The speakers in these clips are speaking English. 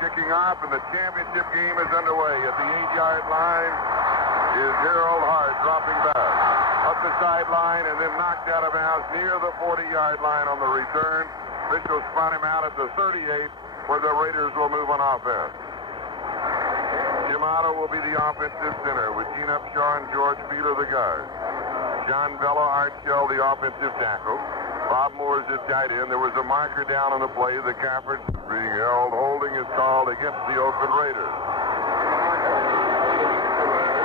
kicking off, and the championship game is underway. At the 8-yard line is Harold Hart dropping back. Up the sideline and then knocked out of bounds near the 40-yard line on the return. Officials spot him out at the 38, where the Raiders will move on offense. Jim Otto will be the offensive center, with Gene Upshaw and George Fiedler the guards. John Bella, Art Shell, the offensive tackle. Bob Moore's at tight end. There was a marker down on the play. The Cafford being held. Holding is called against the Oakland Raiders.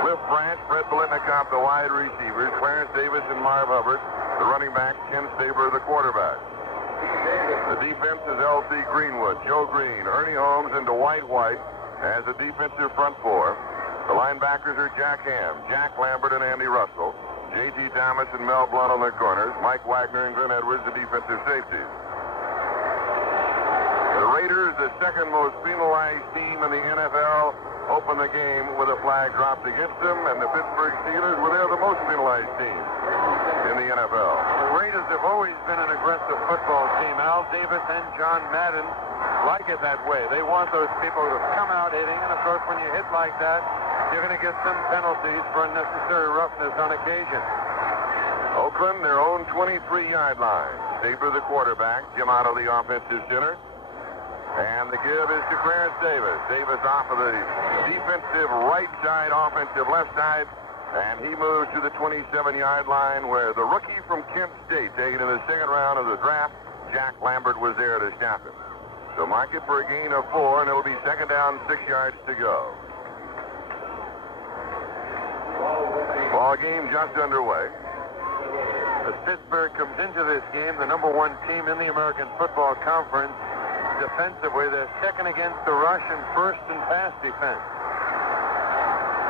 Cliff Branch, Fred Biletnikoff, the wide receivers. Clarence Davis and Marv Hubbard, the running back. Ken Staber, the quarterback. The defense is L.C. Greenwood, Joe Green, Ernie Holmes, and Dwight White as a defensive front four. The linebackers are Jack Ham, Jack Lambert, and Andy Russell. J.T. Thomas and Mel Blunt on the corners. Mike Wagner and Glenn Edwards, the defensive safeties. The Raiders, the second most penalized team in the NFL, open the game with a flag dropped against them, and the Pittsburgh Steelers, well, they're the most penalized team in the NFL. The Raiders have always been an aggressive football team. Al Davis and John Madden like it that way. They want those people to come out hitting, and of course when you hit like that, you're going to get some penalties for unnecessary roughness on occasion. Oakland, their own 23-yard line. Staber, the quarterback. Jim Otto, the offensive center. And the give is to Clarence Davis. Davis off of the defensive right side, offensive left side. And he moves to the 27-yard line, where the rookie from Kent State, taken in the second round of the draft, Jack Lambert, was there to stop him. So mark it for a gain of 4, and it'll be second down, 6 yards to go. Ball game just underway. As Pittsburgh comes into this game, the number 1 team in the American Football Conference, defensively, they're second against the rush and first in pass defense.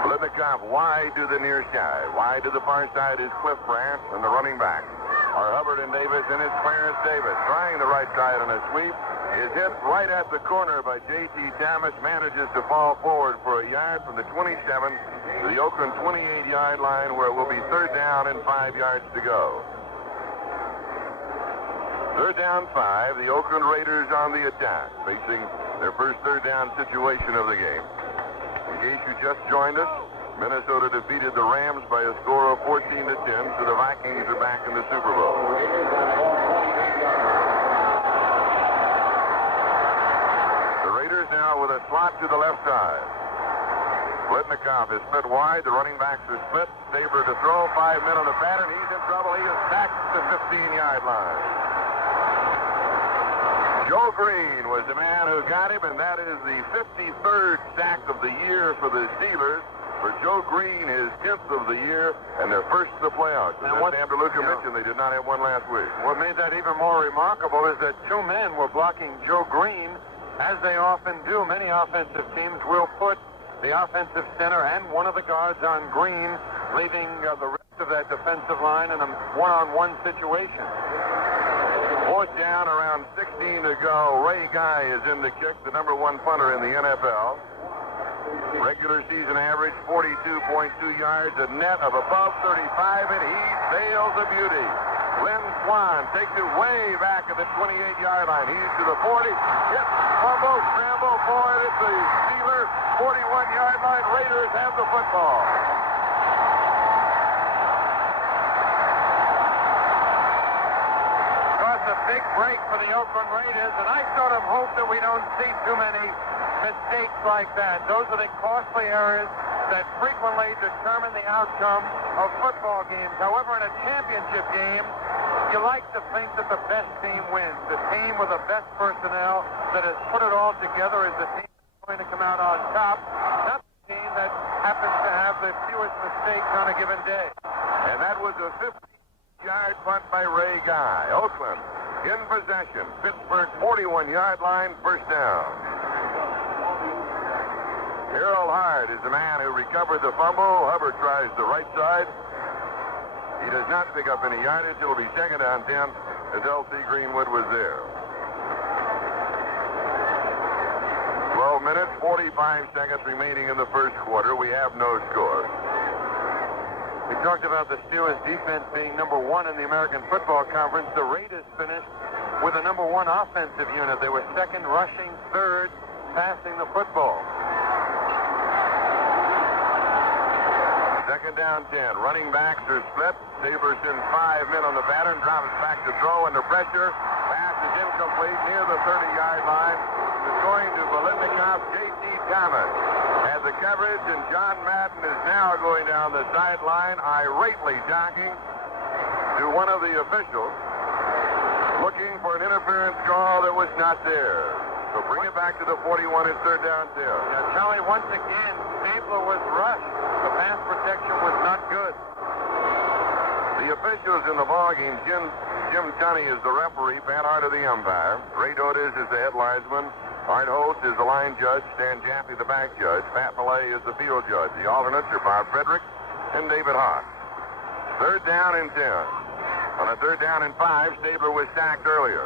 Biletnikoff wide to the near side. Wide to the far side is Cliff Branch, and the running back are Hubbard and Davis, and it's Clarence Davis trying the right side on a sweep. Is hit right at the corner by J.T. Thomas, manages to fall forward for a yard from the 27 to the Oakland 28-yard line, where it will be third down and 5 yards to go. Third down 5, the Oakland Raiders on the attack, facing their first third down situation of the game. In case you just joined us, Minnesota defeated the Rams by a score of 14-10, so the Vikings are back in the Super Bowl. Now with a slot to the left side. Biletnikoff is split wide. The running backs are split. Staber to throw. 5 men on the pattern. He's in trouble. He is sacked at the 15-yard line. Joe Green was the man who got him, and that is the 53rd sack of the year for the Steelers. For Joe Green, his 10th of the year, and their first of the playoffs. And what Sam DeLuca mentioned, they did not have one last week. What made that even more remarkable is that 2 men were blocking Joe Green, as they often do. Many offensive teams will put the offensive center and one of the guards on Green, leaving the rest of that defensive line in a one-on-one situation. Fourth down, around 16 to go. Ray Guy is in the kick, the number 1 punter in the NFL. Regular season average, 42.2 yards, a net of above 35, and he sails a beauty. Lynn Swan takes it way back at the 28-yard line. He's to the 40. Hit, fumble, scramble for it. It's the Steelers' 41-yard line. Raiders have the football. It's a big break for the Oakland Raiders, and I sort of hope that we don't see too many mistakes like that. Those are the costly errors that frequently determine the outcome of football games. However, in a championship game, you like to think that the best team wins. The team with the best personnel that has put it all together is the team that's going to come out on top, not the team that happens to have the fewest mistakes on a given day. And that was a 50-yard punt by Ray Guy. Oakland in possession. Pittsburgh 41-yard line, first down. Harold Hart is the man who recovered the fumble. Hubbard tries the right side. He does not pick up any yardage. It'll be second down 10 as L.C. Greenwood was there. 12 minutes, 45 seconds remaining in the first quarter. We have no score. We talked about the Steelers' defense being number 1 in the American Football Conference. The Raiders finished with a number 1 offensive unit. They were second rushing, third passing the football. Second down 10. Running backs are split. Sabres in 5 men on the pattern. Drops back to throw under pressure. Pass is incomplete near the 30-yard line. It's going to Bolitnikov. J.T. Thomas has the coverage, and John Madden is now going down the sideline, irately talking to one of the officials, looking for an interference call that was not there. So bring it back to the 41 and third down 10. Yeah, Charlie, once again, Stabler was rushed. The pass protection was not good. The officials in the ballgame, Jim Tunney is the referee, Pat Hart of the umpire. Ray Dotis is the head linesman. Art Holt is the line judge. Stan Jaffe the back judge. Pat Millay is the field judge. The alternates are Bob Frederick and David Hawk. Third down and 10. On a third down and 5, Stabler was sacked earlier.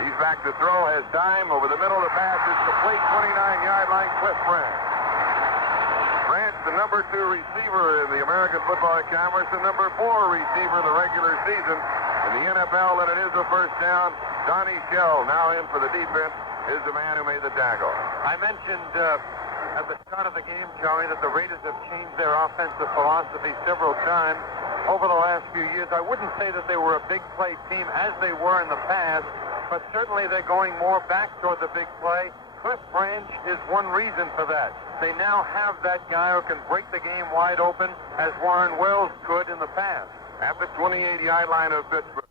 He's back to throw, has time. Over the middle, the pass is complete. 29-yard line, Cliff Branch. Branch, the number 2 receiver in the American Football Conference, the number 4 receiver in the regular season. In the NFL, and it is a first down. Donnie Shell, now in for the defense, is the man who made the tackle. I mentioned at the start of the game, Charlie, that the Raiders have changed their offensive philosophy several times over the last few years. I wouldn't say that they were a big play team as they were in the past, but certainly they're going more back toward the big play. Cliff Branch is one reason for that. They now have that guy who can break the game wide open as Warren Wells could in the past. At the 28-yard line of Pittsburgh,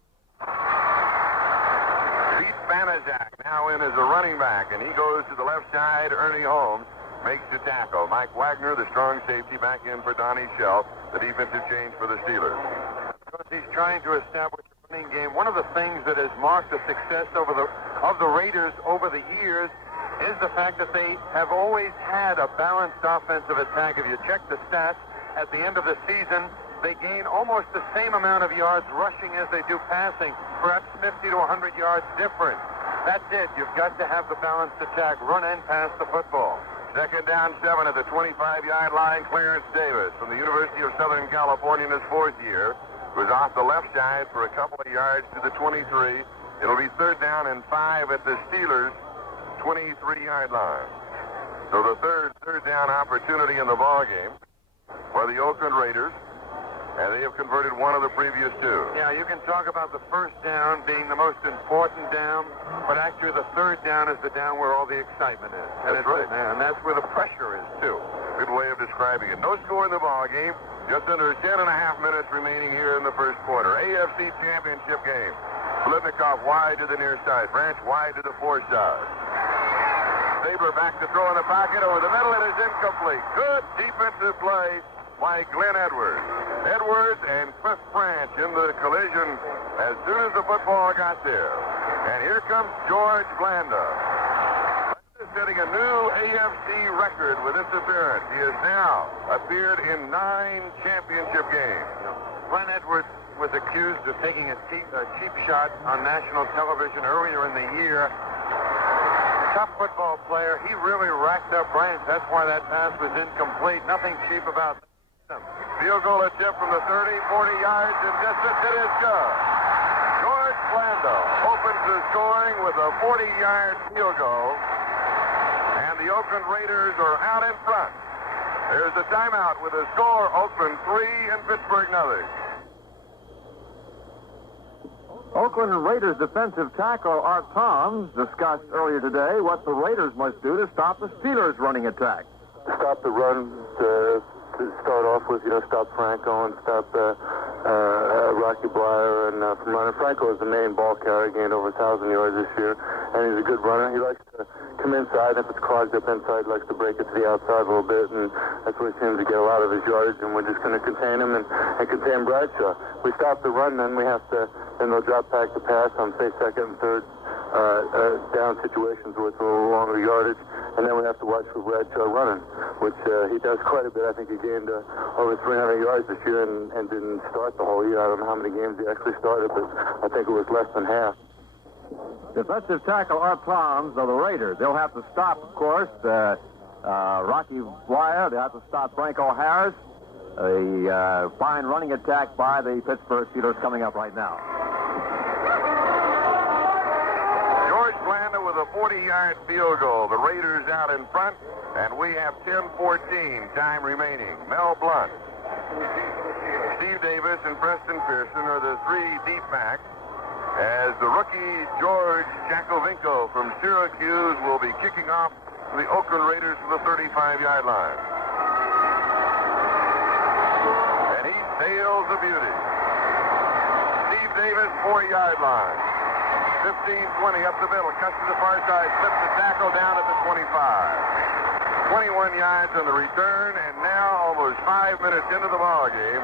Pete Banaszak now in as a running back, and he goes to the left side. Ernie Holmes makes the tackle. Mike Wagner, the strong safety, back in for Donnie Shell, the defensive change for the Steelers. Because he's trying to establish a running game. One of the things that has marked the success of the Raiders over the years is the fact that they have always had a balanced offensive attack. If you check the stats at the end of the season, they gain almost the same amount of yards rushing as they do passing, perhaps 50 to 100 yards different. That's it. You've got to have the balanced attack, run and pass the football. Second down 7 at the 25-yard line. Clarence Davis from the University of Southern California in his 4th year was off the left side for a couple of yards to the 23. It'll be third down and 5 at the Steelers' 23-yard line. So the third down opportunity in the ballgame for the Oakland Raiders. And they have converted one of the previous 2. Yeah, you can talk about the first down being the most important down, but actually the third down is the down where all the excitement is. That's right. And that's where the pressure is, too. Good way of describing it. No score in the ball game. Just under 10 and a half minutes remaining here in the first quarter. AFC Championship game. Bolitnikov wide to the near side. Branch wide to the far side. Stabler back to throw in the pocket. Over the middle, it is incomplete. Good defensive play by Glenn Edwards. Edwards and Cliff Branch in the collision as soon as the football got there. And here comes George Blanda. Blanda is setting a new AFC record with this appearance. He has now appeared in 9 championship games. Glenn Edwards was accused of taking a cheap shot on national television earlier in the year. Tough football player. He really racked up Branch. That's why that pass was incomplete. Nothing cheap about that. Field goal attempt from the 30, 40 yards in distance. It is good. George Blanda opens the scoring with a 40-yard field goal. And the Oakland Raiders are out in front. There's a timeout with a score, Oakland 3 and Pittsburgh 0. Oakland Raiders defensive tackle Art Toms discussed earlier today what the Raiders must do to stop the Steelers' running attack. Stop the run to start off with, stop Franco and stop Rocky Blyer and from running. Franco is the main ball carrier, gained over 1,000 yards this year, and he's a good runner. He likes to come inside. If it's clogged up inside, he likes to break it to the outside a little bit, and that's where he seems to get a lot of his yardage, and we're just going to contain him and contain Bradshaw. We stop the run, then they'll drop back the pass on, say, second and third down situations with a little longer yardage, and then we have to watch for Bradshaw running, which he does quite a bit. I think he gained over 300 yards this year and didn't start the whole year. I don't know how many games he actually started, but I think it was less than half. Defensive tackle Art Toms of the Raiders. They'll have to stop, of course, Rocky Blyer. They'll have to stop Franco Harris. A fine running attack by the Pittsburgh Steelers coming up right now. George Blanda with a 40-yard field goal. The Raiders out in front, and we have 10-14 time remaining. Mel Blunt, Steve Davis, and Preston Pearson are the three deep backs, as the rookie George Jakovinko from Syracuse will be kicking off the Oakland Raiders from the 35-yard line. And he sails a beauty. Steve Davis, 40-yard line. 15-20 up the middle, cuts to the far side, slips the tackle down at the 25. 21 yards on the return, and now almost 5 minutes into the ball game,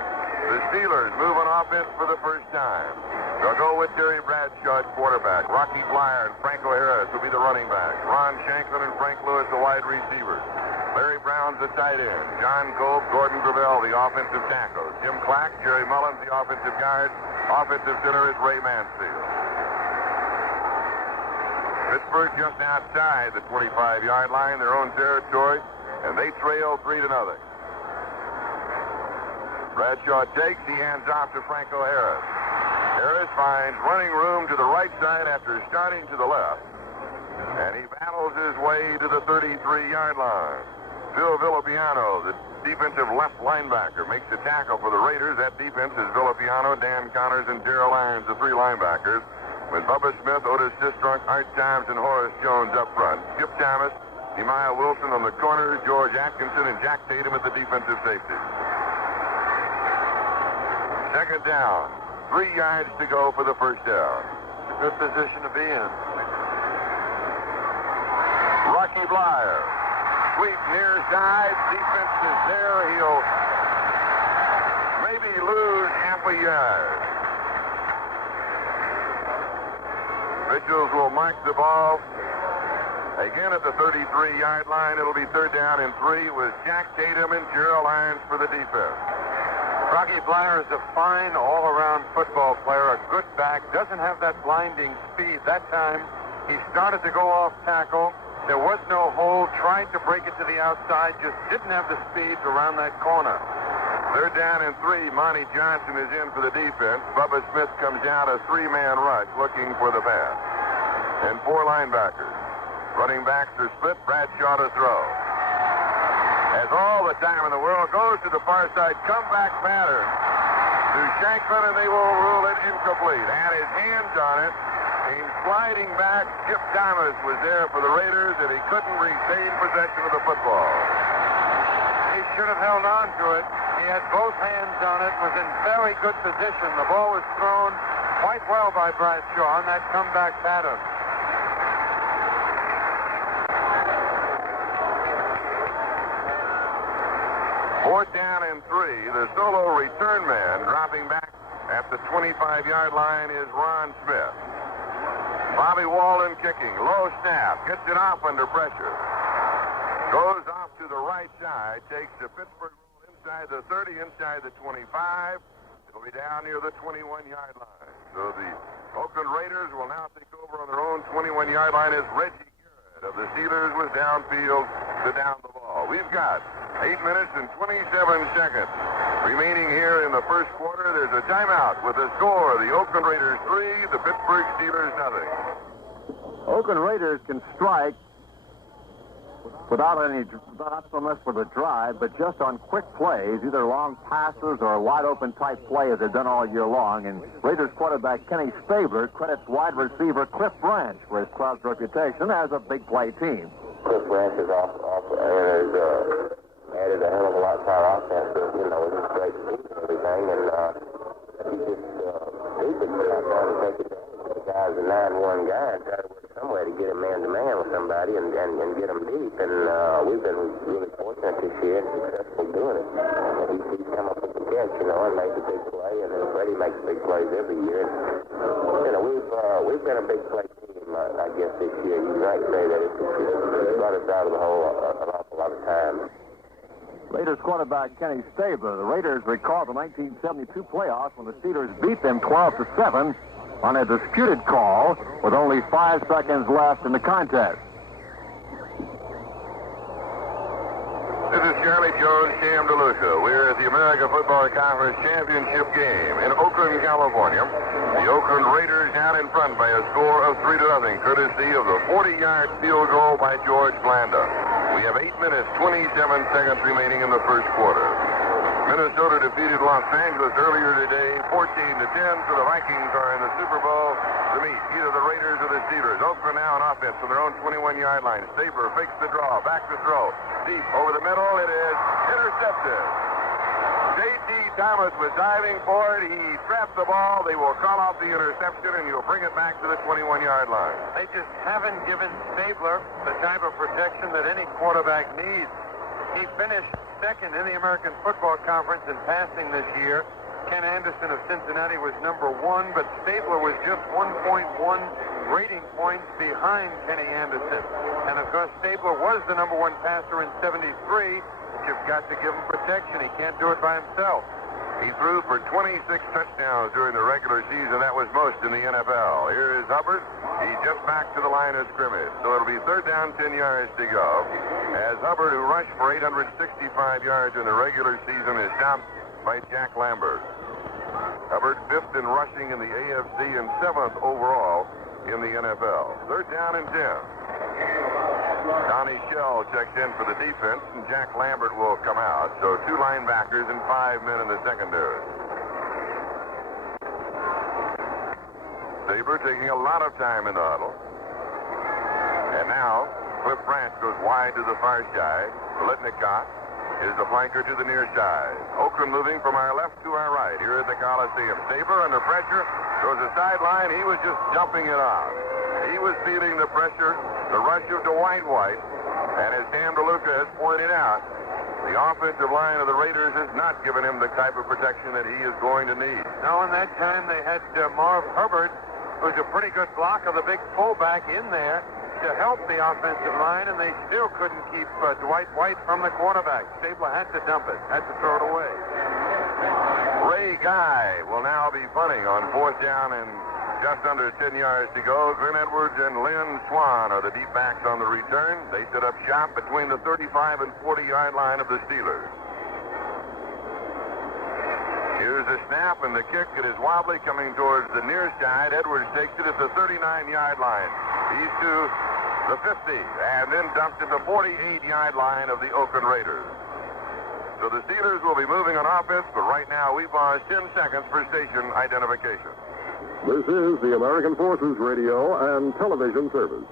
the Steelers move on offense for the first time. They'll go with Terry Bradshaw at quarterback. Rocky Blyer and Franco Harris will be the running back. Ron Shanklin and Frank Lewis the wide receivers. Larry Brown's the tight end. John Cope, Gordon Gravel, the offensive tackles. Jim Clack, Jerry Mullins, the offensive guard. Offensive center is Ray Mansfield. Pittsburgh just outside the 25-yard line, their own territory, and they trail 3-0. Bradshaw takes, he hands off to Franco Harris. Harris finds running room to the right side after starting to the left, and he battles his way to the 33-yard line. Phil Villapiano, the defensive left linebacker, makes the tackle for the Raiders. That defense is Villapiano, Dan Connors, and Darrell Irons, the three linebackers, with Bubba Smith, Otis Sistrunk, Art Times, and Horace Jones up front. Skip Thomas, Nehemiah Wilson on the corners, George Atkinson, and Jack Tatum at the defensive safety. Second down. 3 yards to go for the first down. Good position to be in. Rocky Blyer. Sweep near side. Defense is there. He'll maybe lose half a yard. Officials will mark the ball. Again at the 33-yard line, it'll be third down and 3 with Jack Tatum and Gerald Irons for the defense. Rocky Blyer is a fine all-around football player, a good back, doesn't have that blinding speed. That time, he started to go off tackle. There was no hole, tried to break it to the outside, just didn't have the speed around that corner. Third down and 3. Monty Johnson is in for the defense. Bubba Smith comes out a 3-man rush looking for the pass. And 4 linebackers. Running backs are split. Bradshaw to throw. Has all the time in the world. Goes to the far side. Comeback pattern to Shanklin, and they will rule it incomplete. Had his hands on it. Came sliding back. Skip Thomas was there for the Raiders, and he couldn't retain possession of the football. He should have held on to it. He had both hands on it, was in very good position. The ball was thrown quite well by Bradshaw on that comeback pattern. Fourth down and 3. The solo return man dropping back at the 25-yard line is Ron Smith. Bobby Walden kicking. Low snap. Gets it off under pressure. Goes off to the right side. Takes the Pittsburgh inside the 30, inside the 25. It'll be down near the 21-yard line. So the Oakland Raiders will now take over on their own 21-yard line as Reggie Garrett of the Steelers was downfield to down the ball. We've got 8 minutes and 27 seconds remaining here in the first quarter. There's a timeout with a score. The Oakland Raiders 3, the Pittsburgh Steelers nothing. Oakland Raiders can strike without not so much for the drive, but just on quick plays, either long passes or wide open type plays they've done all year long. And Raiders quarterback Kenny Stabler credits wide receiver Cliff Branch for his club's reputation as a big play team. Cliff Branch is off and has added a hell of a lot to our offense. You know, he's great to and everything, and he just got down to take advantage of the guys, a 9-1 guy, and try to work some way to get him man-to-man with somebody and get him deep. And we've been really fortunate this year and successful doing it. He's come up with the catch, you know, and made the big play, and then Freddie makes big plays every year. And, you know, we've been a big play team, I guess, this year. You might say that it's brought us out of the hole an awful lot of times. Raiders quarterback Kenny Stabler. The Raiders recall the 1972 playoffs when the Steelers beat them 12-7 on a disputed call with only 5 seconds left in the contest. This is Charlie Jones, Cam DeLuca. We're at the American Football Conference Championship game in Oakland, California. The Oakland Raiders out in front by a score of 3-0, courtesy of the 40-yard field goal by George Blanda. We have 8 minutes, 27 seconds remaining in the first quarter. Minnesota defeated Los Angeles earlier today, 14-10, so the Vikings are in the Super Bowl to meet either the Raiders or the Steelers. Oakland now on offense from their own 21-yard line. Saber fakes the draw, back to throw. Deep over the middle, it is intercepted. J.T. Thomas was diving for it. He trapped the ball. They will call off the interception, and you'll bring it back to the 21-yard line. They just haven't given Stabler the type of protection that any quarterback needs. He finished second in the American Football Conference in passing this year. Ken Anderson of Cincinnati was number 1, but Stabler was just 1.1 rating points behind Kenny Anderson. And of course, Stabler was the number 1 passer in 73, but you've got to give him protection. He can't do it by himself. He threw for 26 touchdowns during the regular season. That was most in the NFL. Here is Hubbard. He's just back to the line of scrimmage. So it'll be third down, 10 yards to go. As Hubbard, who rushed for 865 yards in the regular season, is stopped by Jack Lambert. Hubbard, 5th in rushing in the AFC and 7th overall in the NFL. Third down and 10. Donnie Shell checks in for the defense, and Jack Lambert will come out. So 2 linebackers and 5 men in the secondary. Saber taking a lot of time in the huddle. And now, Cliff Branch goes wide to the far side. Litnicott is the flanker to the near side. Oakland moving from our left to our right here at the Coliseum. Saber under pressure, throws a sideline. He was just jumping it on. He was feeling the pressure, the rush of Dwight White, and as Cam DeLuca has pointed out, the offensive line of the Raiders has not given him the type of protection that he is going to need. No, in that time they had Marv Hubbard, who's a pretty good block of the big fullback in there to help the offensive line, and they still couldn't keep Dwight White from the quarterback. Stabler had to dump it, had to throw it away. Ray Guy will now be punting on 4th down and just under 10 yards to go. Glenn Edwards and Lynn Swan are the deep backs on the return. They set up shop between the 35 and 40-yard line of the Steelers. Here's the snap and the kick. It is wobbly coming towards the near side. Edwards takes it at the 39-yard line. He's to the 50 and then dumped at the 48-yard line of the Oakland Raiders. So the Steelers will be moving on offense, but right now we pause 10 seconds for station identification. This is the American Forces Radio and Television Service.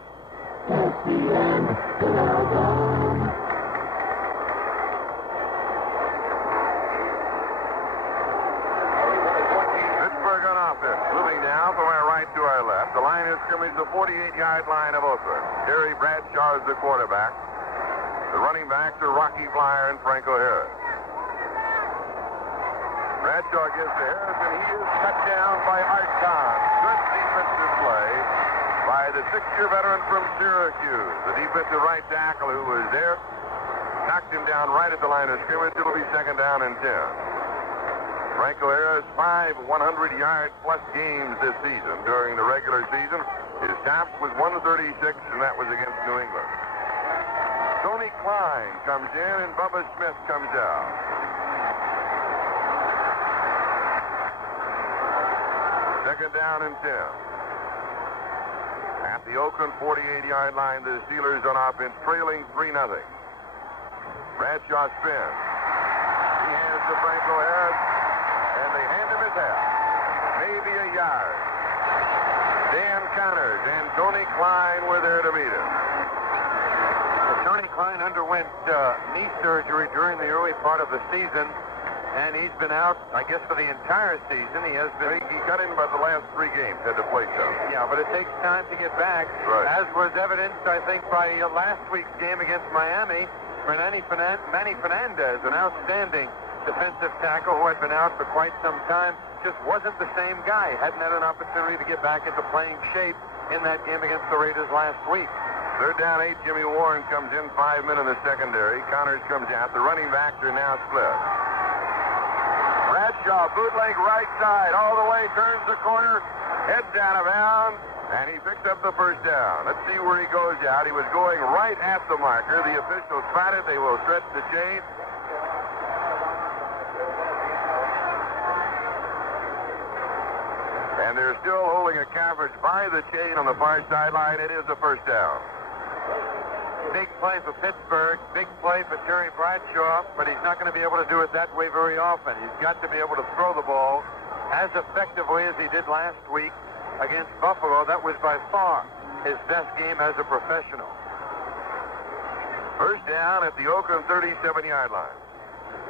Pittsburgh on offense, moving now from our right to our left. The line of scrimmage, the 48-yard line of Oakland. Terry Bradshaw is the quarterback. The running backs are Rocky Flyer and Franco Harris. Bradshaw gives to Harris, and he is cut down by Art Kahn. Good defensive play by the 6-year veteran from Syracuse. The defensive right tackle who was there knocked him down right at the line of scrimmage. It'll be second down and 10. Franco Harris, 5 100-yard-plus games this season. During the regular season, his tops was 136, and that was against New England. Tony Klein comes in, and Bubba Smith comes out. Second down and 10. At the Oakland 48-yard line, the Steelers on offense trailing 3-0. Bradshaw spins. He hands to Franco Harris, and they hand him his hat. Maybe a yard. Dan Connors and Tony Klein were there to meet him. Well, Tony Klein underwent knee surgery during the early part of the season, and he's been out, I guess, for the entire season. He has been. He got in about the last 3 games, had to play some. Yeah, but it takes time to get back, Right. as was evidenced, I think, by last week's game against Miami. Manny Fernandez, an outstanding defensive tackle who had been out for quite some time, just wasn't the same guy. Hadn't had an opportunity to get back into playing shape in that game against the Raiders last week. Third down, 8. Jimmy Warren comes in, 5 men in the secondary. Connors comes out. The running backs are now split. Bradshaw, bootleg right side, all the way, turns the corner, heads out of bounds, And he picked up the first down. Let's see where he goes out. He was going right at the marker. The officials spotted. They will stretch the chain. And they're still holding a coverage by the chain on the far sideline. It is a first down. Big play for Pittsburgh. Big play for Terry Bradshaw, but he's not going to be able to do it that way very often. He's got to be able to throw the ball as effectively as he did last week against Buffalo. That was by far his best game as a professional. First down at the Oakland 37-yard line.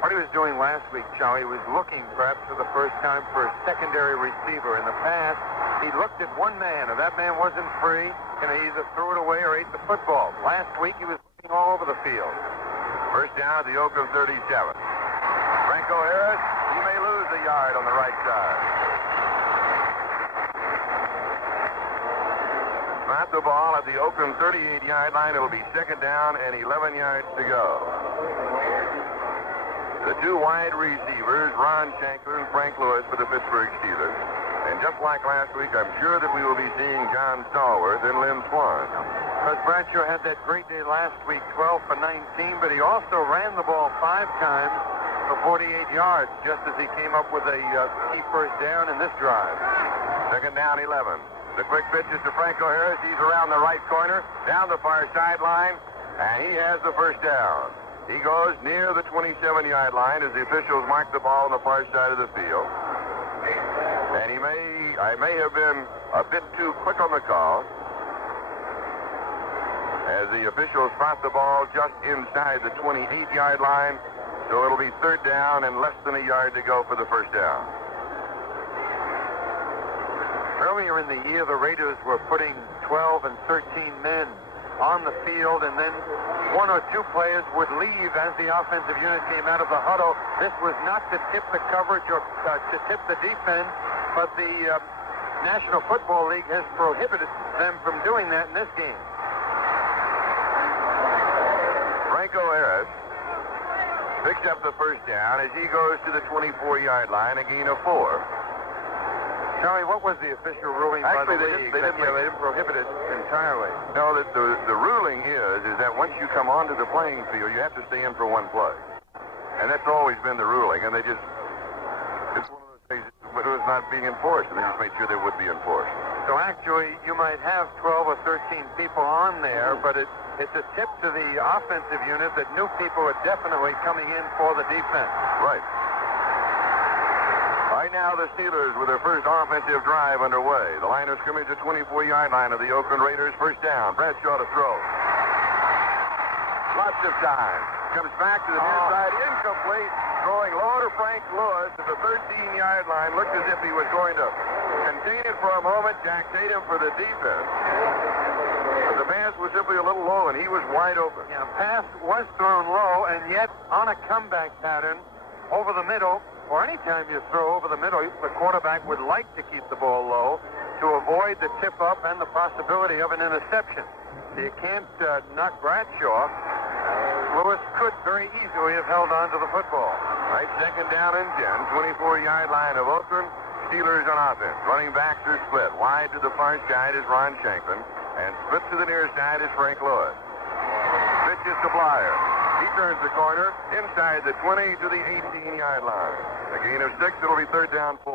What he was doing last week, Charlie, was looking perhaps for the first time for a secondary receiver. In the past, he looked at one man. If that man wasn't free, he either threw it away or ate the football. Last week, he was looking all over the field. First down at the Oakland 37. Franco Harris, he may lose a yard on the right side. Snap the ball at the Oakland 38-yard line. It'll be second down and 11 yards to go. The two wide receivers, Ron Shankler and Frank Lewis for the Pittsburgh Steelers. And just like last week, I'm sure that we will be seeing John Stallworth and Lynn Swan. Because Bradshaw had that great day last week, 12 for 19, but he also ran the ball 5 times for 48 yards, just as he came up with a key first down in this drive. Second down, 11. The quick pitch is to Franco Harris. He's around the right corner, down the far sideline, and he has the first down. He goes near the 27-yard line as the officials mark the ball on the far side of the field. And I may have been a bit too quick on the call as the officials spot the ball just inside the 28-yard line. So it'll be third down and less than a yard to go for the first down. Earlier in the year, the Raiders were putting 12 and 13 men on the field, and then 1 or 2 players would leave as the offensive unit came out of the huddle. This was not to tip the coverage or to tip the defense, but the National Football League has prohibited them from doing that in this game. Franco Harris picks up the first down as he goes to the 24-yard line, a gain of 4. Charlie, what was the official ruling? Actually, by the they league? didn't prohibit it entirely. No, the ruling is that once you come onto the playing field, you have to stay in for one play. And that's always been the ruling. And it's one of those things, but it was not being enforced. And they just made sure they would be enforced. So actually, you might have 12 or 13 people on there, but it's a tip to the offensive unit that new people are definitely coming in for the defense. Right. Right now, the Steelers with their first offensive drive underway. The line of scrimmage at 24-yard line of the Oakland Raiders. First down. Bradshaw to throw. Lots of time. Comes back to the near side. Incomplete. Throwing low to Frank Lewis at the 13-yard line. Looked as if he was going to contain it for a moment. Jack Tatum for the defense. But the pass was simply a little low, and he was wide open. Yeah, pass was thrown low, and yet on a comeback pattern over the middle, or any time you throw over the middle, the quarterback would like to keep the ball low to avoid the tip-up and the possibility of an interception. So you can't knock Bradshaw. Lewis could very easily have held on to the football. Right, second down and 10, 24-yard line of Oakland. Steelers on offense. Running backs are split. Wide to the far side is Ron Shankman, and split to the near side is Frank Lewis. Pitches to Blyer. He turns the corner inside the 20 to the 18-yard line. A gain of 6, it'll be third down 4.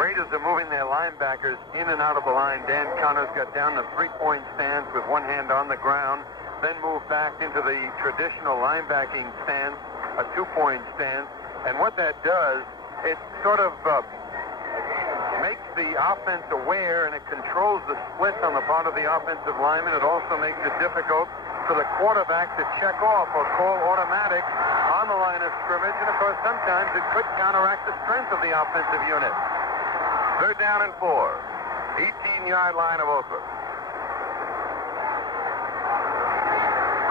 Raiders are moving their linebackers in and out of the line. Dan Connors got down the 3-point stance with one hand on the ground, then moved back into the traditional linebacking stance, a 2-point stance. And what that does, it sort of makes the offense aware, and it controls the splits on the part of the offensive lineman. It also makes it difficult for the quarterback to check off or call automatic on the line of scrimmage. And, of course, sometimes it could counteract the strength of the offensive unit. Third down and 4. 18-yard line of Oakland.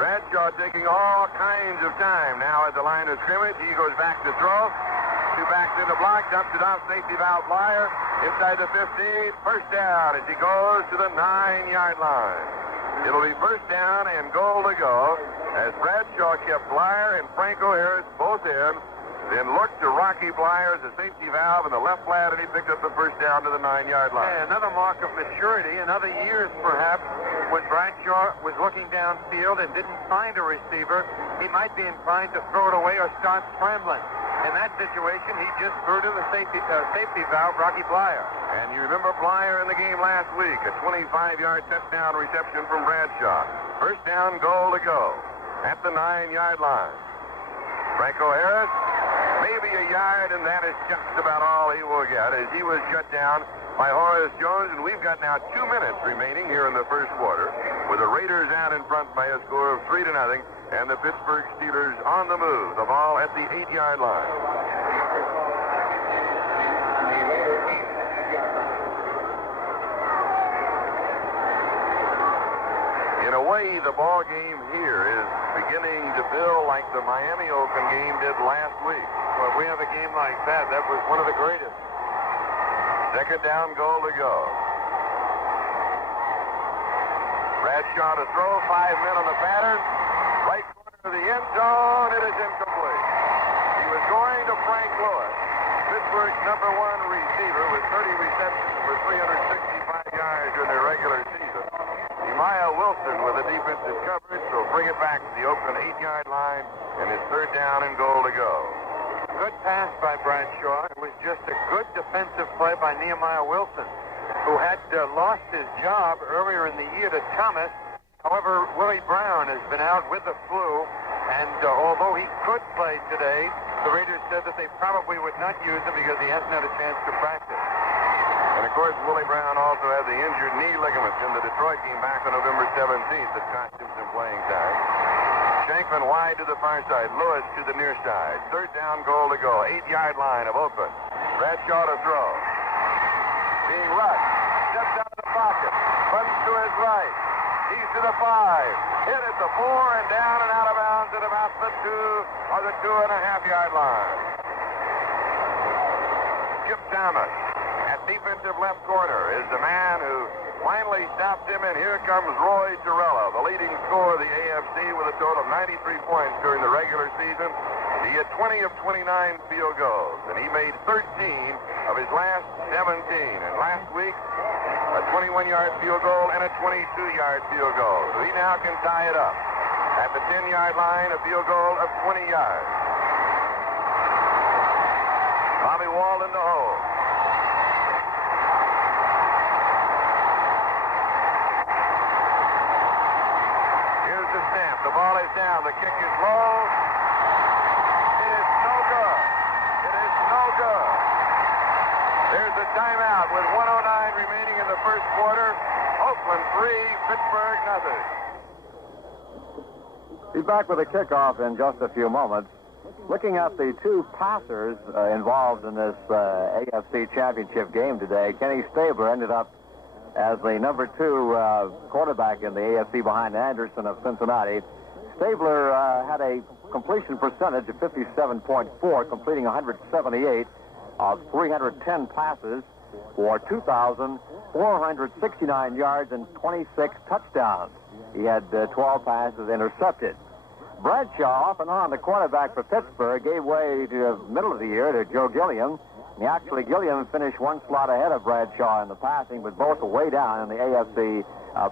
Bradshaw taking all kinds of time now at the line of scrimmage. He goes back to throw. 2 backs in the block. Dumps it off safety valve Blyer. Inside the 15. First down as he goes to the 9-yard line. It'll be first down and goal to go as Bradshaw kept Blyer and Franco Harris both in then looked to Rocky Blyer as a safety valve in the left flat, and he picked up the first down to the 9-yard line. Yeah, another mark of maturity, another years perhaps, when Bradshaw was looking downfield and didn't find a receiver, he might be inclined to throw it away or start scrambling. In that situation, he just threw to the safety valve, Rocky Blyer. And you remember Blyer in the game last week, a 25-yard touchdown reception from Bradshaw. First down, goal to go at the 9-yard line. Franco Harris, maybe a yard, and that is just about all he will get as he was shut down by Horace Jones. And we've got now 2 minutes remaining here in the first quarter with the Raiders out in front by a score of 3-0 and the Pittsburgh Steelers on the move. The ball at the 8-yard line. In a way, the ball game here is beginning to build like the Miami-Oakland game did last week. Well, if we have a game like that, that was one of the greatest. Second down, goal to go. Bradshaw to throw, 5 men on the pattern. Right corner of the end zone, it is incomplete. He was going to Frank Lewis, Pittsburgh's number 1 receiver with 30 receptions for 365 yards during the regular season. Maya Wilson with a defensive coverage will bring it back to the Oakland 8-yard line, and it's third down and goal to go. Good pass by Bradshaw. It was just a good defensive play by Nehemiah Wilson, who had lost his job earlier in the year to Thomas. However, Willie Brown has been out with the flu, and although he could play today, the Raiders said that they probably would not use him because he hasn't had a chance to practice. And, of course, Willie Brown also had the injured knee ligaments in the Detroit game back on November 17th that cost him some playing time. Shankman wide to the far side. Lewis to the near side. Third down, goal to go. 8-yard line of Oakland. Bradshaw to throw. Being rushed. Steps out of the pocket. Runs to his right. He's to the 5. Hit at the 4 and down and out of bounds at about the 2 or the 2.5-yard line. Skip Thomas at defensive left corner is the man who finally stopped him, and here comes Roy Torella, the leading scorer of the AFC with a total of 93 points during the regular season. He had 20 of 29 field goals, and he made 13 of his last 17. And last week, a 21-yard field goal and a 22-yard field goal. So he now can tie it up. At the 10-yard line, a field goal of 20 yards. Bobby Wall in the hole. The ball is down. The kick is low. It is no good. It is no good. There's a timeout with 1:09 remaining in the first quarter. Oakland 3, Pittsburgh nothing. Be back with a kickoff in just a few moments. Looking at the 2 passers involved in this AFC Championship game today, Kenny Stabler ended up as the number 2 quarterback in the AFC behind Anderson of Cincinnati. Stabler had a completion percentage of 57.4, completing 178 of 310 passes for 2,469 yards and 26 touchdowns. He had 12 passes intercepted. Bradshaw, off and on, the quarterback for Pittsburgh, gave way to the middle of the year to Joe Gilliam. Actually, Gilliam finished 1 slot ahead of Bradshaw in the passing, but both were way down in the AFC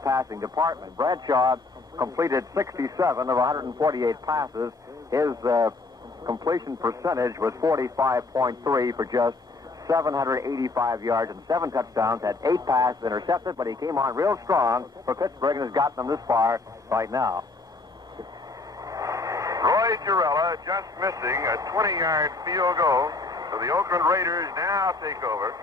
passing department. Bradshaw completed 67 of 148 passes. His completion percentage was 45.3 for just 785 yards and 7 touchdowns. Had 8 passes intercepted, but he came on real strong for Pittsburgh and has gotten them this far right now. Roy Torella just missing a 20-yard field goal. So the Oakland Raiders now take over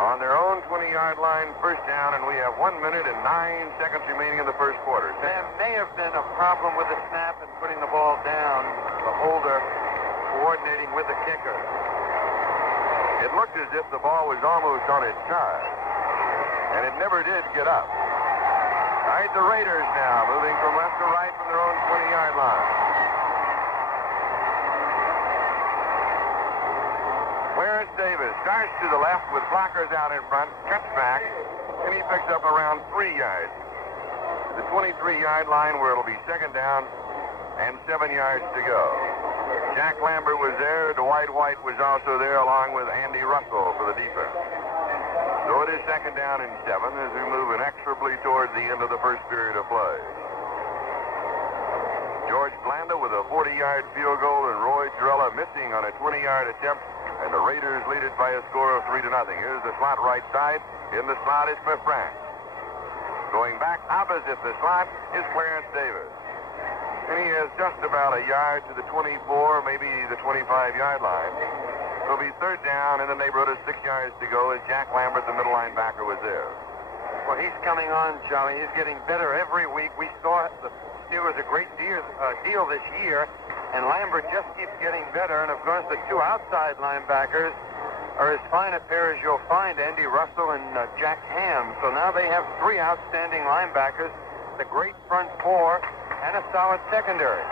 on their own 20-yard line, first down, and we have 1 minute and 9 seconds remaining in the first quarter. There may have been a problem with the snap and putting the ball down, the holder coordinating with the kicker. It looked as if the ball was almost on its side, and it never did get up. All right, the Raiders now moving from left to right from their own 20-yard line. Clarence Davis starts to the left with blockers out in front, cuts back, and he picks up around 3 yards. The 23-yard line where it'll be second down and 7 yards to go. Jack Lambert was there. Dwight White was also there, along with Andy Russell for the defense. So it is second down and 7 as we move inexorably towards the end of the first period of play. George Blanda with a 40-yard field goal and Roy Girella missing on a 20-yard attempt, and the Raiders lead it by a score of 3-0. Here's the slot right side. In the slot is Cliff Branch. Going back opposite the slot is Clarence Davis. And he has just about a yard to the 24, maybe the 25-yard line. It'll be third down in the neighborhood of 6 yards to go as Jack Lambert, the middle linebacker, was there. Well, he's coming on, Charlie. He's getting better every week. We saw the Steelers a great deal this year, and Lambert just keeps getting better. And, of course, the two outside linebackers are as fine a pair as you'll find, Andy Russell and Jack Ham. So now they have three outstanding linebackers, the great front four, and a solid secondary.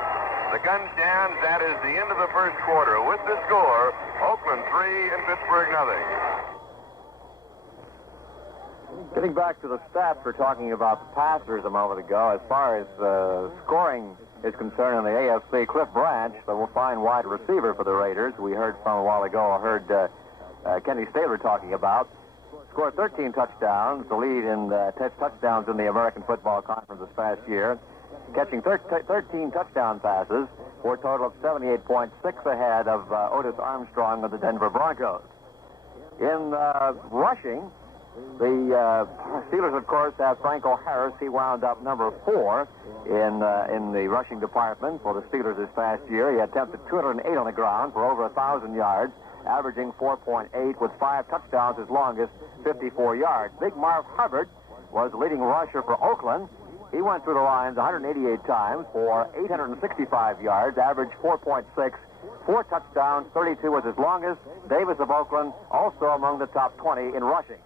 The gun's down. That is the end of the first quarter. With the score, Oakland 3 and Pittsburgh 0. Getting back to the stats, we're talking about the passers a moment ago. As far as scoring is concerned in the AFC, Cliff Branch, the fine wide receiver for the Raiders, we heard from a while ago, Kenny Stabler talking about, scored 13 touchdowns, the lead in touchdowns in the American Football Conference this past year, catching 13 touchdown passes for a total of 78.6 ahead of Otis Armstrong of the Denver Broncos. In rushing, the Steelers, of course, have Franco Harris. He wound up number 4 in the rushing department for the Steelers this past year. He attempted 208 on the ground for over 1,000 yards, averaging 4.8 with 5 touchdowns, his longest 54 yards. Big Marv Hubbard was the leading rusher for Oakland. He went through the lines 188 times for 865 yards, averaged 4.6, 4 touchdowns, 32 was his longest. Davis of Oakland also among the top 20 in rushing.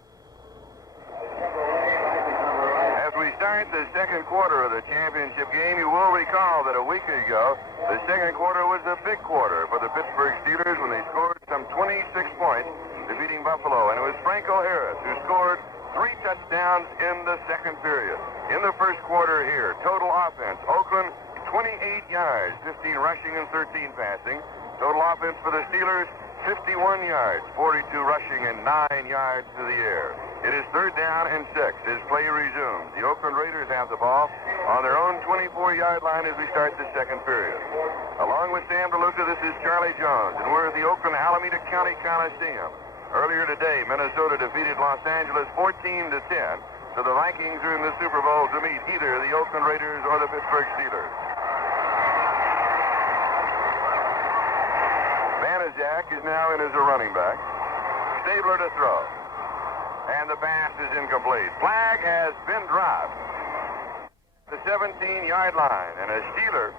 As we start the second quarter of the championship game, you will recall that a week ago, the second quarter was a big quarter for the Pittsburgh Steelers when they scored some 26 points, defeating Buffalo. And it was Franco Harris who scored 3 touchdowns in the second period. In the first quarter here, total offense, Oakland, 28 yards, 15 rushing and 13 passing. Total offense for the Steelers, 51 yards, 42 rushing and 9 yards to the air. It is third down and 6 as play resumes. The Oakland Raiders have the ball on their own 24-yard line as we start the second period. Along with Sam DeLuca, this is Charlie Jones, and we're at the Oakland Alameda County Coliseum. Earlier today, Minnesota defeated Los Angeles 14-10, so the Vikings are in the Super Bowl to meet either the Oakland Raiders or the Pittsburgh Steelers. Banaszak is now in as a running back. Stabler to throw. And the pass is incomplete. Flag has been dropped. The 17-yard line. And a Steeler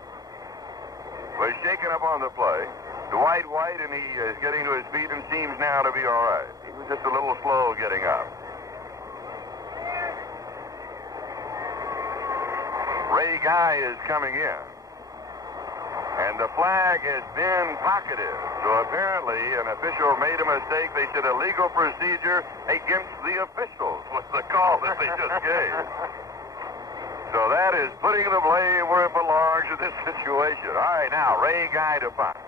was shaken up on the play. Dwight White, and he is getting to his feet and seems now to be all right. He was just a little slow getting up. Ray Guy is coming in. And the flag has been pocketed. So apparently an official made a mistake. They said a legal procedure against the officials was the call that they just gave. So that is putting the blame where it belongs in this situation. All right, now Ray Guy to punt.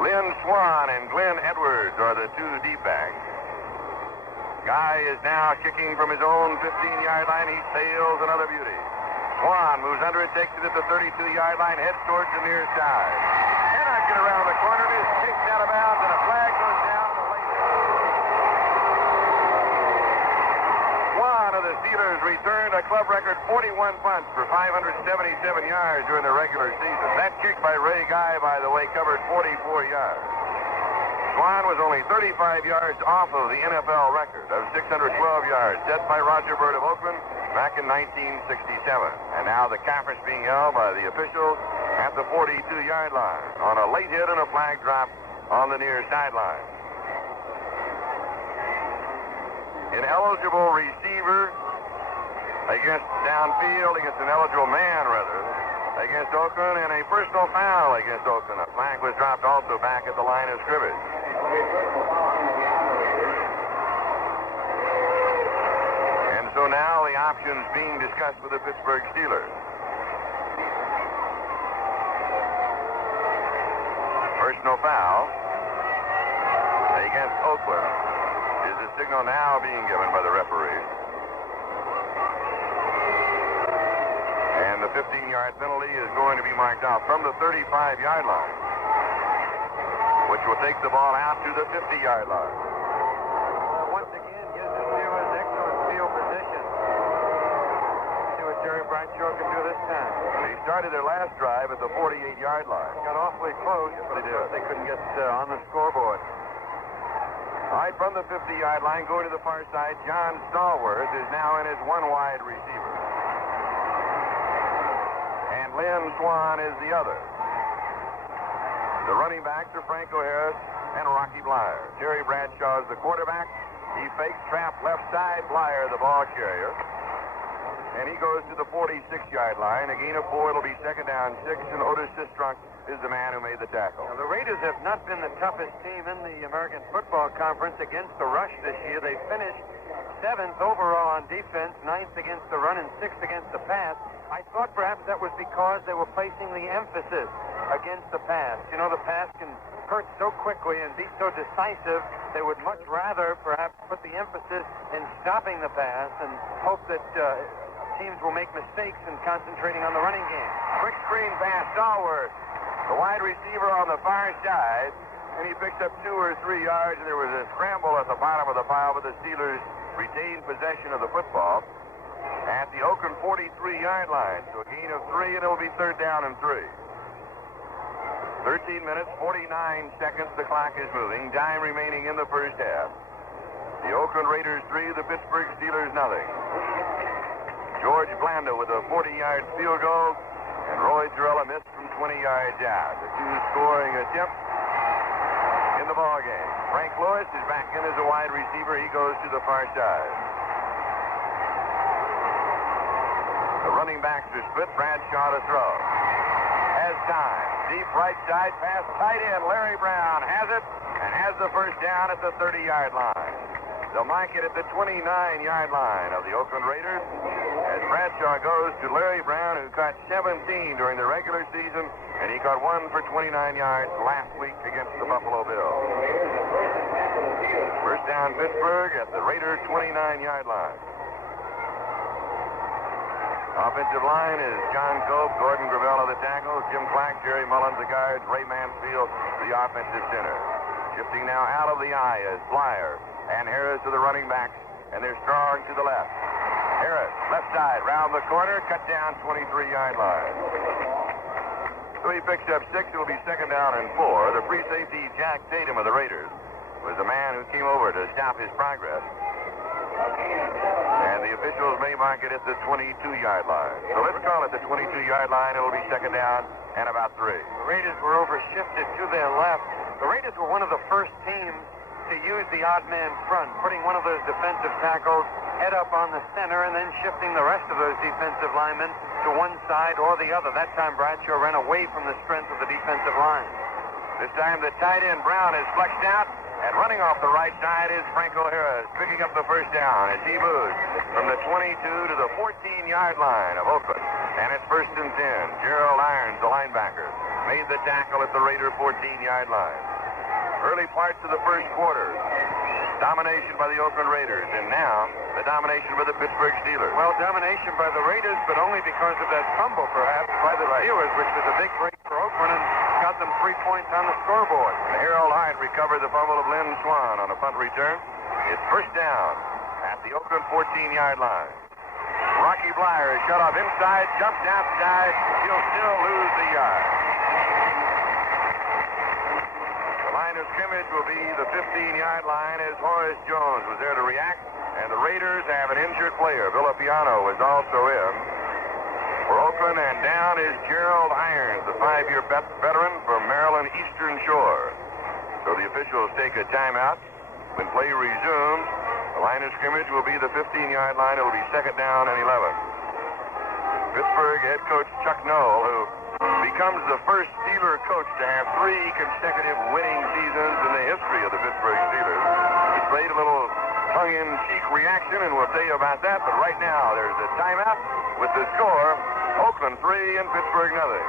Lynn Swan and Glenn Edwards are the two deep backs. Guy is now kicking from his own 15-yard line. He sails another beauty. Swan moves under it, takes it at the 32-yard line, heads towards the near side. Cannot get around the corner. It is kicked out of bounds, and a flag goes down the late. Swan of the Steelers returned a club record 41 punts for 577 yards during the regular season. That kick by Ray Guy, by the way, covered 44 yards. Swan was only 35 yards off of the NFL record of 612 yards set by Roger Byrd of Oakland back in 1967. And now the conference being held by the officials at the 42-yard line on a late hit and a flag drop on the near sideline. An eligible receiver against downfield, against an eligible man, rather, against Oakland, and a personal foul against Oakland. A flag was dropped also back at the line of scrimmage. And so now the options being discussed with the Pittsburgh Steelers. personal foul against Oakland is the signal now being given by the referee. And the 15-yard penalty is going to be marked off from the 35-yard line, which will take the ball out to the 50-yard line. Once again, gives the Steelers excellent field position. See what Jerry Bradshaw can do this time. They started their last drive at the 48-yard line. Got awfully close, but they couldn't get on the scoreboard. All right, from the 50-yard line, going to the far side, John Stallworth is now in his one-wide receiver. And Lynn Swan is the other. The running backs are Franco Harris and Rocky Blyer. Jerry Bradshaw is the quarterback. He fakes trap left side, Blyer the ball carrier. And he goes to the 46-yard line. A gain of 4, it'll be second down 6, and Otis Sistrunk is the man who made the tackle. Now, the Raiders have not been the toughest team in the American Football Conference against the rush this year. They finished 7th overall on defense, 9th against the run, and 6th against the pass. I thought perhaps that was because they were placing the emphasis against the pass. You know, the pass can hurt so quickly and be so decisive, they would much rather perhaps put the emphasis in stopping the pass and hope that teams will make mistakes in concentrating on the running game. Quick screen pass, Stallworth, the wide receiver on the far side, and he picked up 2 or 3 yards, and there was a scramble at the bottom of the pile, but the Steelers retained possession of the football at the Oakland 43-yard line. So a gain of 3, and it'll be third down and 3. 13 minutes, 49 seconds, the clock is moving. Time remaining in the first half. The Oakland Raiders 3, the Pittsburgh Steelers nothing. George Blanda with a 40-yard field goal, and Roy Gerella missed from 20 yards out. The 2 scoring attempts in the ball game. Frank Lewis is back in as a wide receiver. He goes to the far side. The running backs are split. Bradshaw to throw. Has time. Deep right side pass. Tight end Larry Brown has it and has the first down at the 30-yard line. They'll mark it at the 29-yard line of the Oakland Raiders as Bradshaw goes to Larry Brown, who caught 17 during the regular season, and he caught 1 for 29 yards last week against the Buffalo Bills. First down Pittsburgh at the Raiders' 29-yard line. Offensive line is John Cope, Gordon Gravel of the tackles, Jim Clack, Jerry Mullins the guards, Ray Mansfield the offensive center. Shifting now out of the eye is Blyer and Harris to the running backs, and they're strong to the left. Harris, left side, round the corner, cut down 23-yard line. So he picks up 6. It'll be second down and 4. The free safety, Jack Tatum of the Raiders, was the man who came over to stop his progress. And the officials may mark it at the 22-yard line. So let's call it the 22-yard line. It'll be second down and about 3. The Raiders were overshifted to their left. The Raiders were one of the first teams to use the odd man front, putting one of those defensive tackles head up on the center and then shifting the rest of those defensive linemen to one side or the other. That time Bradshaw ran away from the strength of the defensive line. This time the tight end Brown is flexed out, and running off the right side is Franco Harris, picking up the first down as he moves from the 22 to the 14-yard line of Oakland. And it's first and 10. Gerald Irons, the linebacker, made the tackle at the Raider 14-yard line. Early parts of the first quarter, domination by the Oakland Raiders, and now the domination by the Pittsburgh Steelers. Well, domination by the Raiders, but only because of that fumble, perhaps, by the Steelers, which was a big break for Oakland and got them 3 points on the scoreboard. And Harold Hart recovered the fumble of Lynn Swan on a punt return. It's first down at the Oakland 14-yard line. Rocky Blyer is shut off inside, jumps outside. He'll still lose the yard. The line of scrimmage will be the 15-yard line as Horace Jones was there to react. And the Raiders have an injured player. Villapiano was also in for Oakland, and down is Gerald Irons, the 5-year veteran from Maryland Eastern Shore. So the officials take a timeout. When play resumes, the line of scrimmage will be the 15-yard line. It'll be second down and 11. Pittsburgh head coach Chuck Noll, who becomes the first Steeler coach to have 3 consecutive winning seasons in the history of the Pittsburgh Steelers, displayed a little tongue-in-cheek reaction, and we'll tell you about that. But right now, there's a timeout with the score, Oakland 3 and Pittsburgh nothing.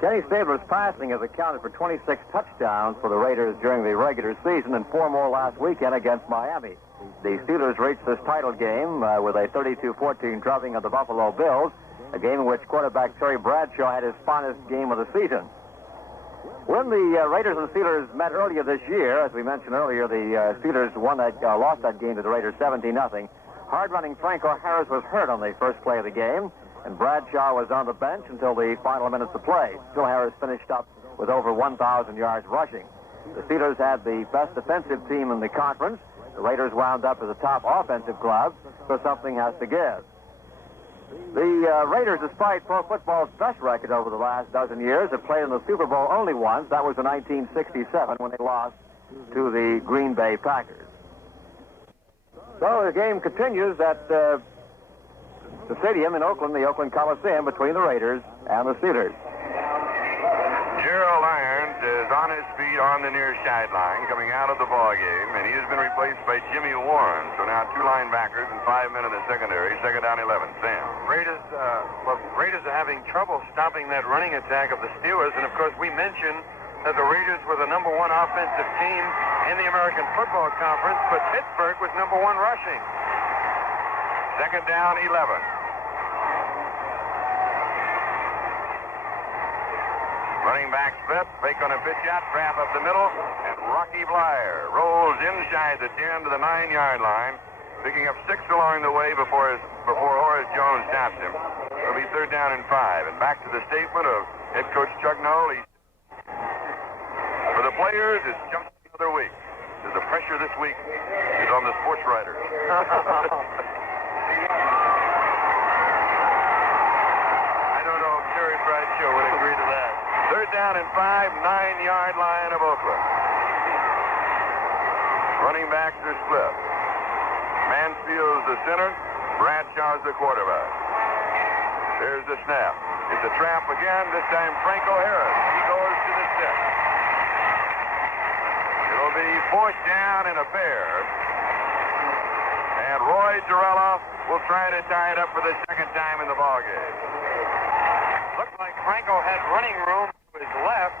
Kenny Stabler's passing has accounted for 26 touchdowns for the Raiders during the regular season and 4 more last weekend against Miami. The Steelers reached this title game with a 32-14 drubbing of the Buffalo Bills, a game in which quarterback Terry Bradshaw had his finest game of the season. When the Raiders and Steelers met earlier this year, as we mentioned earlier, the Steelers lost that game to the Raiders 17-0. Hard-running Franco Harris was hurt on the first play of the game, and Bradshaw was on the bench until the final minutes of play. Still, Harris finished up with over 1,000 yards rushing. The Steelers had the best defensive team in the conference. The Raiders wound up as a top offensive club, so something has to give. The Raiders, despite pro football's best record over the last dozen years, have played in the Super Bowl only once. That was in 1967 when they lost to the Green Bay Packers. So the game continues at the stadium in Oakland, the Oakland Coliseum, between the Raiders and the Steelers. Gerald Irons is on his feet on the near sideline coming out of the ball game, and he has been replaced by Jimmy Warren. So now 2 linebackers and 5 men in the secondary. Second down 11. Sam. Raiders are having trouble stopping that running attack of the Steelers, and of course we mentioned that the Raiders were the number 1 offensive team in the American Football Conference, but Pittsburgh was number 1 rushing. Second down 11. Running back Smith, fake on a pitch out, trap up the middle, and Rocky Blyer rolls inside the 10 to the 9-yard line, picking up 6 along the way before Horace Jones stops him. It'll be third down and 5. And back to the statement of head coach Chuck Noll. For the players, it's just another week. The pressure this week is on the sports writers. I don't know if Terry Bradshaw would agree to that. Third down and 5, 9-yard line of Oakland. Running backs are split. Mansfield's the center, Bradshaw's the quarterback. There's the snap. It's a trap again, this time Franco Harris. He goes to the 6. It'll be 4th down and a pair. And Roy Girella will try to tie it up for the second time in the ballgame. Looked like Franco had running room to his left,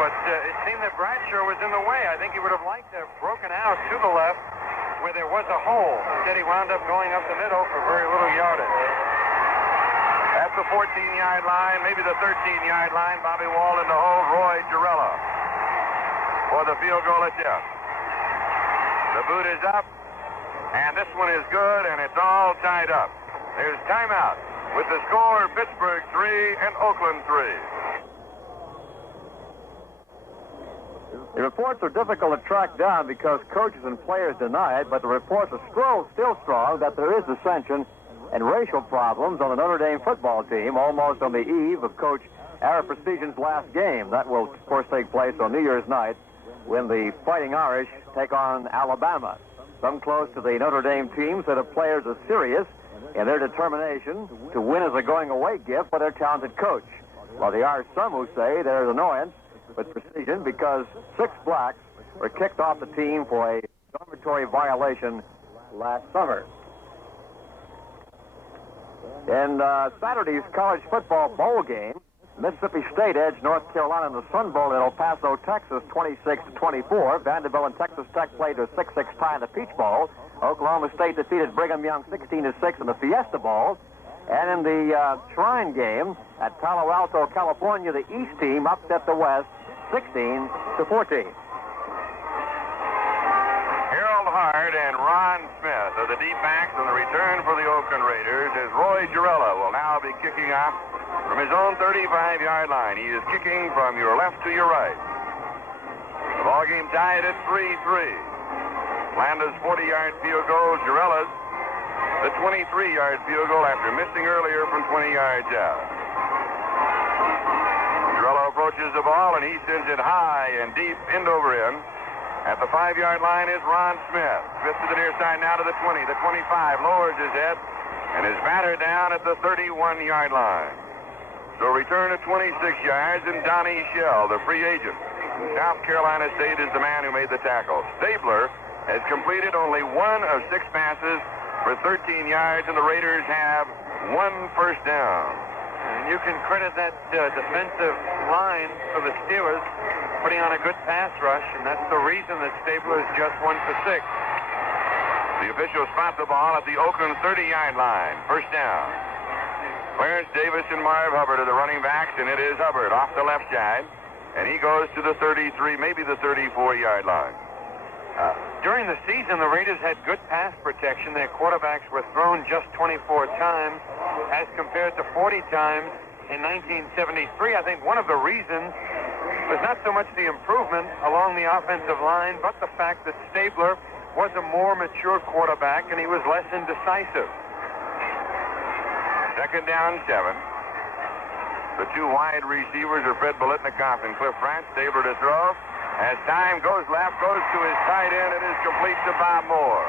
but it seemed that Bradshaw was in the way. I think he would have liked to have broken out to the left where there was a hole. Instead, he wound up going up the middle for very little yardage. At the 14-yard line, maybe the 13-yard line, Bobby Walden to hold Roy Girella for the field goal attempt. The boot is up, and this one is good, and it's all tied up. There's timeout with the score Pittsburgh 3 and Oakland 3. The reports are difficult to track down because coaches and players deny it, but the reports are still strong that there is dissension and racial problems on the Notre Dame football team almost on the eve of Coach Ara Prestigian's last game. That will, of course, take place on New Year's night when the Fighting Irish take on Alabama. Some close to the Notre Dame team said the players are serious in their determination to win as a going-away gift for their talented coach, while there are some who say there's annoyance with Prestigian because 6 blacks were kicked off the team for a dormitory violation last summer. In Saturday's college football bowl game, Mississippi State edged North Carolina in the Sun Bowl in El Paso, Texas, 26-24. Vanderbilt and Texas Tech played a 6-6 tie in the Peach Bowl. Oklahoma State defeated Brigham Young 16-6 in the Fiesta Bowl. And in the Shrine game at Palo Alto, California, the East team upset the West 16-14. Harold Hart and Ron Smith are the deep backs on the return for the Oakland Raiders as Roy Girella will now be kicking off from his own 35-yard line. He is kicking from your left to your right. The ball game tied at 3-3. Landa's 40-yard field goal, Girella's the 23-yard field goal after missing earlier from 20 yards out. Girella approaches the ball, and he sends it high and deep, end over end. At the 5-yard line is Ron Smith. Smith to the near side now to the 20, the 25, lowers his head, and is battered down at the 31-yard line. So return at 26 yards, and Donnie Shell, the free agent from South Carolina State, is the man who made the tackle. Stabler has completed only 1 of 6 passes for 13 yards, and the Raiders have 1 first down. And you can credit that defensive line for the Steelers putting on a good pass rush, and that's the reason that Stabler is just 1 for 6. The officials spot the ball at the Oakland 30-yard line. First down. Clarence Davis and Marv Hubbard are the running backs, and it is Hubbard off the left side. And he goes to the 33, maybe the 34-yard line. During the season, the Raiders had good pass protection. Their quarterbacks were thrown just 24 times as compared to 40 times in 1973. I think one of the reasons was not so much the improvement along the offensive line, but the fact that Stabler was a more mature quarterback and he was less indecisive. Second down, 7. The two wide receivers are Fred Biletnikoff and Cliff Branch. Stabler to throw. As time goes left, goes to his tight end. It is complete to Bob Moore.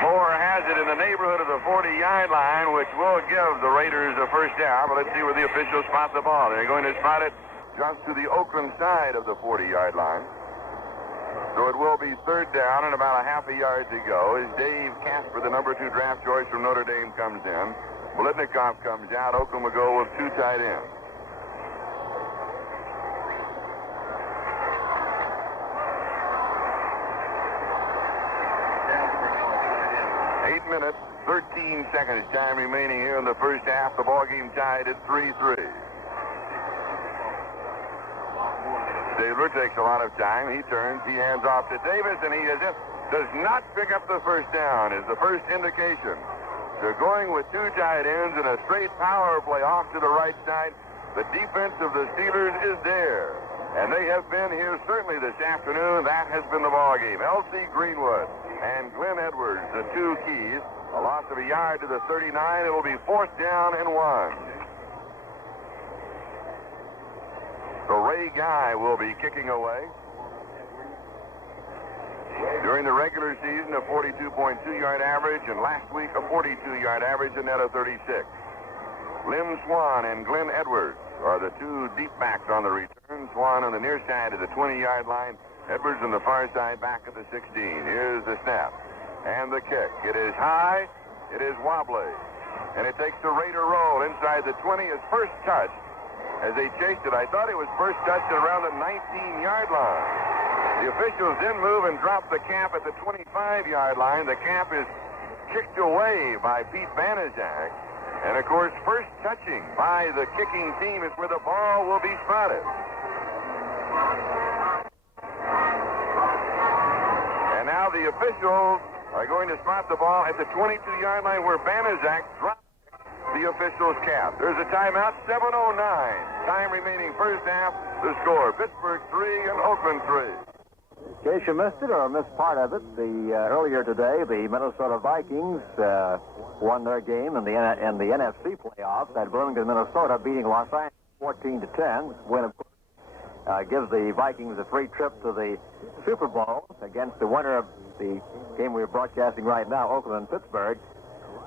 Moore has it in the neighborhood of the 40-yard line, which will give the Raiders a first down. But let's see where the officials spot the ball. They're going to spot it just to the Oakland side of the 40-yard line. So it will be third down and about a half a yard to go as Dave Casper, the number 2 draft choice from Notre Dame, comes in. Biletnikoff comes out. Oakland will go with 2 tight ends. 8 minutes, 13 seconds time remaining here in the first half. The ball game tied at 3-3. Stabler takes a lot of time. He turns. He hands off to Davis, and he does not pick up the first down. Is the first indication. They're going with 2 tight ends and a straight power play off to the right side. The defense of the Steelers is there, and they have been here certainly this afternoon. That has been the ball game. L.C. Greenwood and Glenn Edwards, the 2 keys. A loss of a yard to the 39. It will be 4th down and 1. So Ray Guy will be kicking away. During the regular season, a 42.2-yard average, and last week a 42-yard average, a net of 36. Lim Swan and Glenn Edwards are the 2 deep backs on the return. Swan on the near side of the 20-yard line. Edwards on the far side back at the 16. Here's the snap. And the kick. It is high. It is wobbly. And it takes the Raider roll inside the 20. His first touch as they chased it. I thought it was first touched at around the 19-yard line. The officials then move and drop the cap at the 25-yard line. The cap is kicked away by Pete Banaszak. And, of course, first touching by the kicking team is where the ball will be spotted. And now the officials are going to spot the ball at the 22-yard line where Banaszak dropped the official's cap. There's a timeout, 7:09. Time remaining first half. The score, Pittsburgh 3 and Oakland 3. In case you missed it or missed part of it, earlier today, the Minnesota Vikings won their game in the NFC playoffs at Bloomington, Minnesota, beating Los Angeles 14-10. Win, of course, gives the Vikings a free trip to the Super Bowl against the winner of the game we're broadcasting right now, Oakland and Pittsburgh.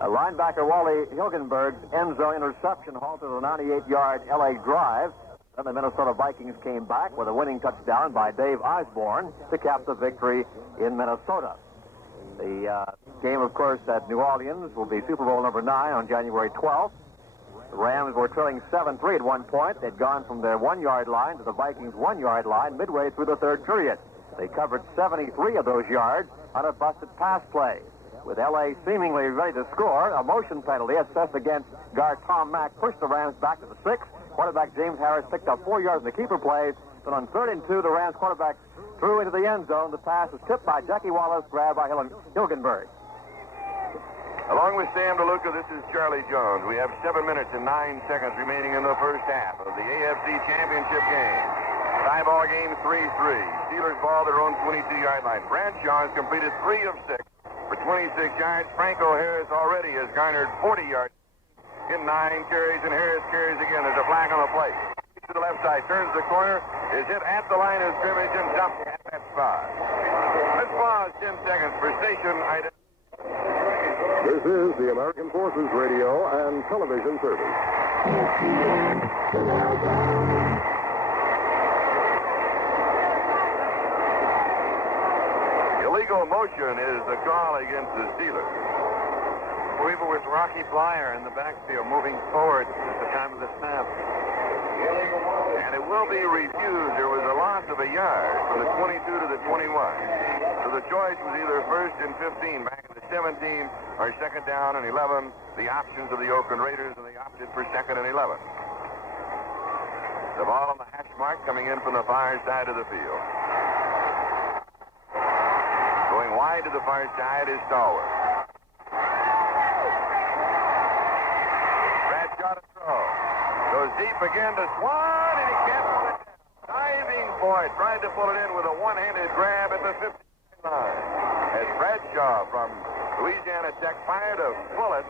Linebacker Wally Hilgenberg's end zone interception halted a 98-yard L.A. drive. Then the Minnesota Vikings came back with a winning touchdown by Dave Osborne to cap the victory in Minnesota. The game, of course, at New Orleans will be Super Bowl number 9 on January 12th. The Rams were trailing 7-3 at one point. They'd gone from their 1-yard line to the Vikings' 1-yard line midway through the third period. They covered 73 of those yards on a busted pass play. With L.A. seemingly ready to score, a motion penalty assessed against guard Tom Mack pushed the Rams back to the 6. Quarterback James Harris picked up 4 yards in the keeper play. Then on 3rd and 2, the Rams quarterback threw into the end zone. The pass was tipped by Jackie Wallace, grabbed by Hilgenberg. Along with Sam DeLuca, this is Charlie Jones. We have 7 minutes and 9 seconds remaining in the first half of the AFC Championship game. Tie-ball game 3-3. Steelers ball their own 22-yard line. Bradshaw has completed 3 of 6 for 26 yards. Franco Harris already has garnered 40 yards in 9 carries, and Harris carries again. There's a flag on the play. To the left side, turns the corner, is hit at the line of scrimmage and dumped at that spot. Let's pause 10 seconds for station item. This is the American Forces Radio and Television Service. Illegal motion is the call against the Steelers. People were was Rocky Blyer in the backfield moving forward at the time of the snap. And it will be refused. There was a loss of a yard from the 22 to the 21. So the choice was either first and 15 back at the 17 or second down and 11. The options of the Oakland Raiders, and they opted for second and 11. The ball on the hash mark coming in from the far side of the field. Going wide to the far side is Stallworth. Bradshaw to throw. Goes deep again to Swan, and he can't pull it down. Diving for it. Tried to pull it in with a one-handed grab at the 50 line. As Bradshaw from Louisiana Tech fired a bullet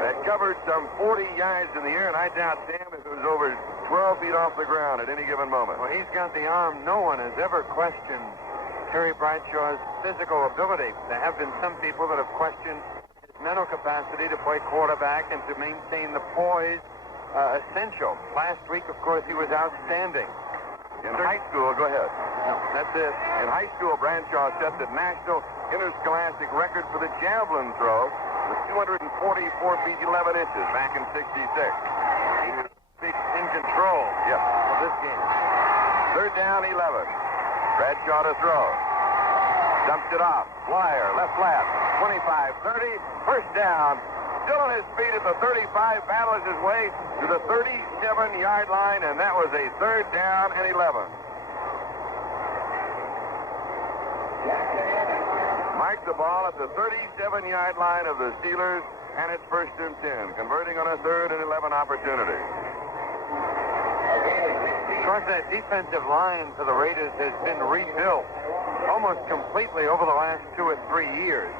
that covered some 40 yards in the air, and I doubt, Sam, if it was over 12 feet off the ground at any given moment. Well, he's got the arm. No one has ever questioned Terry Bradshaw's physical ability. There have been some people that have questioned his mental capacity to play quarterback and to maintain the poise essential. Last week, of course, he was outstanding. In high school, go ahead. No, that's it. In high school, Bradshaw set the national interscholastic record for the javelin throw with 244 feet 11 inches back in '66. He's in control of this game. Third down, 11. Bradshaw to throw. Dumps it off. Flyer, left flat. 25-30. First down. Still on his feet at the 35. Battles his way to the 37-yard line, and that was a third down and 11. Mark the ball at the 37-yard line of the Steelers, and it's first and 10, converting on a third and 11 opportunity. Of course, that defensive line for the Raiders has been rebuilt almost completely over the last 2 or 3 years.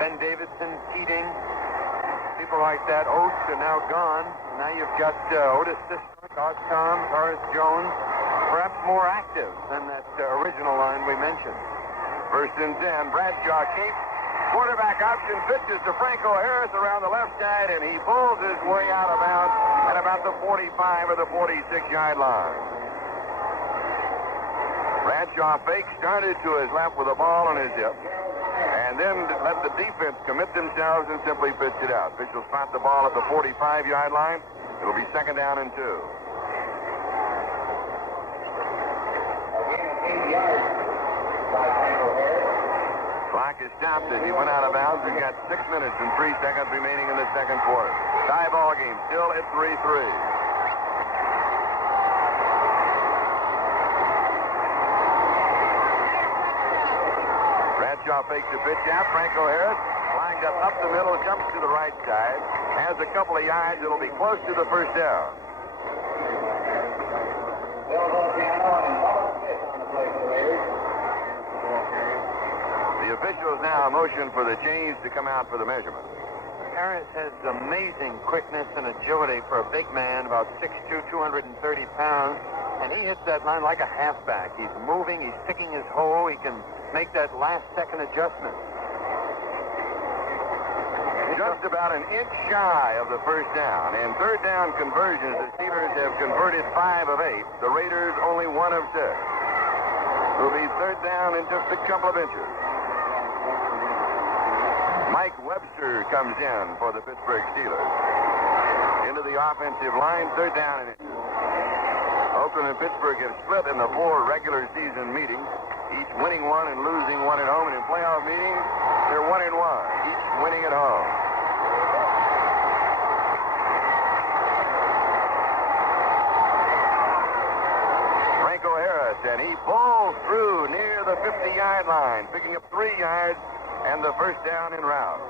Ben Davidson, Keating, people like that. Oates are now gone. Now you've got Otis Sistrunk, Art Tom, Horace Jones, perhaps more active than that original line we mentioned. First and 10, Bradshaw keeps. Quarterback option pitches to Franco Harris around the left side, and he pulls his way out of bounds at about the 45 or the 46-yard line. Bradshaw fake, started to his left with a ball on his hip, and then let the defense commit themselves and simply pitched it out. Officials spot the ball at the 45-yard line. It'll be second down and 2. Clock is stopped as he went out of bounds. We've got 6 minutes and 3 seconds remaining in the second quarter. Tie ball game still at 3-3. Bradshaw fakes a pitch out. Franco Harris lined up the middle, jumps to the right side. Has a couple of yards. It'll be close to the first down. The officials now motion for the change to come out for the measurement. Harris has amazing quickness and agility for a big man, about 6'2", 230 pounds, and he hits that line like a halfback. He's moving, he's picking his hole, he can make that last-second adjustment. Just about an inch shy of the first down. In third down conversions, the Steelers have converted 5 of 8. The Raiders only 1 of 6. It'll be third down in just a couple of inches. Mike Webster comes in for the Pittsburgh Steelers. Into the offensive line, third down and inches. Oakland and Pittsburgh have split in the 4 regular season meetings, each winning 1 and losing 1 at home. And in playoff meetings, they're 1-1, each winning at home. Franco Harris, and he pulls through near the 50-yard line, picking up 3 yards and the first down en route.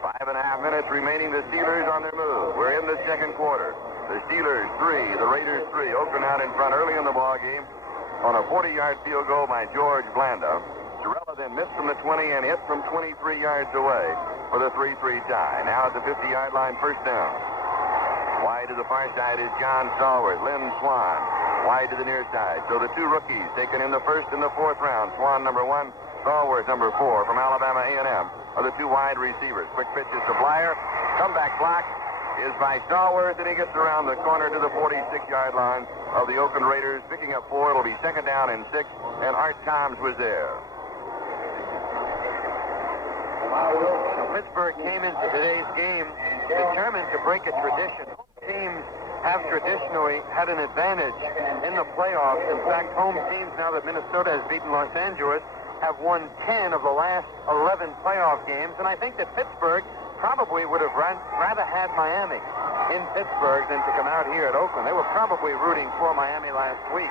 5.5 minutes remaining. The Steelers on their move. We're in the second quarter. The Steelers 3, the Raiders 3. Oakland out in front early in the ball game on a 40-yard field goal by George Blanda. Jarrella then missed from the 20 and hit from 23 yards away for the 3-3 tie. Now at the 50-yard line, first down. Wide to the far side is John Stallworth. Lynn Swan wide to the near side. So the 2 rookies taken in the first and the 4th round. Swan number 1. Stallworth, number 4, from Alabama A&M, are the 2 wide receivers. Quick pitches to Blyer. Comeback block is by Stallworth, and he gets around the corner to the 46-yard line of the Oakland Raiders, picking up 4. It'll be second down and 6, and Art Toms was there. So Pittsburgh came in into today's game, determined to break a tradition. Teams have traditionally had an advantage in the playoffs. In fact, home teams, now that Minnesota has beaten Los Angeles, have won 10 of the last 11 playoff games. And I think that Pittsburgh probably would have rather had Miami in Pittsburgh than to come out here at Oakland. They were probably rooting for Miami last week.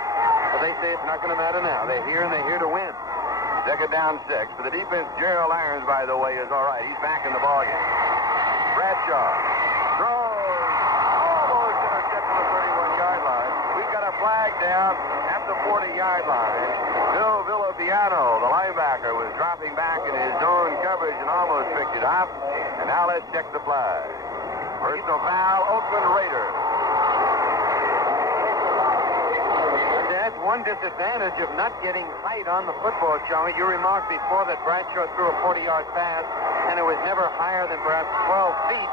But they say it's not going to matter now. They're here and they're here to win. Second down 6. For the defense, Gerald Irons, by the way, is all right. He's back in the ballgame. Bradshaw throws. Almost intercepted the 31-yard line. We've got a flag down at the 40-yard line. Bill Villapiano, the linebacker, was dropping back in his zone coverage and almost picked it up. And now let's check the flag. Personal foul, Oakland Raiders. That's one disadvantage of not getting height on the football, Charlie. You remarked before that Bradshaw threw a 40-yard pass, and it was never higher than perhaps 12 feet.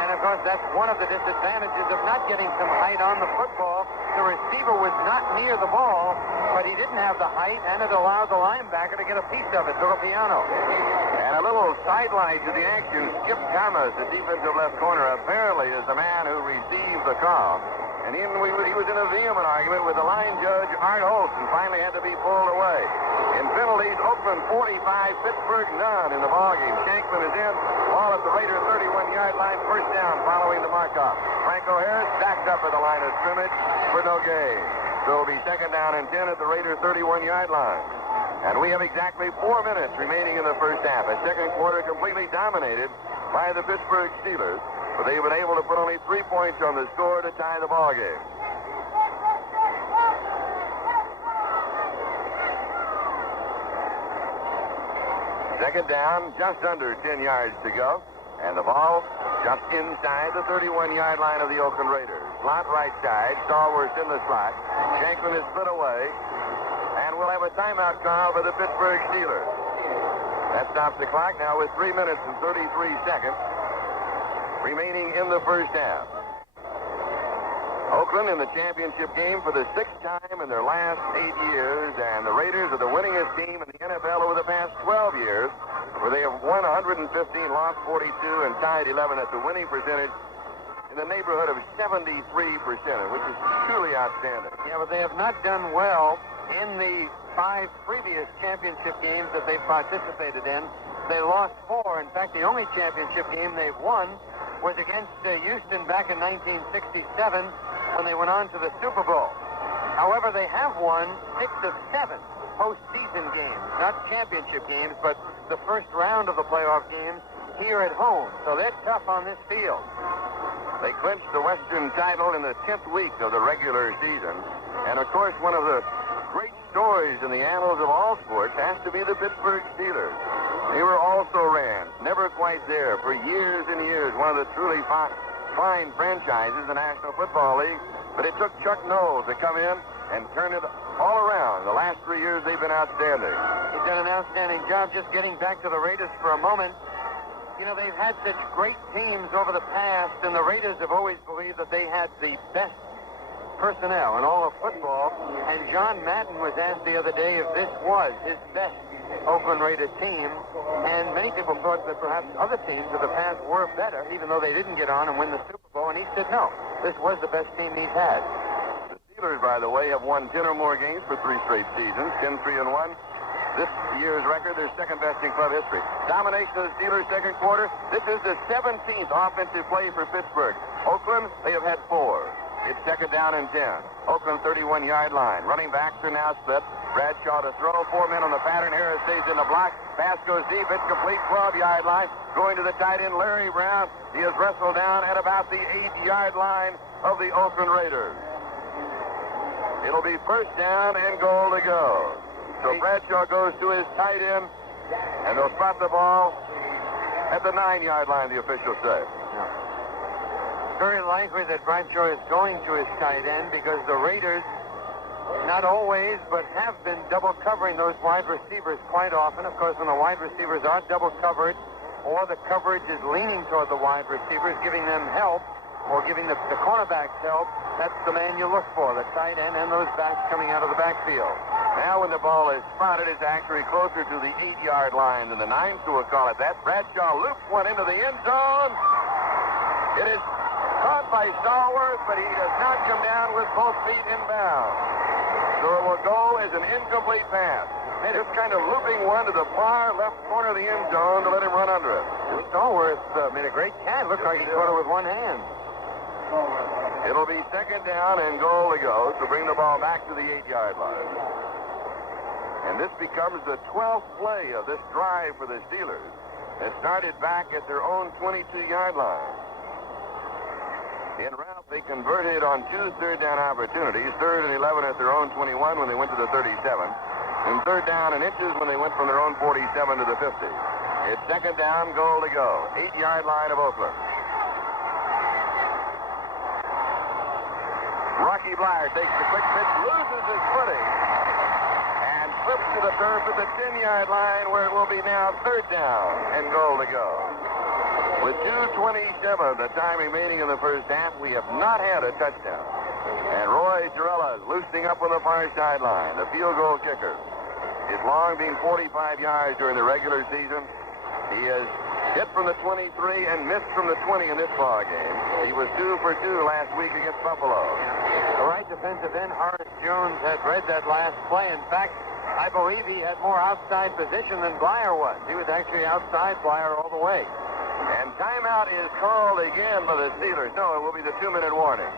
And, of course, that's one of the disadvantages of not getting some height on the football. The receiver was not near the ball, but he didn't have the height, and it allowed the linebacker to get a piece of it, Villapiano. And a little sideline to the action. Skip Thomas, the defensive left corner, apparently is the man who received the call. And he was in a vehement argument with the line judge, Art Holtz, and finally had to be pulled away. In penalties, Oakland 45, Pittsburgh none in the ballgame. Shankman is in. Ball at the Raiders 31-yard line. First down following the mark-off. Franco Harris backed up at the line of scrimmage for no gain. So it'll be second down and 10 at the Raiders 31-yard line. And we have exactly 4 minutes remaining in the first half. A second quarter completely dominated by the Pittsburgh Steelers. But they've been able to put only 3 points on the score to tie the ball game. Second down, just under 10 yards to go. And the ball just inside the 31-yard line of the Oakland Raiders. Slot right side, Stallworth in the slot. Shankman is split away. And we'll have a timeout call for the Pittsburgh Steelers. That stops the clock now with 3 minutes and 33 seconds remaining in the first half. Oakland in the championship game for the 6th time in their last 8 years, and the Raiders are the winningest team in the NFL over the past 12 years, where they have won 115, lost 42, and tied 11 at the winning percentage in the neighborhood of 73%, which is truly outstanding. Yeah, but they have not done well in the 5 previous championship games that they've participated in. They lost 4. In fact, the only championship game they've won was against Houston back in 1967 when they went on to the Super Bowl. However, they have won 6 of 7 postseason games, not championship games, but the first round of the playoff games here at home. So they're tough on this field. They clinched the Western title in the 10th week of the regular season. And, of course, one of the great stories in the annals of all sports has to be the Pittsburgh Steelers. They were also ran, never quite there, for years and years. One of the truly fine franchises in the National Football League. But it took Chuck Knowles to come in and turn it all around. The last 3 years, they've been outstanding. He's done an outstanding job. Just getting back to the Raiders for a moment. You know, they've had such great teams over the past, and the Raiders have always believed that they had the best personnel in all of football. And John Madden was asked the other day if this was his best Oakland Raider team, and many people thought that perhaps other teams of the past were better, even though they didn't get on and win the Super Bowl, and he said no, this was the best team he's had. The Steelers, by the way, have won 10 or more games for 3 straight seasons, 10-3-1. This year's record, their second best in club history. Domination of the Steelers second quarter. This is the 17th offensive play for Pittsburgh. Oakland, they have had 4. It's second down and 10. Oakland 31-yard line. Running backs are now split. Bradshaw to throw. 4 men on the pattern. Harris stays in the block. Pass goes deep. It's complete 12-yard line. Going to the tight end, Larry Brown. He is wrestled down at about the 8-yard line of the Oakland Raiders. It'll be first down and goal to go. So Bradshaw goes to his tight end, and they'll spot the ball at the 9-yard line, the officials say. Very likely that Bradshaw is going to his tight end because the Raiders, not always, but have been double covering those wide receivers quite often. Of course, when the wide receivers are double covered or the coverage is leaning toward the wide receivers, giving them help or giving the cornerbacks help, that's the man you look for, the tight end and those backs coming out of the backfield. Now when the ball is spotted, it's actually closer to the 8-yard line than the 9, so we'll call it that. Bradshaw loops one into the end zone. It is caught by Stallworth, but he does not come down with both feet inbound. So it will go as an incomplete pass. They're just kind of looping one to the far left corner of the end zone to let him run under it. Stallworth made a great catch. Looks like he caught it with one hand. It'll be second down and goal to go to bring the ball back to the 8-yard line. And this becomes the 12th play of this drive for the Steelers. It started back at their own 22-yard line. In route, they converted on 2 third-down opportunities, 3rd and 11 at their own 21 when they went to the 37, and 3rd down and inches when they went from their own 47 to the 50. It's second down, goal to go. 8-yard line of Oakland. Rocky Blyer takes the quick pitch, loses his footing, and slips to the turf at the 10-yard line where it will be now 3rd down and goal to go. With 2:27 the time remaining in the first half, we have not had a touchdown. And Roy Girella is loosening up on the far sideline, the field goal kicker. His long being 45 yards during the regular season. He has hit from the 23 and missed from the 20 in this ball game. He was 2 for 2 last week against Buffalo. The right defensive end, Horace Jones, had read that last play. In fact, I believe he had more outside position than Blyer was. He was actually outside Blyer all the way. And timeout is called again by the Steelers. No, it will be the 2-minute warning.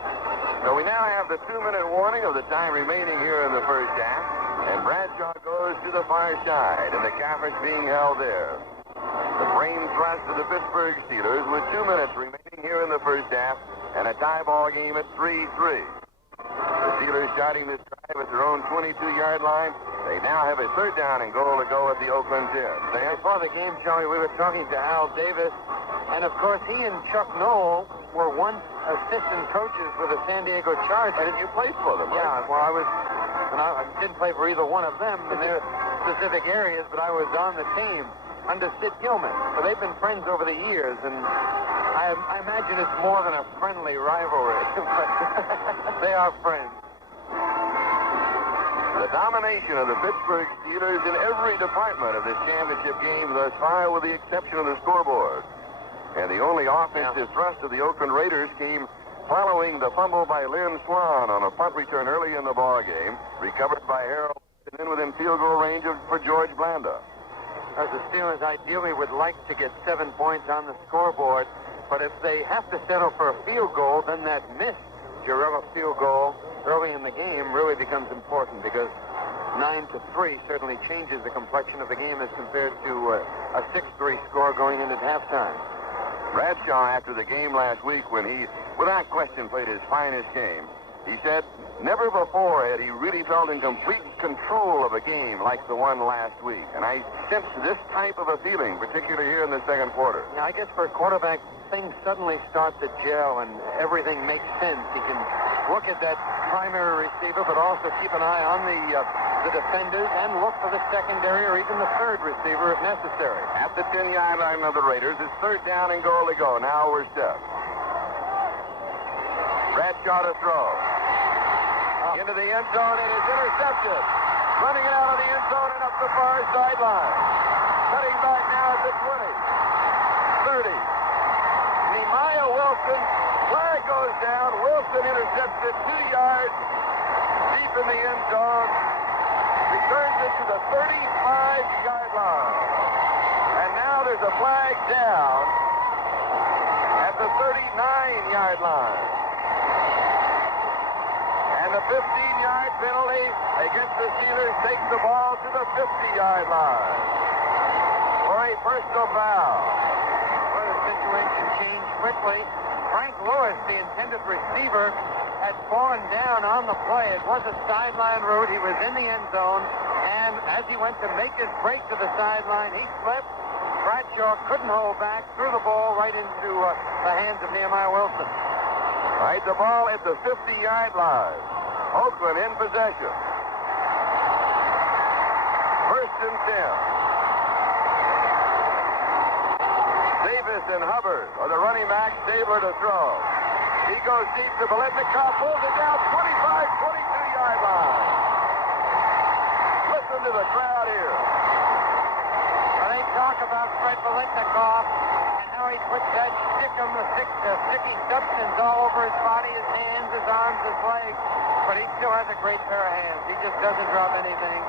So we now have the 2-minute warning of the time remaining here in the first half. And Bradshaw goes to the far side, and the Catholics being held there. The brain thrust of the Pittsburgh Steelers with 2 minutes remaining here in the first half, and a tie ball game at 3-3. The Steelers starting this drive at their own 22-yard line. They now have a 3rd down and goal to go at the Oakland 10. Before the game, Joey, we were talking to Al Davis, and of course he and Chuck Noll were once assistant coaches for the San Diego Chargers. And you played for them, right? Yeah, well, I didn't play for either one of them in their specific areas, but I was on the team under Sid Gilman. So they've been friends over the years, and I imagine it's more than a friendly rivalry, but they are friends. The domination of the Pittsburgh Steelers in every department of this championship game thus far, with the exception of the scoreboard. And the only offensive thrust of the Oakland Raiders came following the fumble by Lynn Swan on a punt return early in the ball game, recovered by Harold, and then within field goal range for George Blanda. As the Steelers ideally would like to get 7 points on the scoreboard, but if they have to settle for a field goal, then that missed Girella field goal early in the game really becomes important, because 9-3 certainly changes the complexion of the game as compared to a 6-3 score going into halftime. Bradshaw, after the game last week, when he, without question, played his finest game, he said never before had he really felt in complete control of a game like the one last week. And I sense this type of a feeling, particularly here in the second quarter. Yeah, I guess for a quarterback, things suddenly start to gel and everything makes sense. He can look at that primary receiver, but also keep an eye on the defenders and look for the secondary or even the third receiver if necessary. At the 10-yard line of the Raiders, it's 3rd down and goal to go. Now we're set. Bradshaw to throw. Into the end zone, and is intercepted. Running it out of the end zone and up the far sideline. Cutting back now at the 20. 30. Nehemiah Wilson. Flag goes down. Wilson intercepts it 2 yards deep in the end zone. Returns it to the 35-yard line. And now there's a flag down at the 39-yard line. And the 15-yard penalty against the Steelers takes the ball to the 50-yard line for a personal foul. Well, the situation changed quickly. Frank Lewis, the intended receiver, had fallen down on the play. It was a sideline route. He was in the end zone, and as he went to make his break to the sideline, he slipped. Bradshaw couldn't hold back, threw the ball right into the hands of Nehemiah Wilson. All right, the ball at the 50-yard line. Oakland in possession. 1st and 10. Davis and Hubbard are the running back. Stabler to throw. He goes deep to Biletnikoff, pulls it down 25, 22-yard line. into the crowd here. Well, they talk about Fred Biletnikoff and how he puts that sticky substance all over his body, his hands, his arms, his legs. But he still has a great pair of hands. He just doesn't drop anything.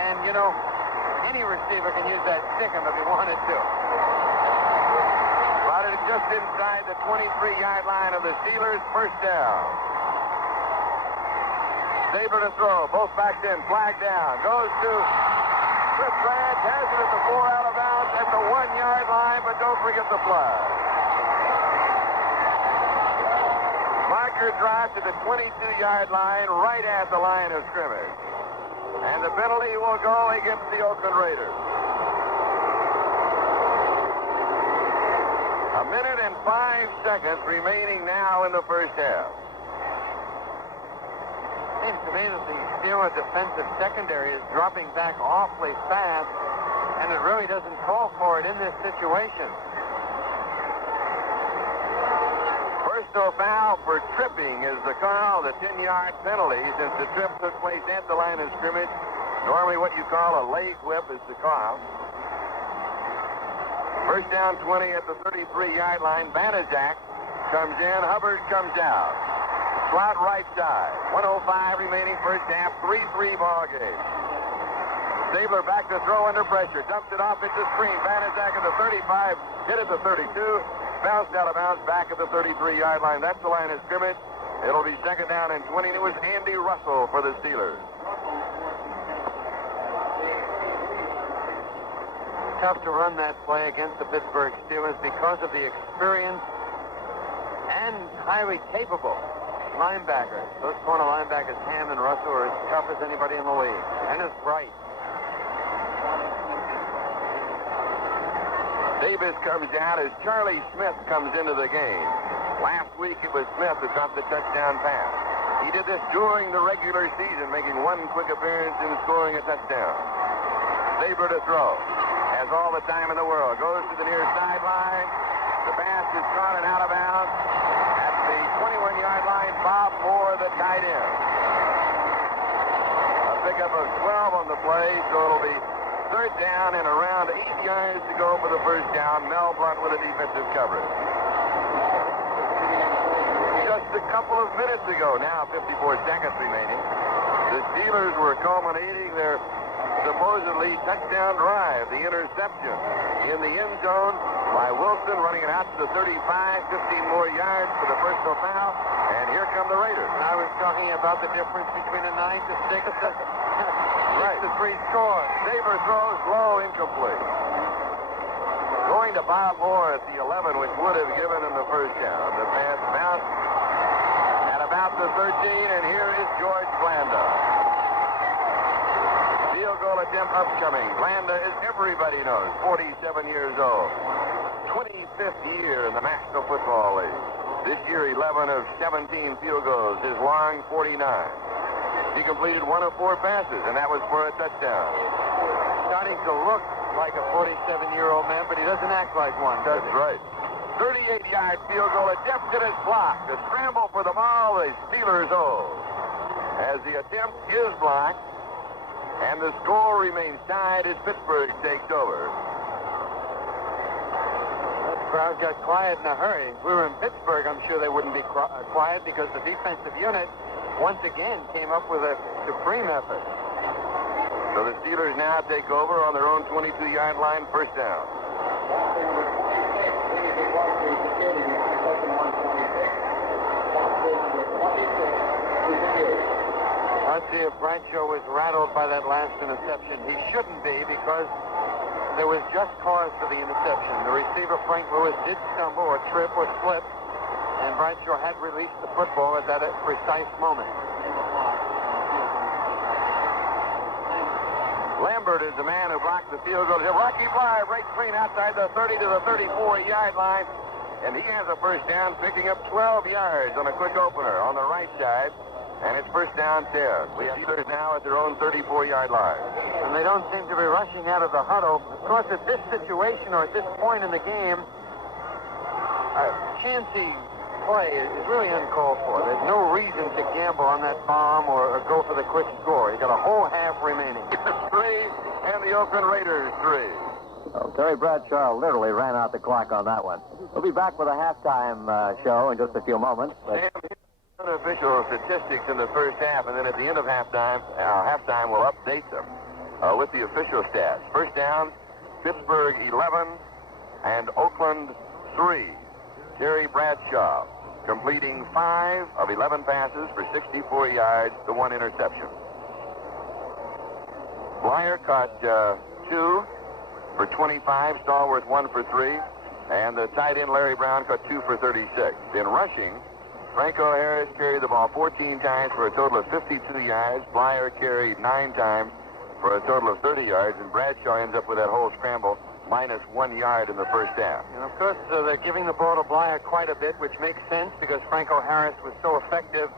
And, you know, any receiver can use that stickum if he wanted to. But it's just inside the 23-yard line of the Steelers. First down. Saber to throw. Both backs in. Flag down. Goes to Chris Branch. Has it at the 4 out of bounds at the 1-yard line, but don't forget the flag. Marker dropped to the 22-yard line, right at the line of scrimmage. And the penalty will go against the Oakland Raiders. 1 minute and 5 seconds remaining now in the first half. Seems to me that the Steelers defensive secondary is dropping back awfully fast, and it really doesn't call for it in this situation. Personal foul for tripping is the call, the 10-yard penalty, since the trip took place at the line of scrimmage. Normally what you call a leg whip is the call. First down 20 at the 33-yard line. Banaszak comes in. Hubbard comes out. Slot right side. 1:05 remaining first half. 3-3 ball game. Stabler back to throw under pressure. Dumps it off into screen. Banaszak at the 35. Hit at the 32. Bounced out of bounds back at the 33-yard line. That's the line of scrimmage. It'll be second down and 20. It was Andy Russell for the Steelers. Tough to run that play against the Pittsburgh Steelers because of the experience and highly capable linebackers. Those corner linebackers, Ham and Russell, are as tough as anybody in the league. And as bright. Davis comes down as Charlie Smith comes into the game. Last week it was Smith that got the touchdown pass. He did this during the regular season, making one quick appearance and scoring a touchdown. Saber to throw. Has all the time in the world. Goes to the near sideline. The pass is caught and out of bounds. At the 21-yard line, Bob Moore, the tight end. A pickup of 12 on the play, so it'll be third down and around 8 yards to go for the first down. Mel Blunt with a defensive coverage. Just a couple of minutes ago, now 54 seconds remaining, the Steelers were culminating their supposedly touchdown drive, the interception in the end zone by Wilson, running it out to the 35, 15 more yards for the personal foul, and here come the Raiders. I was talking about the difference between a 9 to 6 right. to 3 score. Saber throws low, incomplete. Going to Bob Moore at the 11, which would have given him the first down. The pass bounced at about the 13, and here is George Blanda. Field goal attempt upcoming. Blanda, as everybody knows, 47 years old. 25th year in the National Football League. This year, 11 of 17 field goals. His long 49. He completed 1 of 4 passes, and that was for a touchdown. Starting to look like a 47-year-old man, but he doesn't act like one. That's right. 38-yard field goal attempt, and it's blocked. The scramble for the ball, the Steelers hold. As the attempt is blocked, and the score remains tied as Pittsburgh takes over. That crowd got quiet in a hurry. If we were in Pittsburgh, I'm sure they wouldn't be quiet because the defensive unit once again came up with a supreme effort. So the Steelers now take over on their own 22-yard line, first down. Let's see if Bradshaw was rattled by that last interception. He shouldn't be because there was just cause for the interception. The receiver, Frank Lewis, did stumble or trip or slip, and Bradshaw had released the football at that precise moment. Lambert is the man who blocked the field goal. Rocky Bly breaks clean outside the 30 to the 34-yard line, and he has a first down, picking up 12 yards on a quick opener on the right side. And it's first down 10. The Steelers now at their own 34-yard line. And they don't seem to be rushing out of the huddle. Of course, at this situation or at this point in the game, Chancey play is really uncalled for. There's no reason to gamble on that bomb or go for the quick score. You got a whole half remaining. 3, and the Oakland Raiders 3. Well, Terry Bradshaw literally ran out the clock on that one. We'll be back with a halftime show in just a few moments. But... Unofficial statistics in the first half, and then at the end of halftime we'll update them with the official stats. First down, Pittsburgh 11 and Oakland 3. Terry Bradshaw completing 5 of 11 passes for 64 yards to 1 interception. Blyer caught 2 for 25, Stallworth 1 for 3, and the tight end Larry Brown caught 2 for 36. In rushing, Franco Harris carried the ball 14 times for a total of 52 yards. Blyer carried 9 times for a total of 30 yards, and Bradshaw ends up with that whole scramble minus 1 yard in the first half. And, of course, they're giving the ball to Blyer quite a bit, which makes sense because Franco Harris was so effective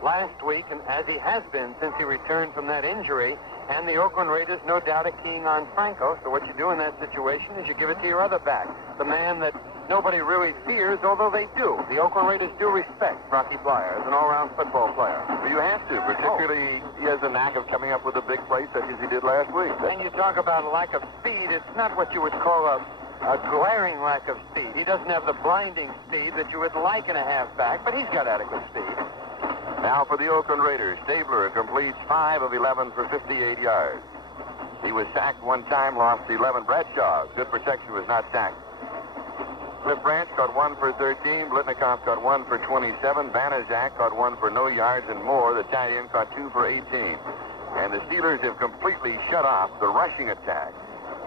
last week, and as he has been since he returned from that injury. And the Oakland Raiders, no doubt, are keying on Franco. So what you do in that situation is you give it to your other back, the man that nobody really fears, although they do. The Oakland Raiders do respect Rocky Blyer as an all-around football player. Well, you have to, particularly he has a knack of coming up with a big play such as he did last week. And you talk about a lack of speed. It's not what you would call a glaring lack of speed. He doesn't have the blinding speed that you would like in a halfback, but he's got adequate speed. Now for the Oakland Raiders, Stabler completes 5 of 11 for 58 yards. He was sacked 1 time, lost 11. Bradshaw's good protection was not sacked. Cliff Branch caught 1 for 13. Blitnikoff caught 1 for 27. Banaszak caught 1 for no yards and more. The tight end caught 2 for 18. And the Steelers have completely shut off the rushing attack.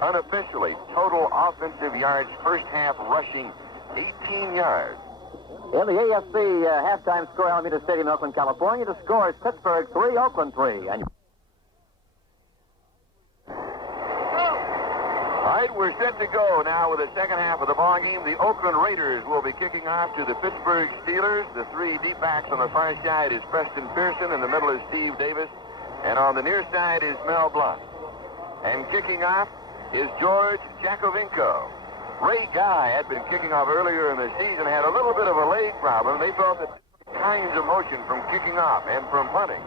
Unofficially, total offensive yards, first half rushing 18 yards. In the AFC halftime score, Alameda Stadium, Oakland, California, the score is Pittsburgh 3, Oakland 3. And... All right, we're set to go now with the second half of the ball game. The Oakland Raiders will be kicking off to the Pittsburgh Steelers. The 3 deep backs on the far side is Preston Pearson. In the middle is Steve Davis. And on the near side is Mel Blunt. And kicking off is George Jakovinko. Ray Guy had been kicking off earlier in the season, had a little bit of a leg problem. They thought that kinds of motion from kicking off and from punting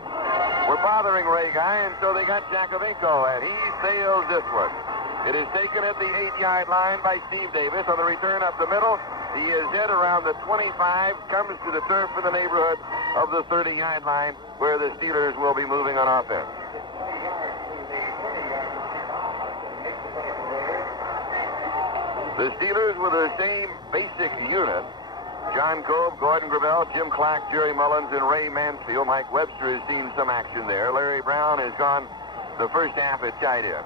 were bothering Ray Guy, and so they got Jakovinko, and he sails this one. It is taken at the 8-yard line by Steve Davis. On the return up the middle, he is hit around the 25, comes to the turf in the neighborhood of the 30-yard line, where the Steelers will be moving on offense. The Steelers with the same basic unit. John Cove, Gordon Gravel, Jim Clark, Jerry Mullins, and Ray Mansfield. Mike Webster has seen some action there. Larry Brown has gone the first half at tight end.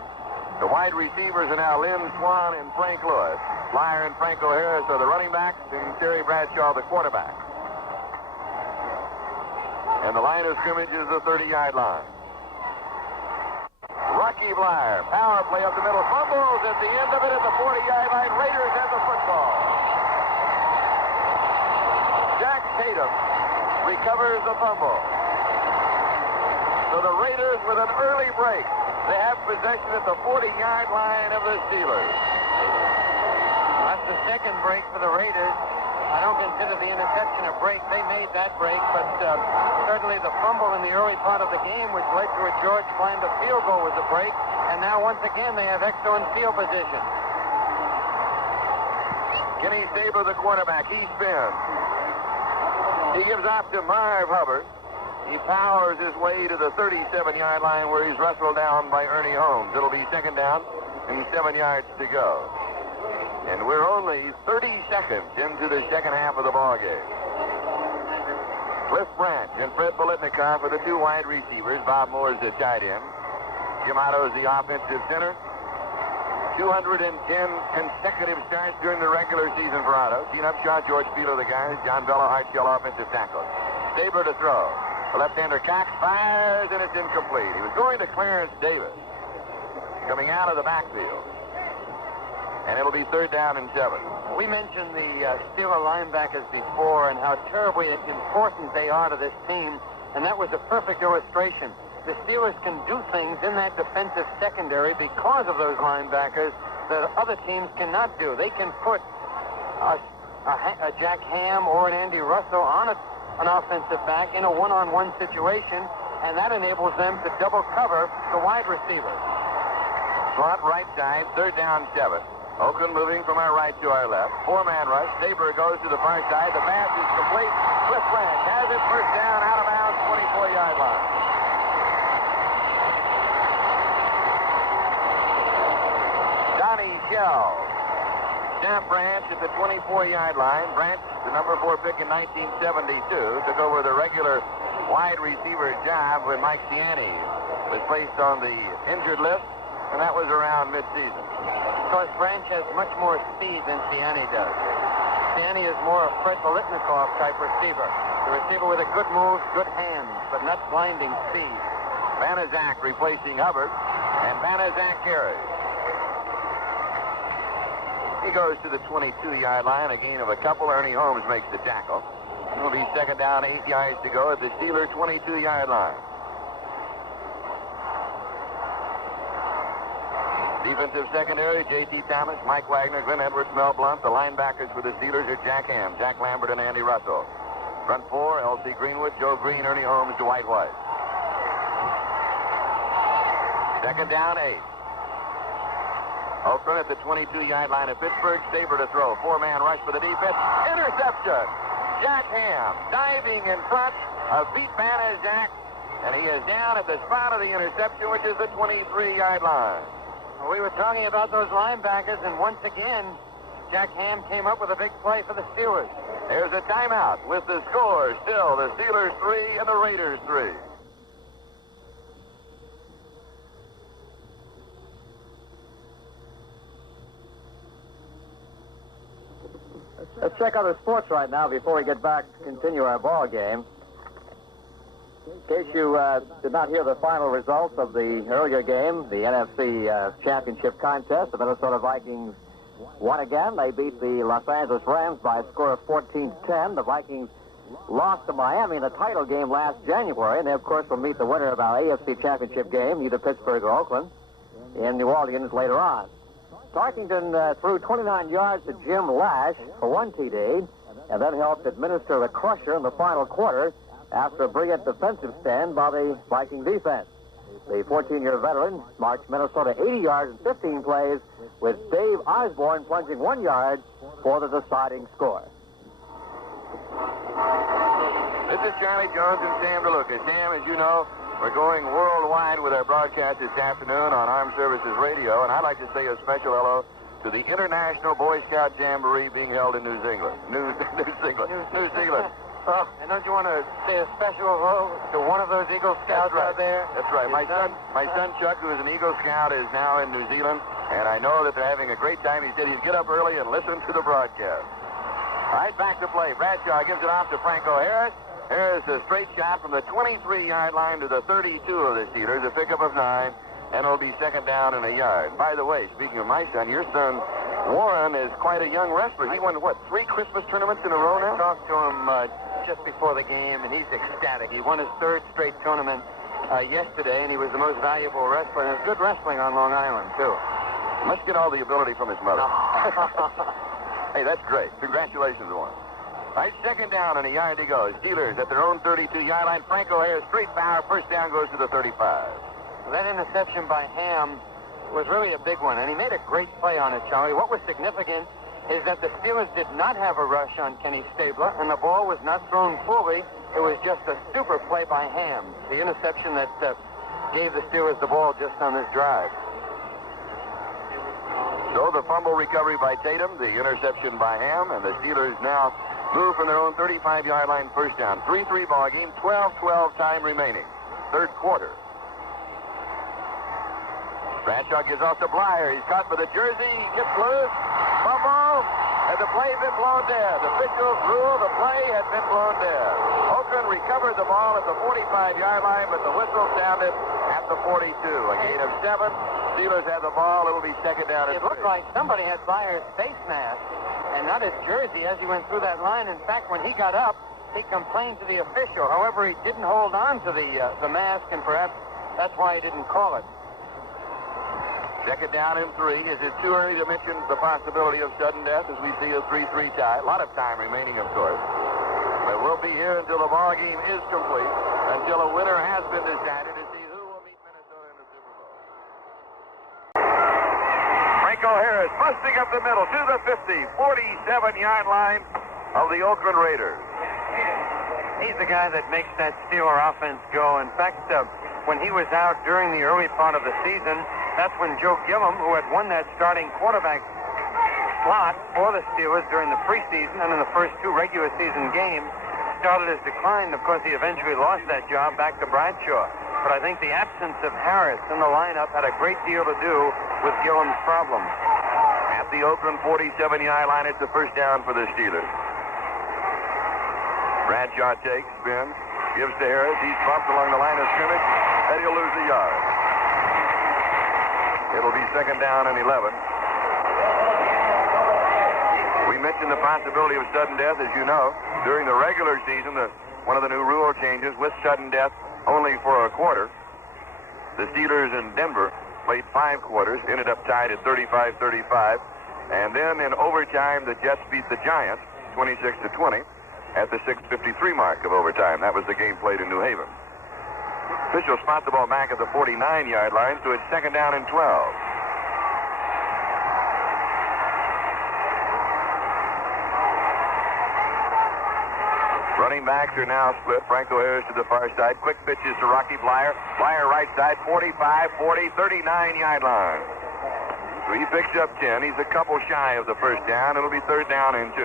The wide receivers are now Lynn Swan and Frank Lewis. Blyer and Franco Harris are the running backs, and Terry Bradshaw the quarterback. And the line of scrimmage is the 30-yard line. Rocky Blyer, power play up the middle, fumbles at the end of it at the 40-yard line. Raiders have the football. Jack Tatum recovers the fumble. So the Raiders with an early break. They have possession at the 40-yard line of the Steelers. That's the second break for the Raiders. I don't consider the interception a break. They made that break, but certainly the fumble in the early part of the game, which led to a George Blanda field goal, was a break. And now, once again, they have excellent field position. Kenny Stabler, the quarterback, he spins. He gives off to Marv Hubbard. He powers his way to the 37-yard line where he's wrestled down by Ernie Holmes. It'll be second down and 7 yards to go. And we're only 30 seconds into the second half of the ball game. Cliff Branch and Fred Bolitnikoff are the 2 wide receivers. Bob Moore is the tight end. Jim Otto is the offensive center. 210 consecutive starts during the regular season for Otto. Gene Upshaw, George Fiedler, the guys. John Bello, Art Shell, offensive tackle. Stabler to throw. The left-hander Cox fires, and it's incomplete. He was going to Clarence Davis, coming out of the backfield. And it'll be third down and 7. We mentioned the Steeler linebackers before and how terribly important they are to this team, and that was a perfect illustration. The Steelers can do things in that defensive secondary because of those linebackers that other teams cannot do. They can put a Jack Ham or an Andy Russell on an offensive back in a one-on-one situation, and that enables them to double cover the wide receiver. Slot right side, third down 7. Oakland moving from our right to our left. 4-man rush. Saber goes to the far side. The pass is complete. Cliff Branch has it, first down, out of bounds, 24-yard line. Donnie Shell. Snap Branch at the 24-yard line. Branch, the number 4 pick in 1972, took over the regular wide receiver job when Mike Ciani was placed on the injured list, and that was around midseason. Because Branch has much more speed than Ciani does. Ciani is more a Fred Biletnikoff type receiver. The receiver with a good move, good hands, but not blinding speed. Banaszak replacing Hubbard, and Banaszak carries. He goes to the 22-yard line, a gain of a couple. Ernie Holmes makes the tackle. It'll be second down, 8 yards to go at the Steelers' 22-yard line. Defensive secondary, J.T. Thomas, Mike Wagner, Glenn Edwards, Mel Blunt. The linebackers for the Steelers are Jack Ham, Jack Lambert, and Andy Russell. Front 4, L.C. Greenwood, Joe Green, Ernie Holmes, Dwight White. Second down, 8. Oakland at the 22-yard line of Pittsburgh. Saber to throw. 4-man rush for the defense. Interception. Jack Ham diving in front of beat Banaszak, and he is down at the spot of the interception, which is the 23-yard line. We were talking about those linebackers, and once again, Jack Ham came up with a big play for the Steelers. There's a timeout with the score still the Steelers 3 and the Raiders 3. Let's check other sports right now before we get back to continue our ball game. In case you did not hear the final results of the earlier game, the NFC Championship contest, the Minnesota Vikings won again. They beat the Los Angeles Rams by a score of 14-10. The Vikings lost to Miami in the title game last January, and they, of course, will meet the winner of our AFC Championship game, either Pittsburgh or Oakland, in New Orleans later on. Tarkington threw 29 yards to Jim Lash for one TD, and then helped administer the crusher in the final quarter after a brilliant defensive stand by the Viking defense. The 14-year veteran marched Minnesota 80 yards in 15 plays, with Dave Osborne plunging 1 yard for the deciding score. This is Charlie Jones and Sam DeLuca. Sam, as you know, we're going worldwide with our broadcast this afternoon on Armed Services Radio, and I'd like to say a special hello to the International Boy Scout Jamboree being held in New Zealand. New Zealand. Oh, and don't you want to say a special hello to one of those Eagle Scouts out there? That's right. My son Chuck, who is an Eagle Scout, is now in New Zealand, and I know that they're having a great time. He said he'd get up early and listen to the broadcast. All right, back to play. Bradshaw gives it off to Franco Harris. Harris a straight shot from the 23-yard line to the 32 of the Steelers, a pickup of 9, and it'll be second down and a yard. By the way, speaking of my son, your son Warren is quite a young wrestler. He won, 3 Christmas tournaments in a row now? I talked to him just before the game, and he's ecstatic. He won his 3rd straight tournament yesterday, and he was the most valuable wrestler. And it's good wrestling on Long Island, too. Must get all the ability from his mother. Hey, that's great. Congratulations, Warren. All right, second down and a yard to go. Steelers at their own 32-yard line. Franco Harris, straight power. First down goes to the 35. That interception by Ham was really a big one, and he made a great play on it, Charlie. What was significant is that the Steelers did not have a rush on Kenny Stabler, and the ball was not thrown fully. It was just a super play by Ham, the interception that gave the Steelers the ball just on this drive. So the fumble recovery by Tatum, the interception by Ham, and the Steelers now move from their own 35-yard line, first down. 3-3 ball game, 12-12 time remaining. Third quarter. Bradshaw gives off to Blyer. He's caught for the jersey. Gets loose. Fumble. And the play had been blown dead. Officials rule the play had been blown dead. Oakland recovered the ball at the 45-yard line, but the whistle sounded at the 42. A gain of 7. Steelers have the ball. It'll be second down. It looked like somebody had Blyer's face mask and not his jersey as he went through that line. In fact, when he got up, he complained to the official. However, he didn't hold on to the mask, and perhaps that's why he didn't call it. Second down and 3. Is it too early to mention the possibility of sudden death as we see a 3-3 tie? A lot of time remaining, of course. But we'll be here until the ball game is complete, until a winner has been decided to see who will meet Minnesota in the Super Bowl. Franco Harris busting up the middle to the 50, 47-yard line of the Oakland Raiders. He's the guy that makes that Steeler offense go. In fact, when he was out during the early part of the season, that's when Joe Gillum, who had won that starting quarterback slot for the Steelers during the preseason and in the first 2 regular season games, started his decline. Of course, he eventually lost that job back to Bradshaw. But I think the absence of Harris in the lineup had a great deal to do with Gillum's problem. At the Oakland 47-yard line, it's the first down for the Steelers. Bradshaw takes, spins, gives to Harris. He's bumped along the line of scrimmage, and he'll lose a yard. It'll be second down and 11. We mentioned the possibility of sudden death, as you know. During the regular season, one of the new rule changes with sudden death only for a quarter. The Steelers in Denver played 5 quarters, ended up tied at 35-35. And then in overtime, the Jets beat the Giants 26-20 at the 6:53 mark of overtime. That was the game played in New Haven. Officials spot the ball back at the 49-yard line, so it's second down and 12. Running backs are now split. Franco Harris to the far side. Quick pitches to Rocky Blyer. Blyer right side, 45, 40, 39-yard line. So he picks up 10. He's a couple shy of the first down. It'll be third down and 2.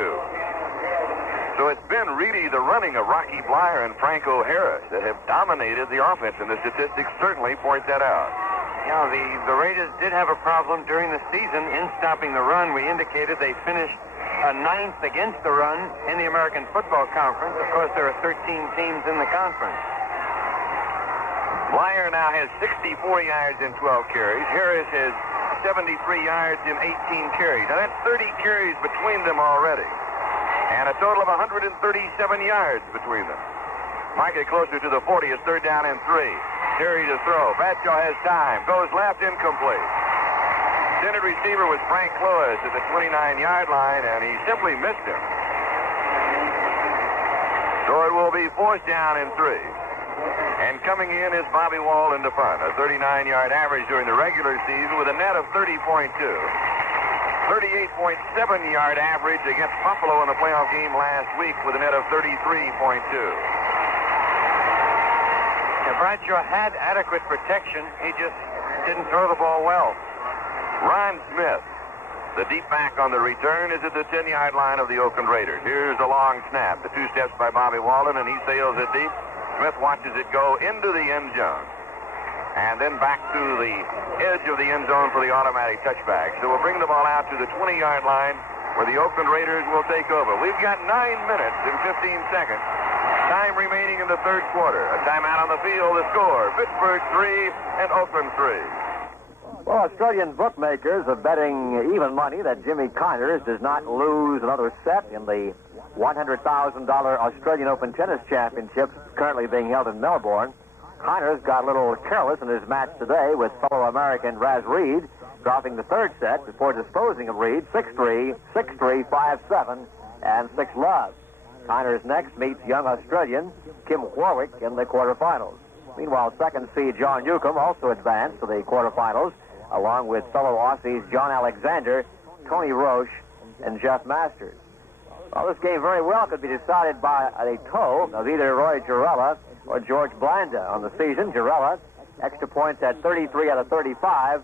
So it's been really the running of Rocky Blyer and Franco Harris that have dominated the offense, and the statistics certainly point that out. Yeah, the Raiders did have a problem during the season in stopping the run. We indicated they finished 9th against the run in the American Football Conference. Of course, there are 13 teams in the conference. Blyer now has 64 yards in 12 carries. Harris has 73 yards in 18 carries. Now, that's 30 carries between them already. And a total of 137 yards between them. Might get closer to the 40. It's third down and 3. Terry to throw. Bradshaw has time. Goes left, incomplete. Intended receiver was Frank Lewis at the 29-yard line, and he simply missed him. So it will be fourth down and 3. And coming in is Bobby Wall in the punt. A 39-yard average during the regular season with a net of 30.2. 38.7-yard average against Buffalo in the playoff game last week with a net of 33.2. Now, Bradshaw had adequate protection. He just didn't throw the ball well. Ron Smith, the deep back on the return, is at the 10-yard line of the Oakland Raiders. Here's the long snap. The 2 steps by Bobby Walden, and he sails it deep. Smith watches it go into the end zone. And then back to the edge of the end zone for the automatic touchback. So we'll bring the ball out to the 20-yard line where the Oakland Raiders will take over. We've got 9 minutes and 15 seconds. Time remaining in the third quarter. A timeout on the field. The score, Pittsburgh 3 and Oakland 3. Well, Australian bookmakers are betting even money that Jimmy Connors does not lose another set in the $100,000 Australian Open Tennis Championships currently being held in Melbourne. Connors got a little careless in his match today with fellow American Raz Reed, dropping the third set before disposing of Reed 6-3, 6-3, 5-7, and 6-love. Connors next meets young Australian Kim Warwick in the quarterfinals. Meanwhile, second seed John Newcomb also advanced to the quarterfinals, along with fellow Aussies John Alexander, Tony Roche, and Jeff Masters. Well, this game very well could be decided by a toe of either Roy Girella or George Blanda on the season. Girella, extra points at 33 out of 35.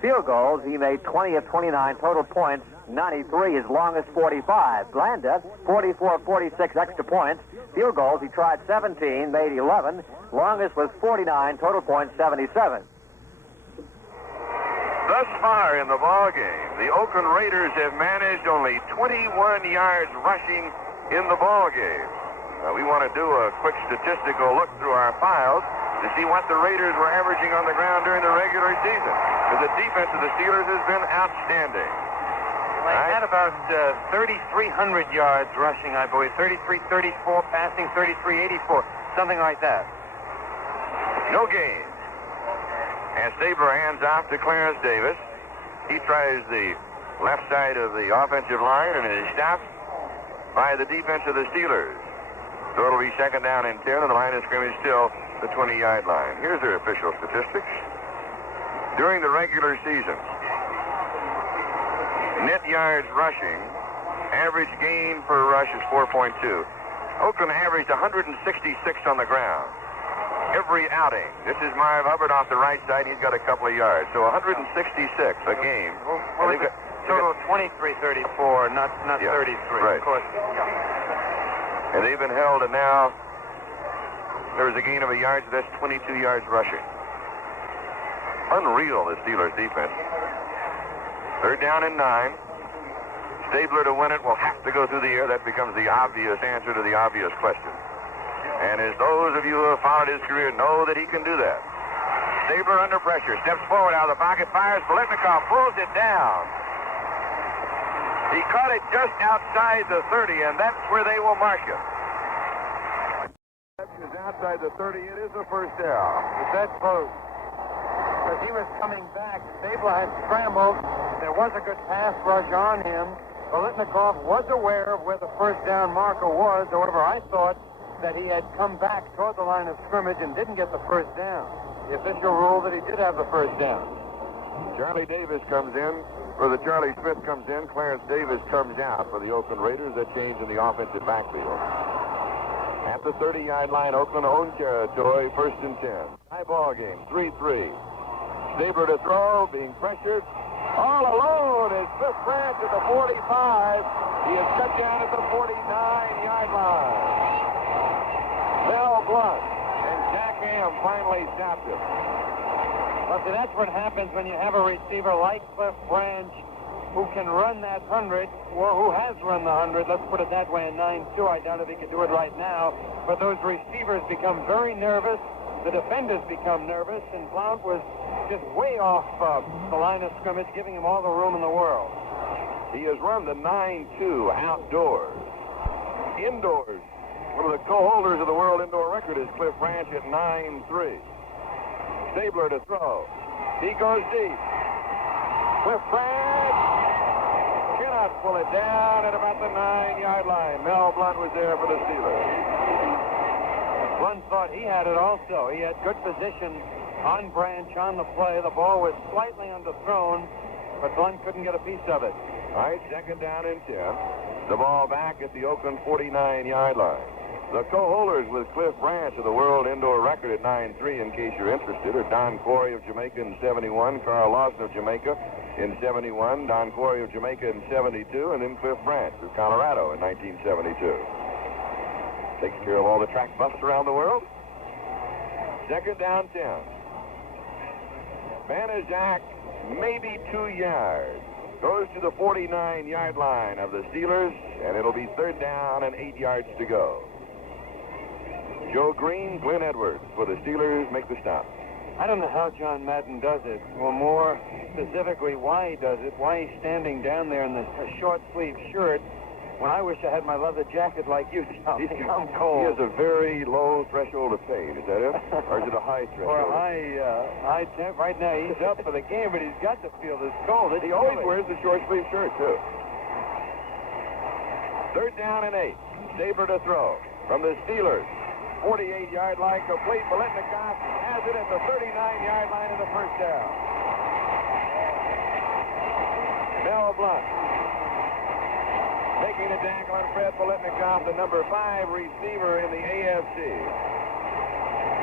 Field goals, he made 20 of 29, total points 93, his longest 45. Blanda, 44 of 46, extra points. Field goals, he tried 17, made 11. Longest was 49, total points 77. Thus far in the ball game, the Oakland Raiders have managed only 21 yards rushing in the ball game. We want to do a quick statistical look through our files to see what the Raiders were averaging on the ground during the regular season. Because the defense of the Steelers has been outstanding. They had about 3,300 yards rushing, I believe. 3,334 passing, 3,384, something like that. No gain. And Stabler hands off to Clarence Davis. He tries the left side of the offensive line and is stopped by the defense of the Steelers. So it'll be second down and 10, and the line of scrimmage still the 20-yard line. Here's their official statistics. During the regular season, net yards rushing, average gain per rush is 4.2. Oakland averaged 166 on the ground every outing. This is Marv Hubbard off the right side. He's got a couple of yards. So 166 a game. Well, it's a total of 23-34, not 33. Right. Of course. Yeah. And they've been held, and now there was a gain of a yard, so that's 22 yards rushing. Unreal, the Steelers' defense. Third down and 9. Stabler to win it will have to go through the air. That becomes the obvious answer to the obvious question. And as those of you who have followed his career know that he can do that. Stabler under pressure, steps forward out of the pocket, fires. Biletnikoff pulls it down. He caught it just outside the 30, and that's where they will mark him. Is outside the 30. It is a first down. It's that close. Because he was coming back. Stabler had scrambled. There was a good pass rush on him. Biletnikoff was aware of where the first down marker was. However, I thought that he had come back toward the line of scrimmage and didn't get the first down. The official ruled that he did have the first down. Charlie Davis comes in, or the Charlie Smith comes in. Clarence Davis comes out for the Oakland Raiders. That change in the offensive backfield. At the 30-yard line, Oakland own territory, first and 10. High ball game, 3-3. Stabler to throw, being pressured. All alone is Cliff Branch at the 45. He is cut down at the 49-yard line. Mel Blunt and Jack Ham finally stopped him. Well, see, that's what happens when you have a receiver like Cliff Branch who can run that 100, or who has run the 100. Let's put it that way in 9-2. I doubt if he could do it right now. But those receivers become very nervous. The defenders become nervous, and Blount was just way off the line of scrimmage, giving him all the room in the world. He has run the 9-2 outdoors. Indoors, one of the co-holders of the world indoor record is Cliff Branch at 9-3. Stabler to throw. He goes deep. Cliff Branch cannot pull it down at about the 9-yard line. Mel Blunt was there for the Steelers. Blunt thought he had it also. He had good position on Branch on the play. The ball was slightly underthrown, but Blunt couldn't get a piece of it. All right, second down and 10. The ball back at the Oakland 49-yard line. The co-holders with Cliff Branch of the world indoor record at 9-3, in case you're interested, are Don Quarry of Jamaica in 71, Carl Lawson of Jamaica in 71, Don Quarry of Jamaica in 72, and then Cliff Branch of Colorado in 1972. Takes care of all the track buffs around the world. Second down 10. Banaszak, maybe 2 yards. Goes to the 49-yard line of the Steelers, and it'll be third down and 8 yards to go. Joe Green, Glenn Edwards for the Steelers make the stop. I don't know how John Madden does it, or more specifically why he does it, why he's standing down there in a short-sleeve shirt when I wish I had my leather jacket like you, Tom. I'm cold. He has a very low threshold of pain. Is that it? Or is it a high threshold? Or a high temp. Right now, he's up for the game, but he's got to feel this cold. He always wears the short-sleeve shirt, too. Third down and 8. Stabler to throw from the Steelers. 48-yard line complete. Biletnikoff has it at the 39-yard line of the first down. Mel Blunt making the tackle on Fred Biletnikoff, the number 5 receiver in the AFC.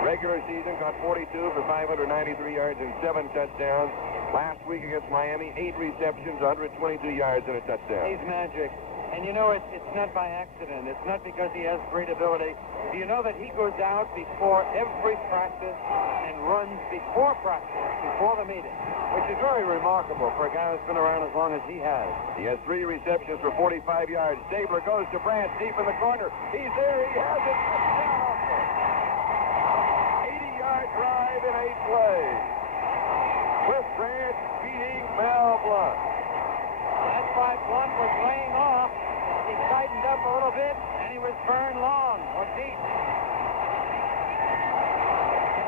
Regular season got 42 for 593 yards and 7 touchdowns. Last week against Miami, 8 receptions, 122 yards and a touchdown. He's magic. And you know, it's not by accident. It's not because he has great ability. Do you know that he goes out before every practice and runs before practice, before the meeting, which is very remarkable for a guy who's been around as long as he has. He has 3 receptions for 45 yards. Stabler goes to Branch deep in the corner. He's there. He has it. 80-yard drive in 8 plays. Cliff Branch beating Mel Blunt. That's why Blunt was laying off. He tightened up a little bit, and he was burned long or deep.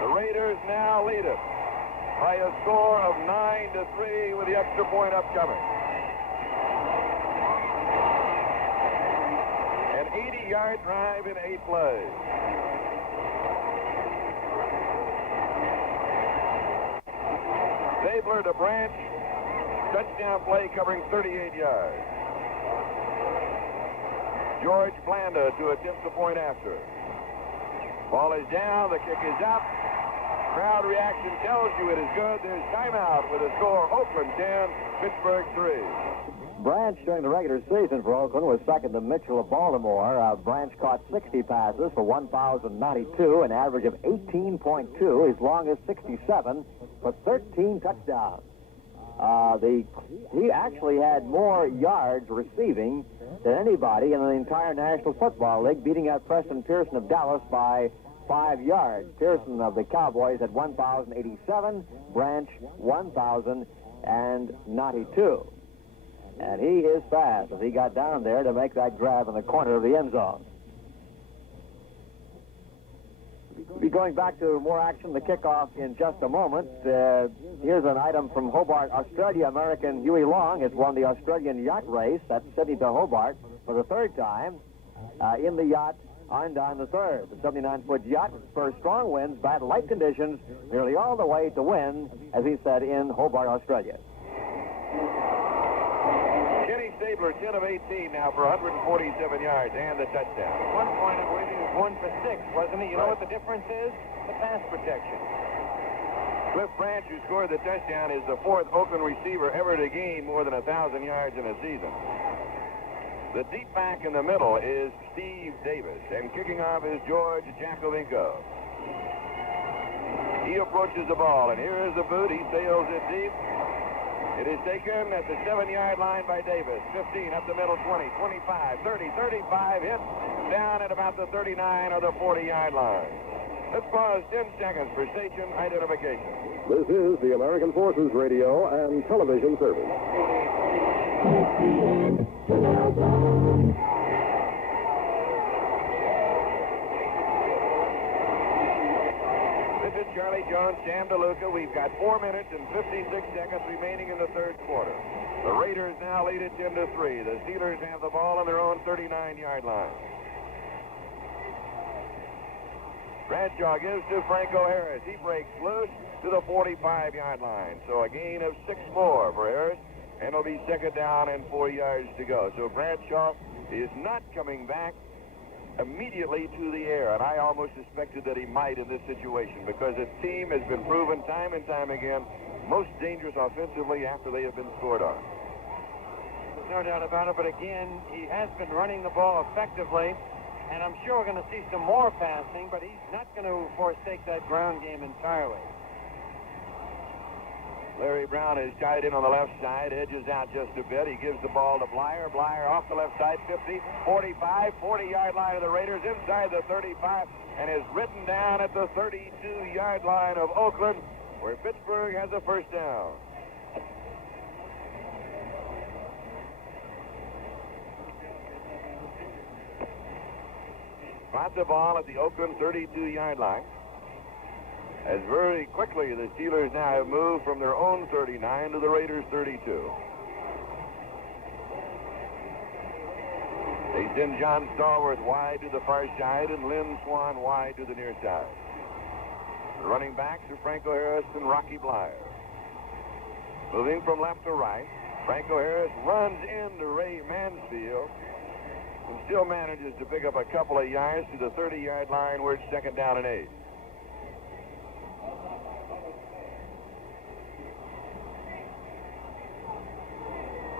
The Raiders now lead it by a score of 9-3 with the extra point upcoming. An 80-yard drive in 8 plays. Stabler to Branch. Touchdown play covering 38 yards. George Blanda to attempt the point after. Ball is down. The kick is up. Crowd reaction tells you it is good. There's timeout with a score Oakland 10, Pittsburgh 3. Branch during the regular season for Oakland was second to Mitchell of Baltimore. Branch caught 60 passes for 1,092, an average of 18.2. His longest 67 for 13 touchdowns. He actually had more yards receiving than anybody in the entire National Football League, beating out Preston Pearson of Dallas by 5 yards. Pearson of the Cowboys had 1,087, Branch 1,092. And he is fast as he got down there to make that grab in the corner of the end zone. We'll be going back to more action, the kickoff, in just a moment. Here's an item from Hobart, Australia. American Huey Long has won the Australian yacht race. That's Sydney to Hobart for the 3rd time in the yacht on the 3rd. The 79-foot yacht spurs strong winds, bad light conditions, nearly all the way to win, as he said, in Hobart, Australia. Kenny Stabler, 10 of 18 now for 147 yards and the touchdown. At one point, I believe he was 1 for 6, wasn't he? You know what the difference is? The pass protection. Cliff Branch, who scored the touchdown, is the 4th Oakland receiver ever to gain more than 1,000 yards in a season. The deep back in the middle is Steve Davis, and kicking off is George Jacovinko. He approaches the ball, and here is the boot. He sails it deep. It is taken at the 7-yard line by Davis. 15 up the middle, 20, 25, 30, 35, hit down at about the 39 or the 40-yard line. Let's pause 10 seconds for station identification. This is the American Forces Radio and Television Service. This is Charlie Jones, Sam DeLuca. We've got 4 minutes and 56 seconds remaining in the 3rd quarter. The Raiders now lead it 10-3. The Steelers have the ball on their own 39-yard line. Bradshaw gives to Franco Harris. He breaks loose to the 45-yard line. So a gain of 6 more for Harris, and it'll be 2nd down and 4 yards to go. So Bradshaw is not coming back immediately to the air, and I almost suspected that he might in this situation because his team has been proven time and time again most dangerous offensively after they have been scored on. There's no doubt about it, but again, he has been running the ball effectively, and I'm sure we're going to see some more passing, but he's not going to forsake that ground game entirely. Larry Brown is tied in on the left side, edges out just a bit. He gives the ball to Blyer. Blyer off the left side, 50, 45, 40-yard line of the Raiders, inside the 35, and is written down at the 32-yard line of Oakland, where Pittsburgh has a 1st down. Got the ball at the Oakland 32-yard line. As very quickly the Steelers now have moved from their own 39 to the Raiders' 32. They send John Stallworth wide to the far side and Lynn Swan wide to the near side. The running backs are Franco Harris and Rocky Blyer. Moving from left to right, Franco Harris runs into Ray Mansfield and still manages to pick up a couple of yards to the 30-yard line where it's 2nd down and 8.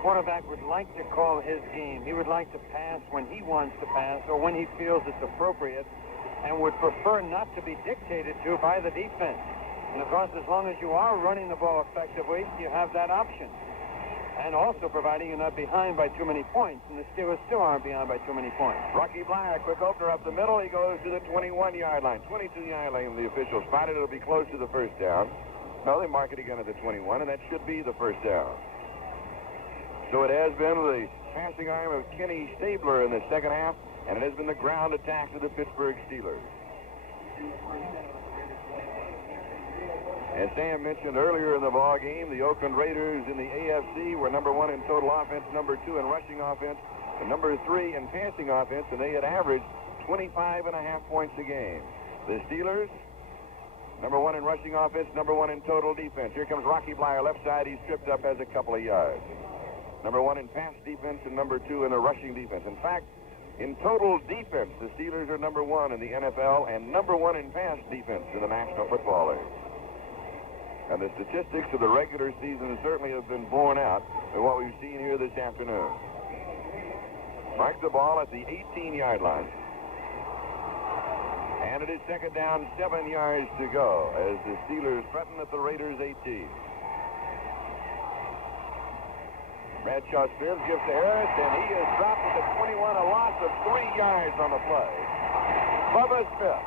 Quarterback would like to call his game. He would like to pass when he wants to pass or when he feels it's appropriate, and would prefer not to be dictated to by the defense. And of course, as long as you are running the ball effectively, you have that option. And also providing you're not behind by too many points, and the Steelers still aren't behind by too many points. Rocky Blyer, quick opener up the middle. He goes to the 21-yard line. 22-yard line, the official spotted. It'll be close to the 1st down. No, they mark it again at the 21, and that should be the 1st down. So it has been the passing arm of Kenny Stabler in the 2nd half, and it has been the ground attack of the Pittsburgh Steelers. As Sam mentioned earlier in the ball game, the Oakland Raiders in the AFC were number 1 in total offense, number 2 in rushing offense, and number 3 in passing offense, and they had averaged 25.5 points a game. The Steelers, number 1 in rushing offense, number 1 in total defense. Here comes Rocky Bleier, left side. He's tripped up, has a couple of yards. Number 1 in pass defense and number 2 in the rushing defense. In fact, in total defense, the Steelers are number 1 in the NFL and number 1 in pass defense in the National Football League. And the statistics of the regular season certainly have been borne out by what we've seen here this afternoon. Mark the ball at the 18-yard line. And it is second down, 7 yards to go as the Steelers threaten at the Raiders' 18. Bradshaw Smith gives to Harris, and he is dropped at the 21, a loss of 3 yards on the play. Bubba Smith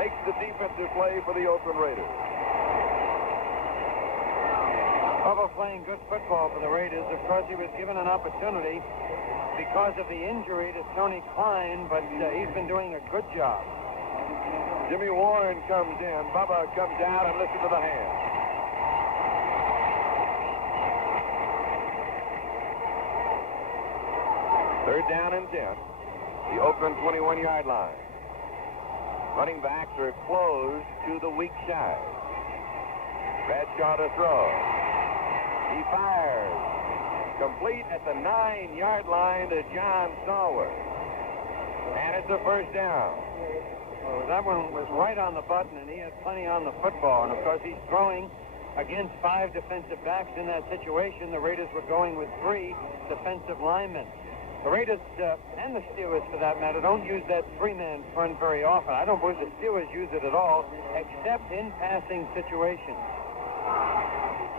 makes the defensive play for the Oakland Raiders. Bubba playing good football for the Raiders. Of course, he was given an opportunity because of the injury to Tony Klein, but he's been doing a good job. Jimmy Warren comes in. Bubba comes out, and listen to the hands. Third down and 10. The Oakland 21-yard line. Running backs are closed to the weak side. Bradshaw to throw. He fires. Complete at the 9-yard line to John Stallworth. And it's a first down. Well, that one was right on the button, and he had plenty on the football. And, of course, he's throwing against 5 defensive backs in that situation. The Raiders were going with 3 defensive linemen. The Raiders and the Steelers, for that matter, don't use that 3-man front very often. I don't believe the Steelers use it at all, except in passing situations.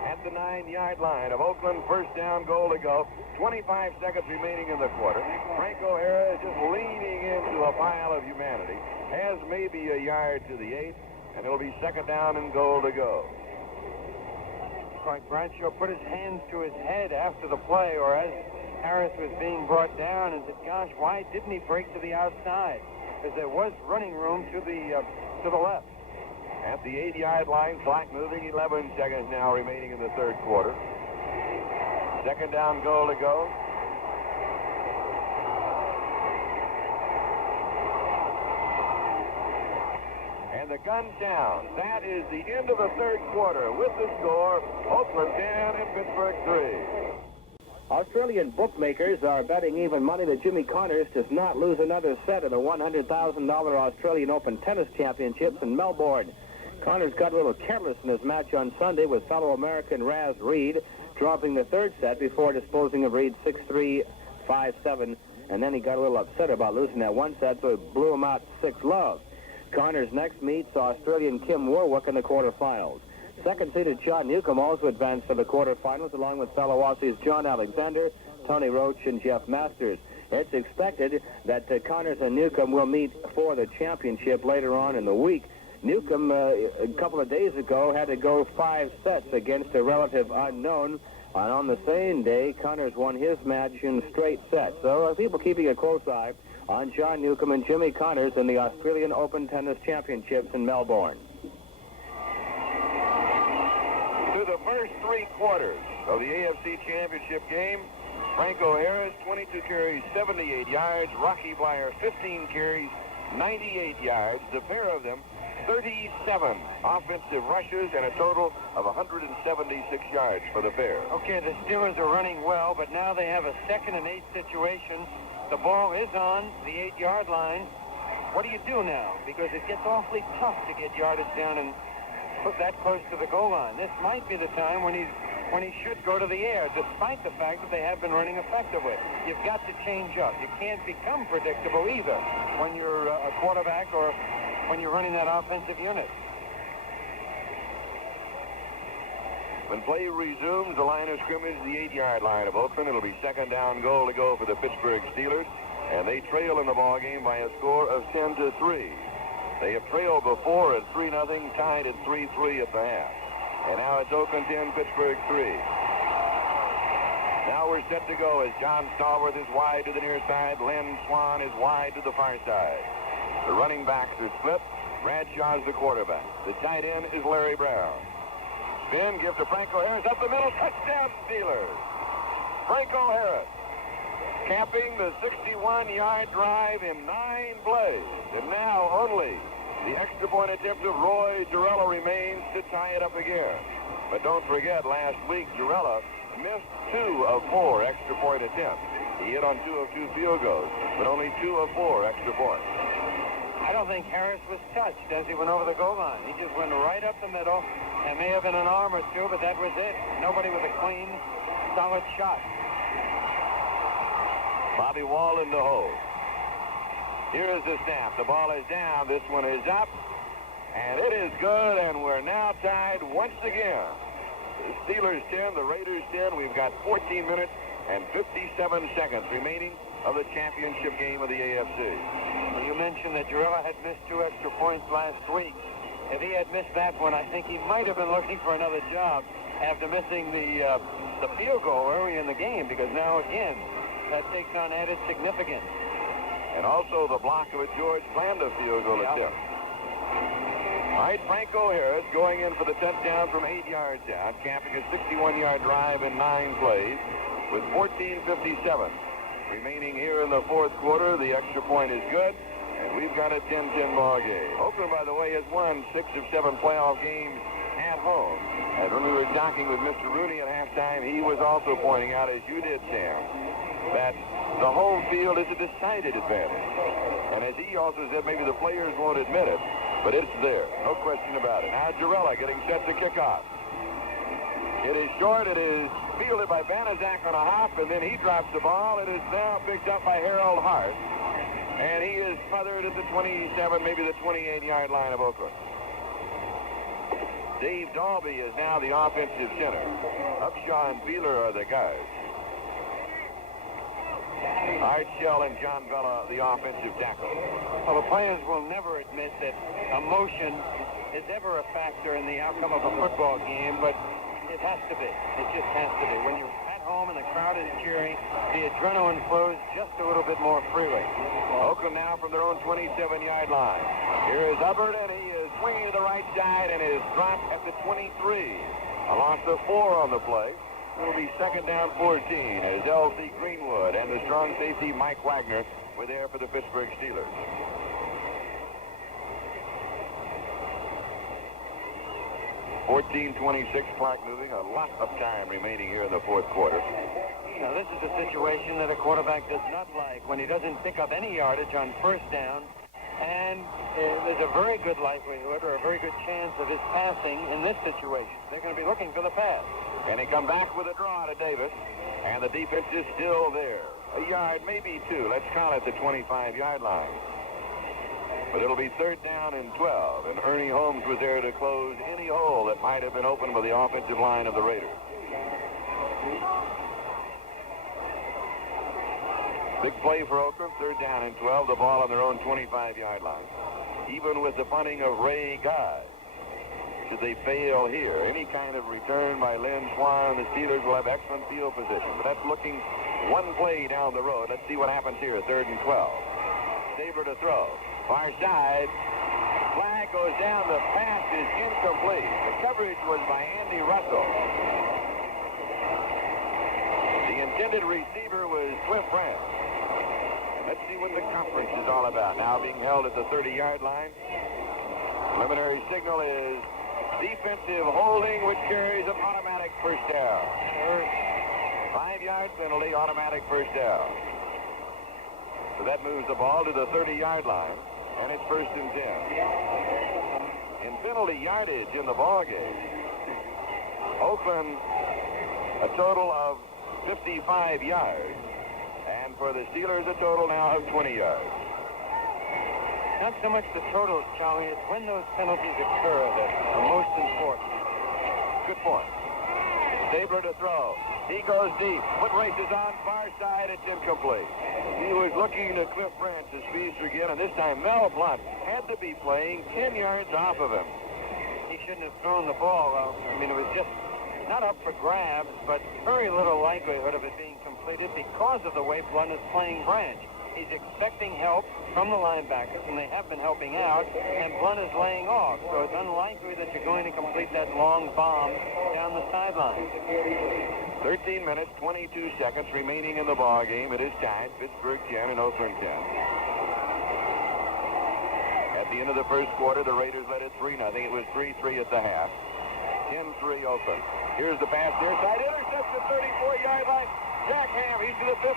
At the 9-yard line of Oakland, first down, goal to go. 25 seconds remaining in the quarter. Frank O'Hara is just leaning into a pile of humanity. Has maybe a yard to the 8, and it'll be second down and goal to go. Frank Bradshaw put his hands to his head after the play, or as Harris was being brought down, and said, gosh, why didn't he break to the outside? Because there was running room to the left. At the 8-yard line, clock moving, 11 seconds now remaining in the third quarter. Second down, goal to go. And the gun's down. That is the end of the third quarter with the score, Oakland 10 and Pittsburgh 3. Australian bookmakers are betting even money that Jimmy Connors does not lose another set of the $100,000 Australian Open Tennis Championships in Melbourne. Connors got a little careless in his match on Sunday with fellow American Raz Reed, dropping the third set before disposing of Reed 6-3, 5-7, and then he got a little upset about losing that one set, so he blew him out 6-love. Connors next meets Australian Kim Warwick in the quarterfinals. Second-seeded John Newcomb also advanced to the quarterfinals, along with fellow Aussies John Alexander, Tony Roach, and Jeff Masters. It's expected that Connors and Newcomb will meet for the championship later on in the week. Newcomb, a couple of days ago, had to go 5 sets against a relative unknown. And on the same day, Connors won his match in straight sets. So people keeping a close eye on John Newcomb and Jimmy Connors in the Australian Open Tennis Championships in Melbourne. Through the first 3 quarters of the AFC Championship game, Frank O'Hara, 22 carries, 78 yards. Rocky Bleier, 15 carries, 98 yards. The pair of them, 37 offensive rushes and a total of 176 yards for the pair. Okay, the Steelers are running well, but now they have a 2nd and 8 situation. The ball is on the 8-yard line. What do you do now? Because it gets awfully tough to get yardage down and put that close to the goal line. This might be the time when he should go to the air, despite the fact that they have been running effectively. You've got to change up. You can't become predictable either when you're a quarterback or when you're running that offensive unit. When play resumes, the line of scrimmage, the 8-yard line of Oakland. It'll be second down, goal to go for the Pittsburgh Steelers, and they trail in the ball game by a score of 10-3. They have trailed before at 3-0, tied at 3-3 at the half. And now it's Oakland 10, Pittsburgh 3. Now we're set to go as John Stallworth is wide to the near side. Len Swan is wide to the far side. The running backs are split. Bradshaw's the quarterback. The tight end is Larry Brown. Spin, give to Franco Harris up the middle. Touchdown, Steelers. Franco Harris capping the 61-yard drive in 9 plays. And now only the extra point attempt of Roy Girella remains to tie it up again. But don't forget, last week, Girella missed 2 of 4 extra point attempts. He hit on 2 of 2 field goals, but only 2 of 4 extra points. I don't think Harris was touched as he went over the goal line. He just went right up the middle. There may have been an arm or two, but that was it. Nobody with a clean, solid shot. Bobby Wall in the hole. Here is the snap. The ball is down. This one is up. And it is good, and we're now tied once again. The Steelers 10, the Raiders 10. We've got 14 minutes and 57 seconds remaining of the championship game of the AFC. Well, you mentioned that Girella had missed 2 extra points last week. If he had missed that one, I think he might have been looking for another job after missing the field goal early in the game, because now, again, that takes on added significance. And also the block of a George Blanda field goal attempt. All right, Franco Harris going in for the touchdown from 8 yards out, capping a 61-yard drive in 9 plays with 14:57 remaining here in the 4th quarter. The extra point is good, and we've got a 10-10 ball game. Oakland, by the way, has won 6 of 7 playoff games at home. And when we were talking with Mr. Rooney at halftime, he was also pointing out, as you did, Sam, that the home field is a decided advantage. And as he also said, maybe the players won't admit it, but it's there. No question about it. Now Girella getting set to kick off. It is short. It is fielded by Banaszak on a hop, and then he drops the ball. It is now picked up by Harold Hart. And he is smothered at the 27, maybe the 28-yard line of Oakland. Dave Dalby is now the offensive center. Upshaw and Beeler are the guards. Art Shell and John Vella, the offensive tackle. Well, the players will never admit that emotion is ever a factor in the outcome of a football game, but it has to be. It just has to be. When you're at home and the crowd is cheering, the adrenaline flows just a little bit more freely. Oakland now from their own 27-yard line. Here is Hubbard, and he is swinging to the right side and is dropped at the 23. A loss of 4 on the play. It'll be 2nd down 14 as L.C. Greenwood and the strong safety Mike Wagner were there for the Pittsburgh Steelers. 14:26 clock moving. A lot of time remaining here in the 4th quarter. Now, this is a situation that a quarterback does not like when he doesn't pick up any yardage on 1st down. And there's a very good likelihood or a very good chance of his passing in this situation. They're going to be looking for the pass. And he come back with a draw to Davis. And the defense is still there. A yard, maybe 2. Let's count it the 25-yard line. But it'll be 3rd down and 12. And Ernie Holmes was there to close any hole that might have been opened by the offensive line of the Raiders. Big play for Oakland. 3rd down and 12. The ball on their own 25-yard line. Even with the punting of Ray Guy. Should they fail here, any kind of return by Lynn Swan, the Steelers will have excellent field position. But that's looking one play down the road. Let's see what happens here. 3rd and 12. Saber to throw. Far side. Flag goes down. The pass is incomplete. The coverage was by Andy Russell. The intended receiver was Cliff Branch. Let's see what the conference is all about. Now being held at the 30-yard line. Preliminary signal is defensive holding, which carries an automatic 1st down. 5-yard penalty, automatic 1st down. So that moves the ball to the 30-yard line, and it's 1st and 10. In penalty yardage in the ball game, Oakland a total of 55 yards, and for the Steelers a total now of 20 yards. Not so much the totals, Charlie, it's when those penalties occur that are most important. Good point. Stabler to throw. He goes deep. Foot races on, far side, it's incomplete. He was looking to Cliff Branch, the speedster again, and this time Mel Blunt had to be playing 10 yards off of him. He shouldn't have thrown the ball. I mean, it was just not up for grabs, but very little likelihood of it being completed because of the way Blunt is playing Branch. He's expecting help from the linebackers, and they have been helping out, and Blunt is laying off. So it's unlikely that you're going to complete that long bomb down the sideline. 13 minutes, 22 seconds remaining in the ball game. It is tied. Pittsburgh 10 and Oakland 10. At the end of the first quarter, the Raiders led it 3-0. It was 3-3 at the half. 10-3 Oakland. Here's the pass near side. Interception, 34-yard line. Jack Ham, he's to the 50.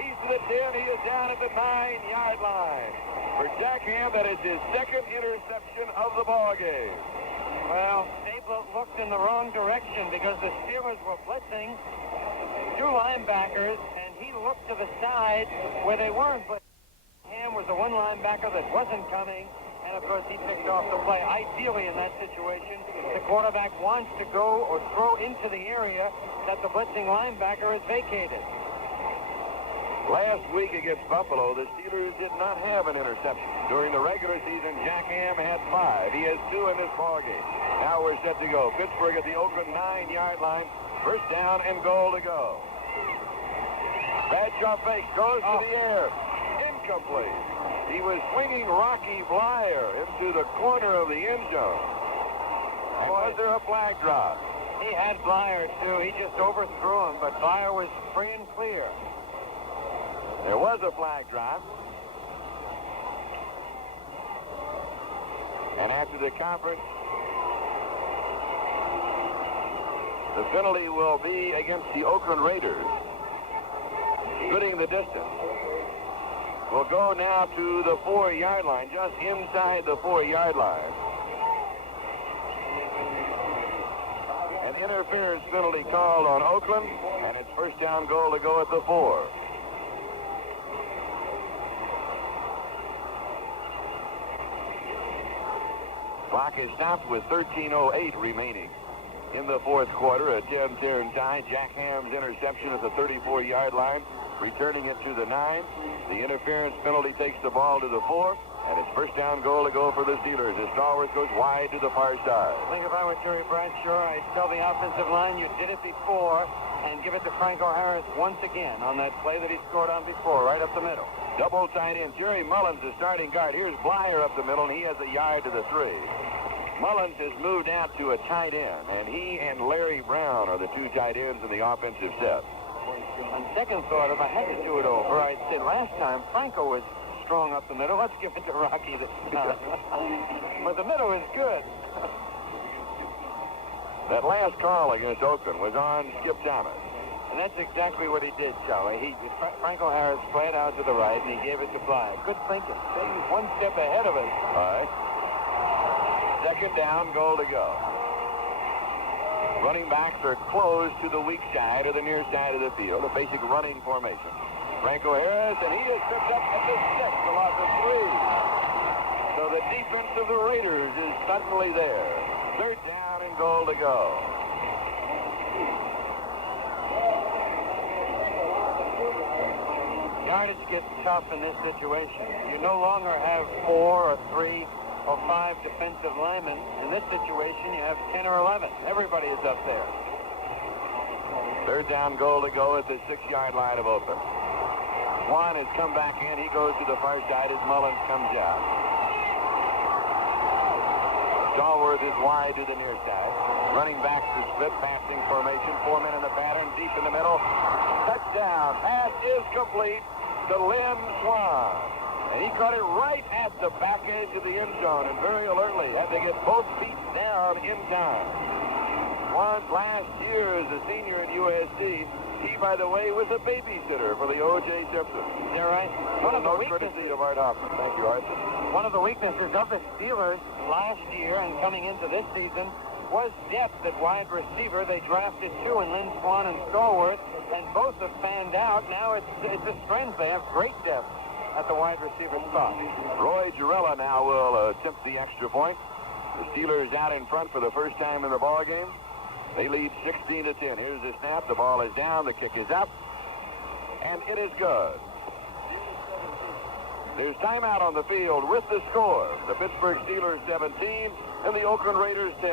He's to the 10. He is down at the 9-yard line. For Jack Ham, that is his second interception of the ball game. Well, they looked in the wrong direction because the Steelers were blitzing two linebackers, and he looked to the side where they weren't. But Ham was the one linebacker that wasn't coming, and of course he picked off the play. Ideally, in that situation, the quarterback wants to go or throw into the area that the blitzing linebacker has vacated. Last week against Buffalo, the Steelers did not have an interception. During the regular season, Jack Ham had 5. He has 2 in this ballgame. Now we're set to go. Pittsburgh at the Oakland 9-yard line. First down and goal to go. Bradshaw fake, goes to the air. Incomplete. He was swinging Rocky Blyer into the corner of the end zone. And was there a flag drop? He had Blyer, too. He just overthrew him, but Blyer was free and clear. There was a flag drop. And after the conference, the penalty will be against the Oakland Raiders, splitting the distance. We'll go now to the 4-yard line, just inside the 4-yard line. An interference penalty called on Oakland, and it's first down goal to go at the 4. Clock is stopped with 13:08 remaining in the fourth quarter. A 10-10 tie. Jack Ham's interception at the 34-yard line, returning it to the 9. The interference penalty takes the ball to the 4, and it's first down goal to go for the Steelers. As Stallworth goes wide to the far side. I think if I were Terry Bradshaw, I'd tell the offensive line you did it before and give it to Franco Harris once again on that play that he scored on before, right up the middle. Double tight end. Jerry Mullins, the starting guard. Here's Blyer up the middle, and he has a yard to the 3. Mullins has moved out to a tight end, and he and Larry Brown are the 2 tight ends in the offensive set. On second thought, if I had to do it over, I'd say last time Franco was strong up the middle. Let's give it to Rocky. But the middle is good. That last call against Oakland was on Skip Thomas. And that's exactly what he did, Charlie. Franco Harris played out to the right, and he gave it to Blyer. Good thinking. He's one step ahead of us. All right. Second down, goal to go. Running backs are closed to the weak side or the near side of the field, a basic running formation. Franco Harris, and he is tripped up at the 6, a loss of 3. So the defense of the Raiders is suddenly there. Third down and goal to go. Yardage gets tough in this situation. You no longer have 4 or 3 or 5 defensive linemen. In this situation, you have 10 or 11. Everybody is up there. Third down goal to go at the 6-yard line of Oakland. Juan has come back in. He goes to the far side as Mullins comes out. Stallworth is wide to the near side. Running backs are split, passing formation. 4 men in the pattern, deep in the middle. Touchdown. Pass is complete to Lynn Swan. And he caught it right at the back edge of the end zone, and very alertly had to get both feet down in time. Swan's last year as a senior at USC, he, by the way, was a babysitter for the O.J. Simpson. Is that right? One of the weaknesses of Art Hoffman. Thank you, Art. One of the weaknesses of the Steelers last year and coming into this season was depth at wide receiver. They drafted 2 in Lynn Swan and Stallworth, and both have fanned out. Now it's a strength. They have great depth at the wide receiver spot. Roy Girella now will attempt the extra point. The Steelers out in front for the first time in the ball game. They lead 16-10. Here's the snap. The ball is down. The kick is up. And it is good. There's timeout on the field with the score. The Pittsburgh Steelers 17 and the Oakland Raiders 10.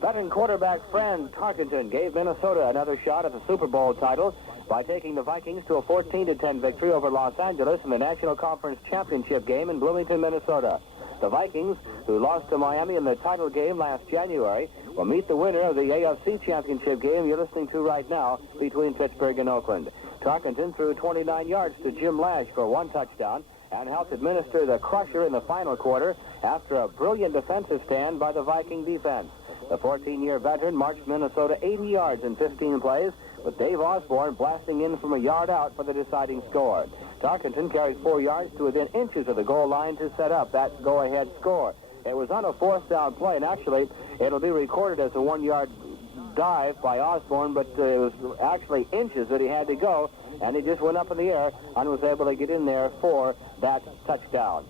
Veteran quarterback Fran Tarkenton gave Minnesota another shot at the Super Bowl title by taking the Vikings to a 14-10 victory over Los Angeles in the National Conference Championship game in Bloomington, Minnesota. The Vikings, who lost to Miami in the title game last January, will meet the winner of the AFC Championship game you're listening to right now between Pittsburgh and Oakland. Tarkenton threw 29 yards to Jim Lash for 1 touchdown and helped administer the crusher in the final quarter after a brilliant defensive stand by the Viking defense. The 14-year veteran marched Minnesota 80 yards in 15 plays, with Dave Osborne blasting in from a yard out for the deciding score. Tarkenton carried 4 yards to within inches of the goal line to set up that go-ahead score. It was on a 4th down play, and actually it'll be recorded as a 1-yard dive by Osborne, but it was actually inches that he had to go, and he just went up in the air and was able to get in there for that touchdown.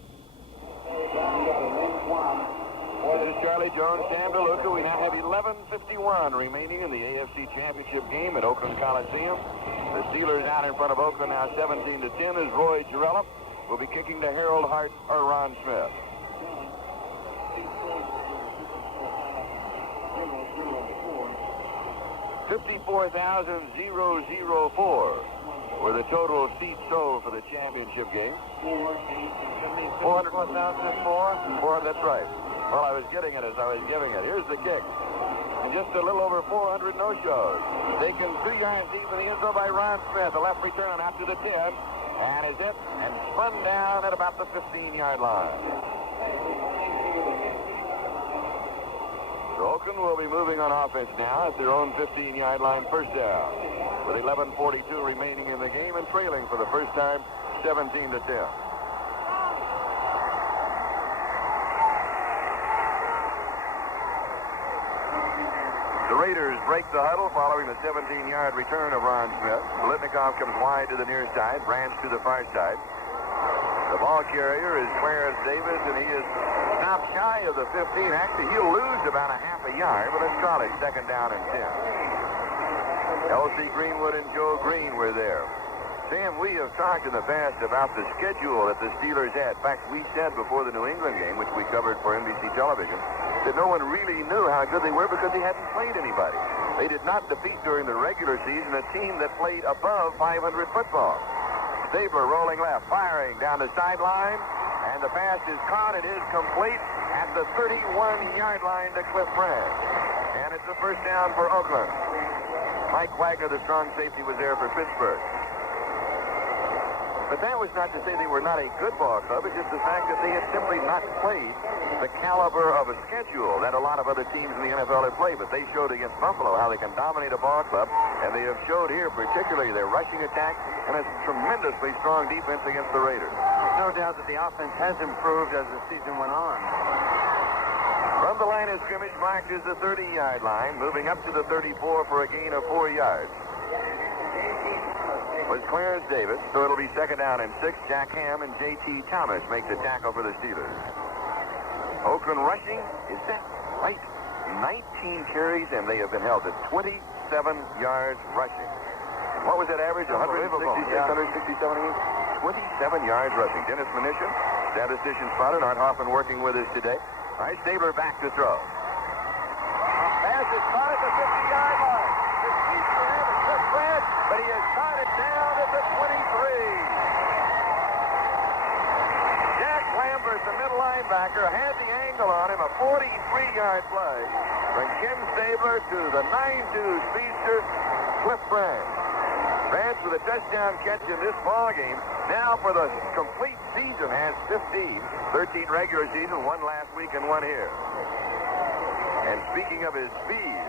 This is Charlie Jones, Sam DeLuca. We now have 11:51 remaining in the AFC Championship game at Oakland Coliseum. The Steelers out in front of Oakland now 17-10 as Roy Girella will be kicking to Harold Hart or Ron Smith. $54,004 were the total seats sold for the championship game. 400,004? That's right. Well, I was getting it as I was giving it. Here's the kick. And just a little over 400 no-shows. Taken 3 yards deep in the end zone by Ron Smith. The left return out to the 10. And is it? And spun down at about the 15-yard line. So Oakland will be moving on offense now at their own 15-yard line, first down. With 11:42 remaining in the game and trailing for the first time 17-10. The Raiders break the huddle following the 17-yard return of Ron Smith. Biletnikoff comes wide to the near side, Branch to the far side. The ball carrier is Clarence Davis, and he is stopped shy of the 15. Actually, he'll lose about a half a yard, but let's call it 2nd down and 10. L.C. Greenwood and Joe Green were there. Sam, we have talked in the past about the schedule that the Steelers had. In fact, we said before the New England game, which we covered for NBC television, that no one really knew how good they were because they hadn't played anybody. They did not defeat during the regular season a team that played above 500 football. Stabler rolling left, firing down the sideline, and the pass is caught. It is complete at the 31-yard line to Cliff Branch. And it's a first down for Oakland. Mike Wagner, the strong safety, was there for Pittsburgh. But that was not to say they were not a good ball club. It's just the fact that they had simply not played the caliber of a schedule that a lot of other teams in the NFL have played. But they showed against Buffalo how they can dominate a ball club, and they have showed here particularly their rushing attack and a tremendously strong defense against the Raiders. No doubt that the offense has improved as the season went on. From the line of scrimmage marked is the 30-yard line, moving up to the 34 for a gain of 4 yards. Was Clarence Davis, so it'll be 2nd down and 6. Jack Ham and J.T. Thomas make the tackle for the Steelers. Oakland rushing, is that right? 19 carries, and they have been held to 27 yards rushing. What was that average? 166, 167 each? 27 yards rushing. Dennis Mnuchin, statistician spotter. Art Hoffman working with us today. All right, Stabler back to throw. Pass is caught at the 50-yard line. It's deep for him, it's Cliff Branch, but he has caught it down at the 23. Jack Lambert, the middle linebacker, had the angle on him, a 43-yard play from Ken Stabler to the 9-2 speedster, Cliff Branch. Branch with a touchdown catch in this ball game. Now for the complete season has 15. 13 regular season, 1 last week and 1 here. And speaking of his speed,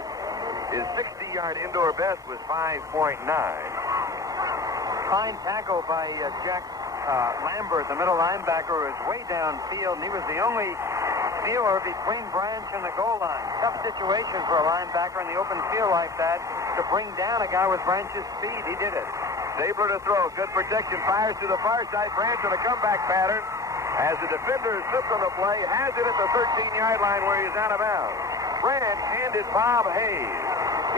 his 60-yard indoor best was 5.9. Fine tackle by Jack Lambert, the middle linebacker, who is way downfield, and he was the only stealer between Branch and the goal line. Tough situation for a linebacker in the open field like that to bring down a guy with Branch's speed. He did it. Stabler to throw. Good protection. Fires to the far side. Branch on a comeback pattern. As the defender slips on the play, has it at the 13-yard line where he's out of bounds. Branch handed Bob Hayes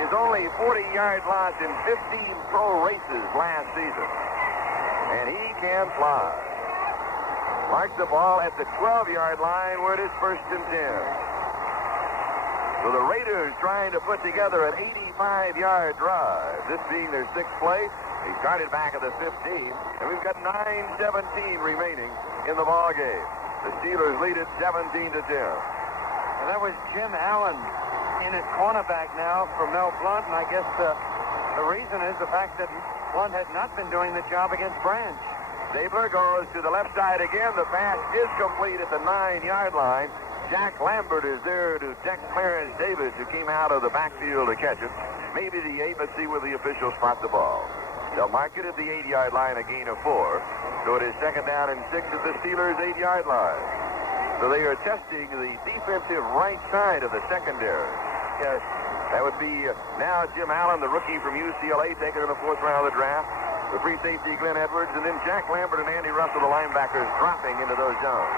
his only 40-yard loss in 15 pro races last season. And he can fly. Marks the ball at the 12-yard line where it is 1st and 10. So the Raiders trying to put together an 85-yard drive. This being their 6th play. He started back at the 15, and we've got 9:17 remaining in the ball game. The Steelers lead it 17-10. And that was Jim Allen in at cornerback now for Mel Blount, and I guess the reason is the fact that Blount had not been doing the job against Branch. Stabler goes to the left side again. The pass is complete at the 9-yard line. Jack Lambert is there to check Clarence Davis, who came out of the backfield to catch it. Maybe the 8. Let's see where the officials spot the ball. They'll mark it at the 8-yard line, a gain of 4. So it is 2nd down and 6 at the Steelers' 8-yard line. So they are testing the defensive right side of the secondary. Yes. That would be now Jim Allen, the rookie from UCLA, taken in the 4th round of the draft. The free safety, Glenn Edwards, and then Jack Lambert and Andy Russell, the linebackers, dropping into those zones.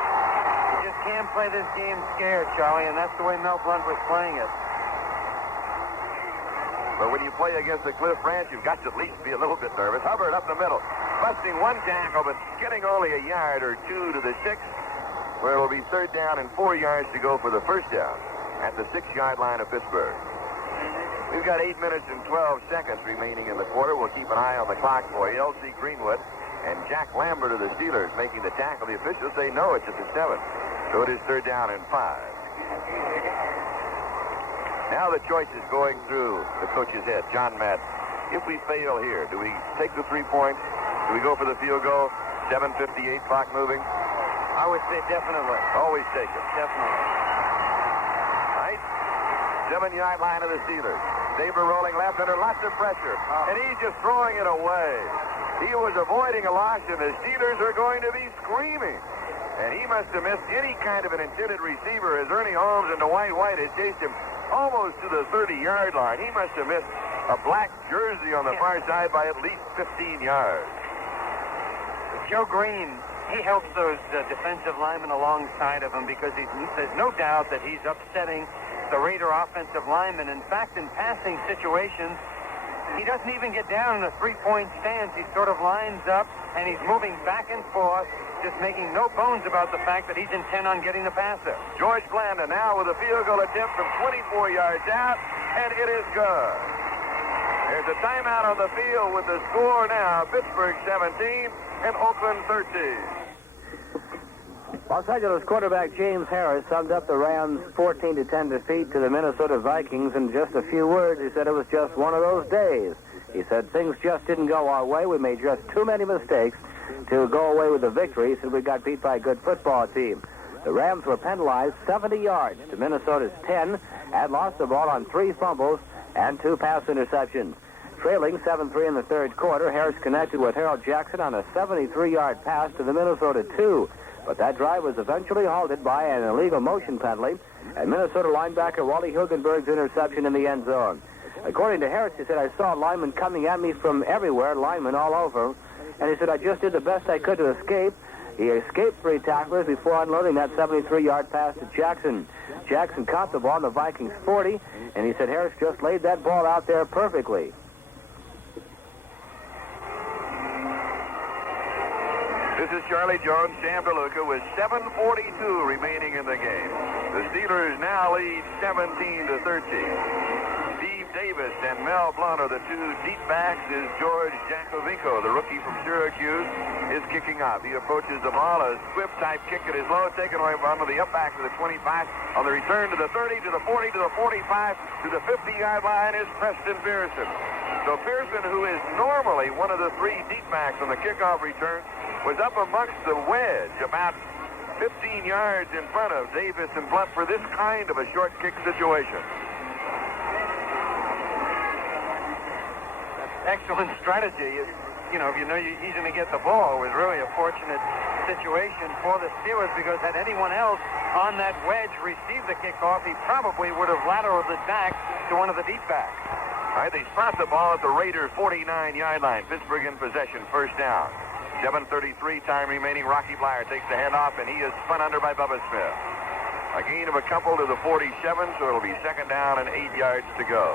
You just can't play this game scared, Charlie, and that's the way Mel Blount was playing it. But when you play against the Cliff Branch, you've got to at least be a little bit nervous. Hubbard up the middle, busting one tackle, but getting only a yard or 2 to the 6, where it'll be 3rd down and 4 yards to go for the 1st down at the 6-yard line of Pittsburgh. We've got 8 minutes and 12 seconds remaining in the quarter. We'll keep an eye on the clock for L.C. Greenwood and Jack Lambert of the Steelers making the tackle. The officials say no, it's at the 7. So it is 3rd down and 5. Now the choice is going through the coach's head, John Madden. If we fail here, do we take the 3 points? Do we go for the field goal? 7:58, clock moving? I would say definitely. Always take it. Definitely. All right. 7-yard line of the Steelers. Stabler rolling left under lots of pressure. And he's just throwing it away. He was avoiding a loss, and the Steelers are going to be screaming. And he must have missed any kind of an intended receiver as Ernie Holmes and Dwight White had chased him almost to the 30-yard line. He must have missed a black jersey on the far side by at least 15 yards. Joe Green, he helps those defensive linemen alongside of him because there's no doubt that he's upsetting the Raider offensive lineman. In fact, in passing situations, he doesn't even get down in a 3-point stance. He sort of lines up, and he's moving back and forth, just making no bones about the fact that he's intent on getting the passer. George Blanda now with a field goal attempt from 24 yards out, and it is good. There's a timeout on the field with the score now, Pittsburgh 17 and Oakland 13. Los Angeles quarterback James Harris summed up the Rams' 14-10 defeat to the Minnesota Vikings in just a few words. He said it was just one of those days. He said things just didn't go our way. We made just too many mistakes to go away with the victory, so we got beat by a good football team. The Rams were penalized 70 yards to Minnesota's 10 and lost the ball on 3 fumbles and 2 pass interceptions. Trailing 7-3 in the 3rd quarter, Harris connected with Harold Jackson on a 73-yard pass to the Minnesota 2. But that drive was eventually halted by an illegal motion penalty and Minnesota linebacker Wally Hilgenberg's interception in the end zone. According to Harris, he said, I saw linemen coming at me from everywhere, linemen all over. And he said, I just did the best I could to escape. He escaped 3 tacklers before unloading that 73-yard pass to Jackson. Jackson caught the ball on the Vikings' 40, and he said Harris just laid that ball out there perfectly. This is Charlie Jones, Sam DeLuca, with 7:42 remaining in the game. The Steelers now lead 17-13. Steve Davis and Mel Blount are the 2 deep backs. Is George Jakovinko, the rookie from Syracuse, is kicking off. He approaches the ball. A squib-type kick at his low, taken away onto the up back to the 25. On the return to the 30, to the 40, to the 45, to the 50-yard line is Preston Pearson. So Pearson, who is normally one of the 3 deep backs on the kickoff return, was up amongst the wedge about 15 yards in front of Davis and Blount for this kind of a short kick situation. Excellent strategy. If you know he's going to get the ball, it was really a fortunate situation for the Steelers because had anyone else on that wedge received the kickoff, he probably would have lateraled it back to one of the deep backs. All right, they spot the ball at the Raiders' 49-yard line. Pittsburgh in possession, 1st down. 7:33 time remaining. Rocky Blyer takes the handoff, and he is spun under by Bubba Smith. A gain of a couple to the 47, so it'll be 2nd down and 8 yards to go.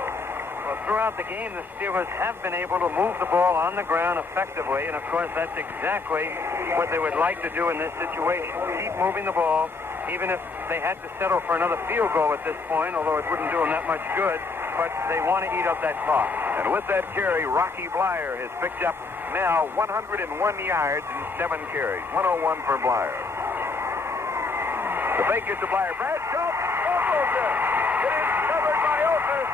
Well, throughout the game, the Steelers have been able to move the ball on the ground effectively, and of course, that's exactly what they would like to do in this situation. Keep moving the ball, even if they had to settle for another field goal at this point, although it wouldn't do them that much good, but they want to eat up that clock. And with that carry, Rocky Blyer has picked up now 101 yards in 7 carries. 101 for Blyer. The fake is to Blyer. Bradshaw fumbles it. It is covered by Oakland.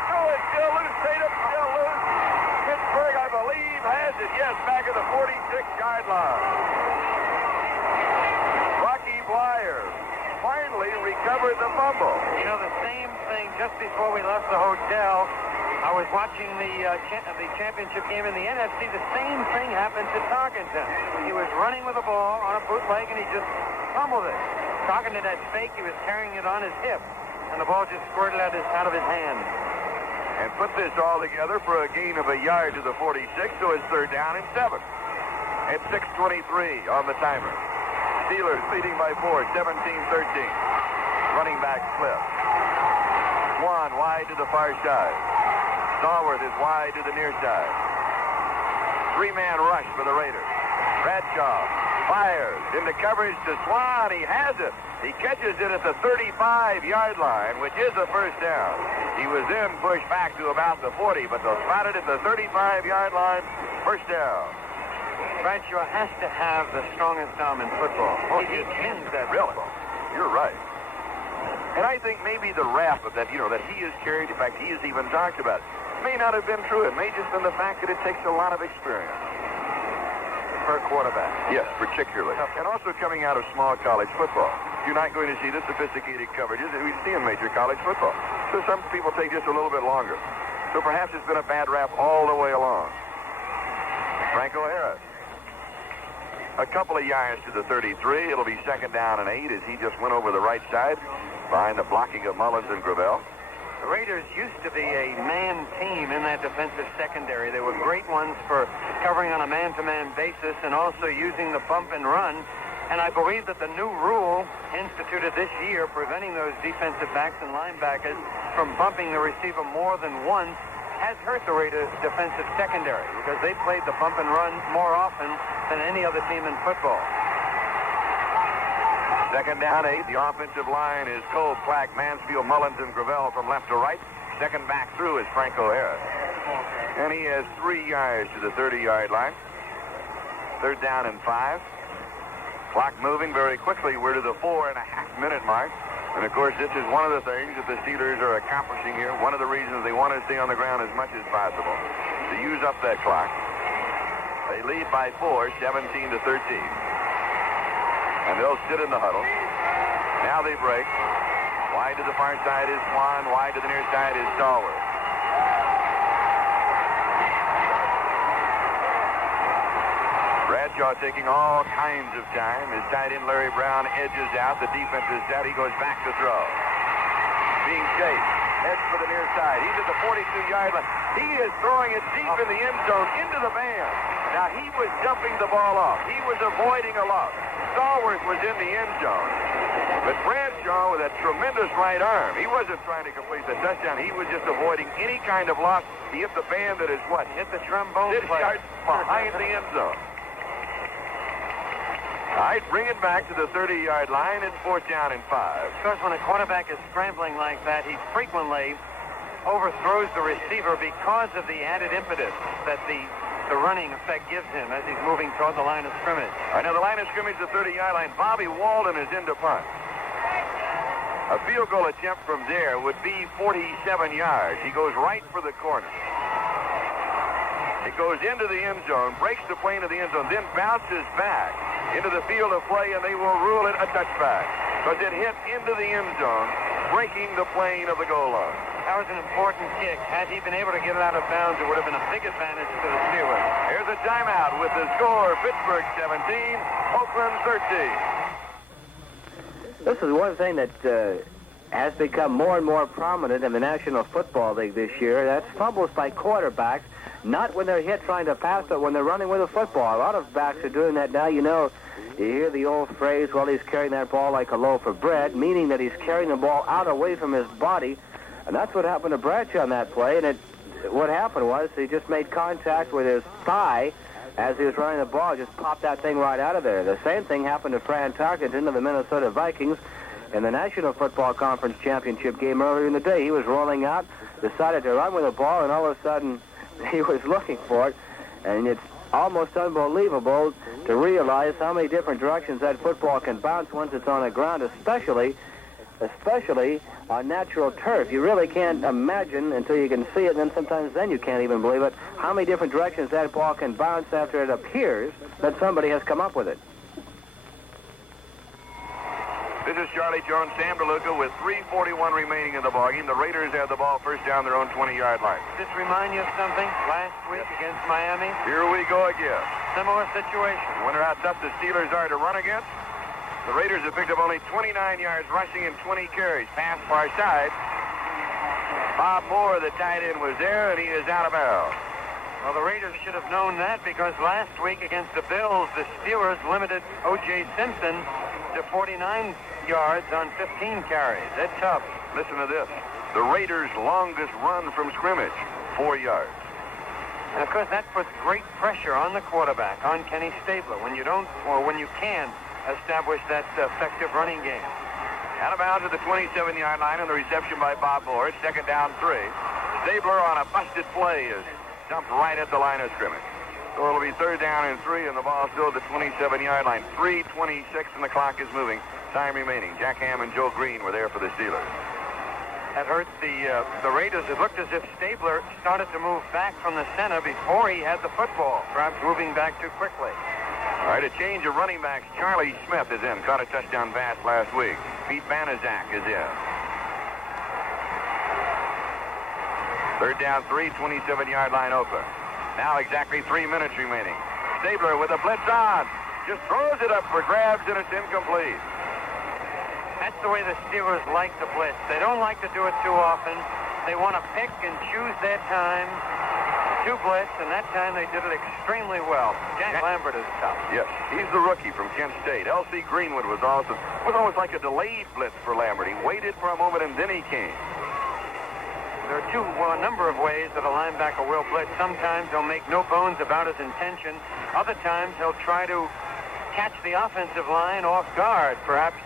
Still loose. Tatum still loose. Pittsburgh, I believe, has it. Yes, back at the 46-yard line. Rocky Blyer finally recovered the fumble. You know, the same thing just before we left the hotel. I was watching the championship game in the NFC. The same thing happened to Tarkenton. He was running with the ball on a bootleg, and he just fumbled it. Tarkenton had fake. He was carrying it on his hip, and the ball just squirted out of his hand. And put this all together for a gain of a yard to the 46, so it's 3rd down and 7. At 6:23 on the timer. Steelers leading by 4, 17-13. Running back Cliff. Swan wide to the far side. Stallworth is wide to the near side. 3-man rush for the Raiders. Bradshaw fires into coverage to Swan. He has it. He catches it at the 35-yard line, which is a first down. He was then pushed back to about the 40, but they'll spot it at the 35-yard line. First down. Bradshaw has to have the strongest arm in football. He pins that really football. You're right. And I think maybe the rap of that, that he is carried, in fact, he has even talked about it, may not have been true. It may just been the fact that it takes a lot of experience for a quarterback. Yes, particularly. And also coming out of small college football. You're not going to see the sophisticated coverages that we see in major college football. So some people take just a little bit longer. So perhaps it's been a bad rap all the way along. Franco Harris. A couple of yards to the 33. It'll be 2nd down and 8 as he just went over the right side behind the blocking of Mullins and Gravel. The Raiders used to be a man team in that defensive secondary. They were great ones for covering on a man-to-man basis and also using the bump and run. And I believe that the new rule instituted this year preventing those defensive backs and linebackers from bumping the receiver more than once has hurt the Raiders' defensive secondary because they played the bump and run more often than any other team in football. 2nd down 8. The offensive line is Cole, Clack, Mansfield, Mullins, and Gravel from left to right. Second back through is Franco Harris. And he has 3 yards to the 30-yard line. 3rd down and 5. Clock moving very quickly. We're to the 4.5-minute mark. And, of course, this is one of the things that the Steelers are accomplishing here. One of the reasons they want to stay on the ground as much as possible, to use up that clock. They lead by 4, 17-13. And they'll sit in the huddle. Now they break. Wide to the far side is Swan. Wide to the near side is Stallworth. Bradshaw taking all kinds of time. His tight end Larry Brown edges out. The defense is set. He goes back to throw. Being chased. Heads for the near side. He's at the 42-yard line. He is throwing it deep in the end zone into the band. Now he was jumping the ball off. He was avoiding a loss. Stallworth was in the end zone. But Bradshaw with that tremendous right arm, he wasn't trying to complete the touchdown. He was just avoiding any kind of loss. He hit the band that is what? Hit the trombone 6 yards behind the end zone. All right, bring it back to the 30-yard line. It's 4th down and 5. Because when a quarterback is scrambling like that, he frequently overthrows the receiver because of the added impetus that the running effect gives him as he's moving toward the line of scrimmage. All right, now the line of scrimmage, the 30-yard line. Bobby Walden is in to punt. A field goal attempt from there would be 47 yards. He goes right for the corner. It goes into the end zone, breaks the plane of the end zone, then bounces back into the field of play, and they will rule it a touchback because it hit into the end zone, breaking the plane of the goal line. That was an important kick. Had he been able to get it out of bounds, it would have been a big advantage to the Steelers. Here's a timeout with the score, Pittsburgh 17, Oakland 13. This is one thing that has become more and more prominent in the National Football League this year. That's fumbles by quarterbacks, not when they're hit trying to pass, but when they're running with a football. A lot of backs are doing that now. You hear the old phrase, well, he's carrying that ball like a loaf of bread, meaning that he's carrying the ball out away from his body. And that's what happened to Bradshaw on that play. And what happened was he just made contact with his thigh as he was running the ball, just popped that thing right out of there. The same thing happened to Fran Tarkenton of the Minnesota Vikings in the National Football Conference Championship game earlier in the day. He was rolling out, decided to run with the ball, and all of a sudden he was looking for it, and it's almost unbelievable to realize how many different directions that football can bounce once it's on the ground, especially on natural turf. You really can't imagine until you can see it, and then sometimes then you can't even believe it, how many different directions that ball can bounce after it appears that somebody has come up with it. This is Charlie Jones, Sam DeLuca with 3:41 remaining in the ballgame. The Raiders have the ball first down their own 20-yard line. Does this remind you of something? Last week against Miami? Here we go again. Similar situation. Wonder how tough the Steelers are to run against. The Raiders have picked up only 29 yards rushing and 20 carries. Pass far side. Bob Moore, the tight end, was there, and he is out of bounds. Well, the Raiders should have known that because last week against the Bills, the Steelers limited O.J. Simpson to 49 yards on 15 carries. That's tough. Listen to this. The Raiders' longest run from scrimmage, 4 yards. And, of course, that puts great pressure on the quarterback, on Kenny Stabler, when you don't, or when you can establish that effective running game. Out of bounds at the 27-yard line on the reception by Bob Moore. Second down, 3. Stabler on a busted play is dumped right at the line of scrimmage. So it'll be third down and 3, and the ball still at the 27-yard line. 3:26, and the clock is moving. Time remaining. Jack Ham and Joe Green were there for the Steelers. That hurt the Raiders. It looked as if Stabler started to move back from the center before he had the football, perhaps moving back too quickly. All right, a change of running backs. Charlie Smith is in. Caught a touchdown pass last week. Pete Banaszak is in. Third down, 3, 27-yard line open. Now exactly 3 minutes remaining. Stabler with a blitz on. Just throws it up for grabs, and it's incomplete. That's the way the Steelers like to blitz. They don't like to do it too often. They want to pick and choose their time to blitz, and that time they did it extremely well. Jack Lambert is tough. Yes, he's the rookie from Kent State. L.C. Greenwood was almost like a delayed blitz for Lambert. He waited for a moment, and then he came. There are a number of ways that a linebacker will blitz. Sometimes he'll make no bones about his intention. Other times he'll try to catch the offensive line off guard. Perhaps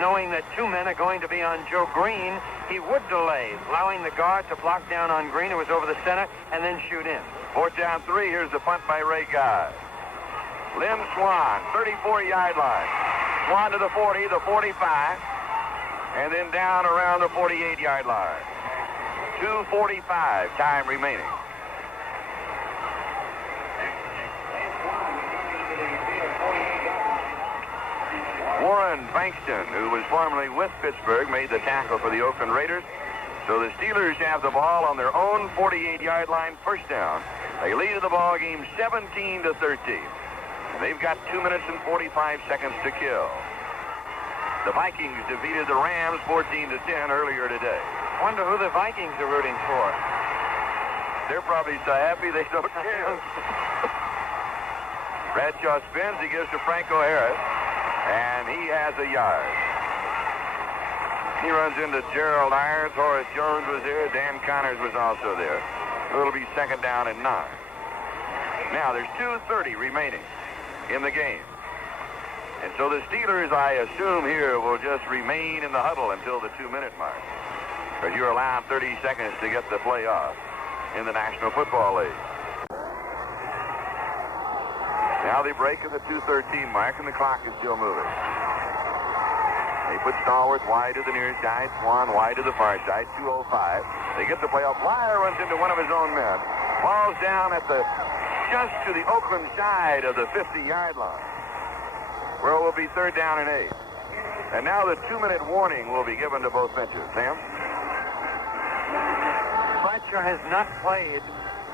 knowing that 2 men are going to be on Joe Green, he would delay, allowing the guard to block down on Green, who was over the center, and then shoot in. Fourth down, 3. Here's the punt by Ray Guy. Lynn Swan, 34-yard line. Swan to the 40, the 45, and then down around the 48-yard line. 2:45 time remaining. Warren Bankston, who was formerly with Pittsburgh, made the tackle for the Oakland Raiders. So the Steelers have the ball on their own 48-yard line, first down. They lead the ball game 17-13. And they've got 2 minutes and 45 seconds to kill. The Vikings defeated the Rams 14-10 earlier today. Wonder who the Vikings are rooting for. They're probably so happy they don't care. Bradshaw spins. He gives to Franco Harris, and he has a yard. He runs into Gerald Irons. Horace Jones was there. Dan Connors was also there. So it'll be second down and 9. Now there's 2:30 remaining in the game. And so the Steelers, I assume here, will just remain in the huddle until the 2-minute mark. Because you're allowed 30 seconds to get the play off in the National Football League. Now they break at the 2:13 mark, and the clock is still moving. They put Stallworth wide to the near side, Swan wide to the far side, 2:05. They get the play off. Blyer runs into one of his own men. Falls down at just to the Oakland side of the 50-yard line, where it will be third down and 8. And now the 2-minute warning will be given to both benches. Sam? Bradshaw has not played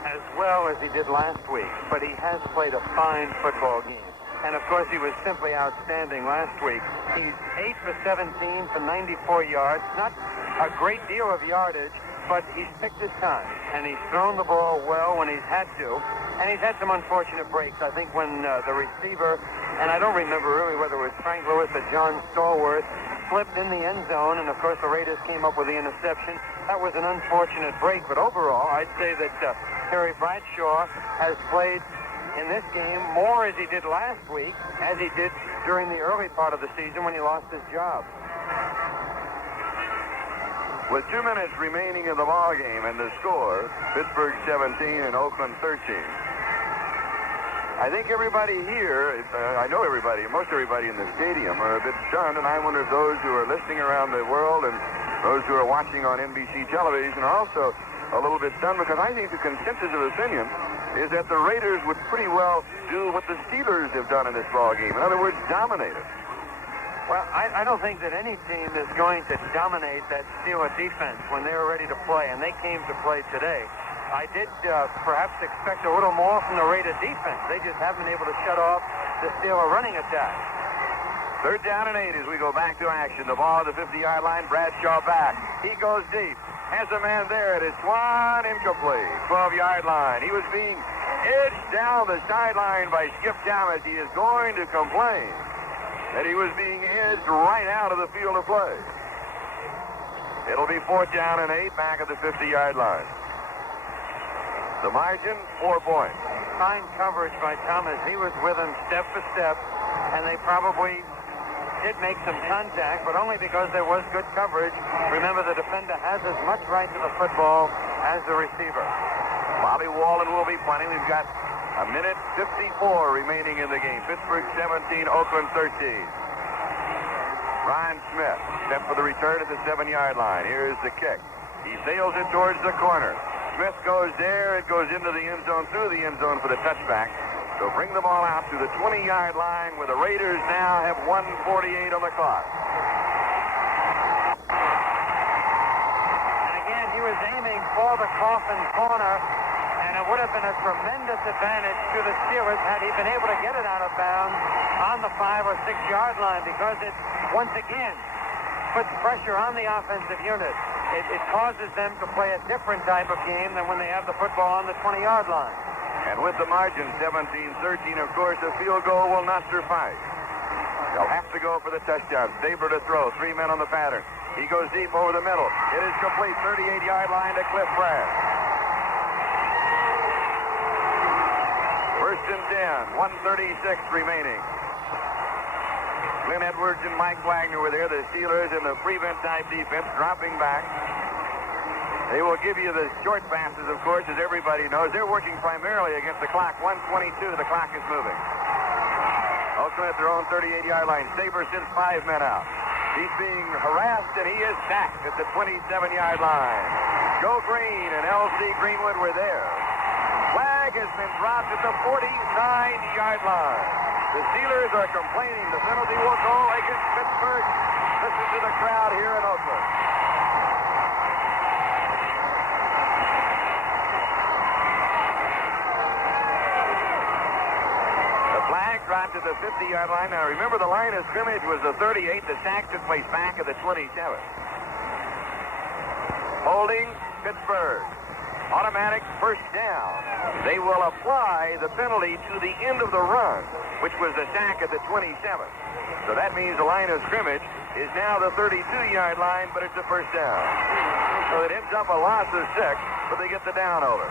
as well as he did last week, but he has played a fine football game. And, of course, he was simply outstanding last week. He's 8 for 17 for 94 yards. Not a great deal of yardage, but he's picked his time, and he's thrown the ball well when he's had to. And he's had some unfortunate breaks. I think when the receiver, and I don't remember really whether it was Frank Lewis or John Stallworth, slipped in the end zone, and, of course, the Raiders came up with the interception. That was an unfortunate break, but overall, I'd say that Terry Bradshaw has played in this game more as he did last week, as he did during the early part of the season when he lost his job. With 2 minutes remaining in the ball game and the score, Pittsburgh 17 and Oakland 13. I think everybody here, I know everybody, most everybody in the stadium are a bit stunned, and I wonder if those who are listening around the world and those who are watching on NBC television are also a little bit stunned, because I think the consensus of opinion is that the Raiders would pretty well do what the Steelers have done in this ball game. In other words, dominate it. Well, I don't think that any team is going to dominate that Steeler defense when they're ready to play, and they came to play today. I did perhaps expect a little more from the Raider defense. They just haven't been able to shut off the Steeler running attack. 3rd down and 8 as we go back to action. The ball at the 50-yard line. Bradshaw back. He goes deep. Has a man there. It is Swan, incomplete. 12-yard line. He was being edged down the sideline by Skip Thomas. He is going to complain that he was being edged right out of the field of play. It'll be 4th down and 8 back at the 50-yard line. The margin, 4 points. Fine coverage by Thomas. He was with him step for step, and they probably did make some contact, but only because there was good coverage. Remember, the defender has as much right to the football as the receiver. Bobby Wallen will be punting. We've got a minute 54 remaining in the game. Pittsburgh 17, Oakland 13. Ron Smith, step for the return at the 7-yard line. Here's the kick. He sails it towards the corner. Smith goes there. It goes into the end zone, through the end zone for the touchback. So bring the ball out to the 20-yard line, where the Raiders now have 1:48 on the clock. And again, he was aiming for the coffin corner, and it would have been a tremendous advantage to the Steelers had he been able to get it out of bounds on the 5 or 6-yard line, because it once again puts pressure on the offensive unit. It causes them to play a different type of game than when they have the football on the 20-yard line. And with the margin 17-13, of course, a field goal will not suffice. They'll have to go for the touchdown. Stabler to throw. 3 men on the pattern. He goes deep over the middle. It is complete. 38-yard line to Cliff Brandt. 1st and 10. 1:36 remaining. Glenn Edwards and Mike Wagner were there. The Steelers in the prevent type defense dropping back. They will give you the short passes, of course, as everybody knows. They're working primarily against the clock. 1:22, the clock is moving. Oakland at their own 38-yard line. Saber sends 5 men out. He's being harassed, and he is sacked at the 27-yard line. Joe Green and L.C. Greenwood were there. Flag has been dropped at the 49-yard line. The Steelers are complaining. The penalty will go against Pittsburgh. Listen to the crowd here in Oakland. Dropped to the 50-yard line. Now, remember, the line of scrimmage was the 38. The sack took place back at the 27. Holding Pittsburgh. Automatic 1st down. They will apply the penalty to the end of the run, which was the sack at the 27. So that means the line of scrimmage is now the 32-yard line, but it's a 1st down. So it ends up a loss of 6, but they get the down over.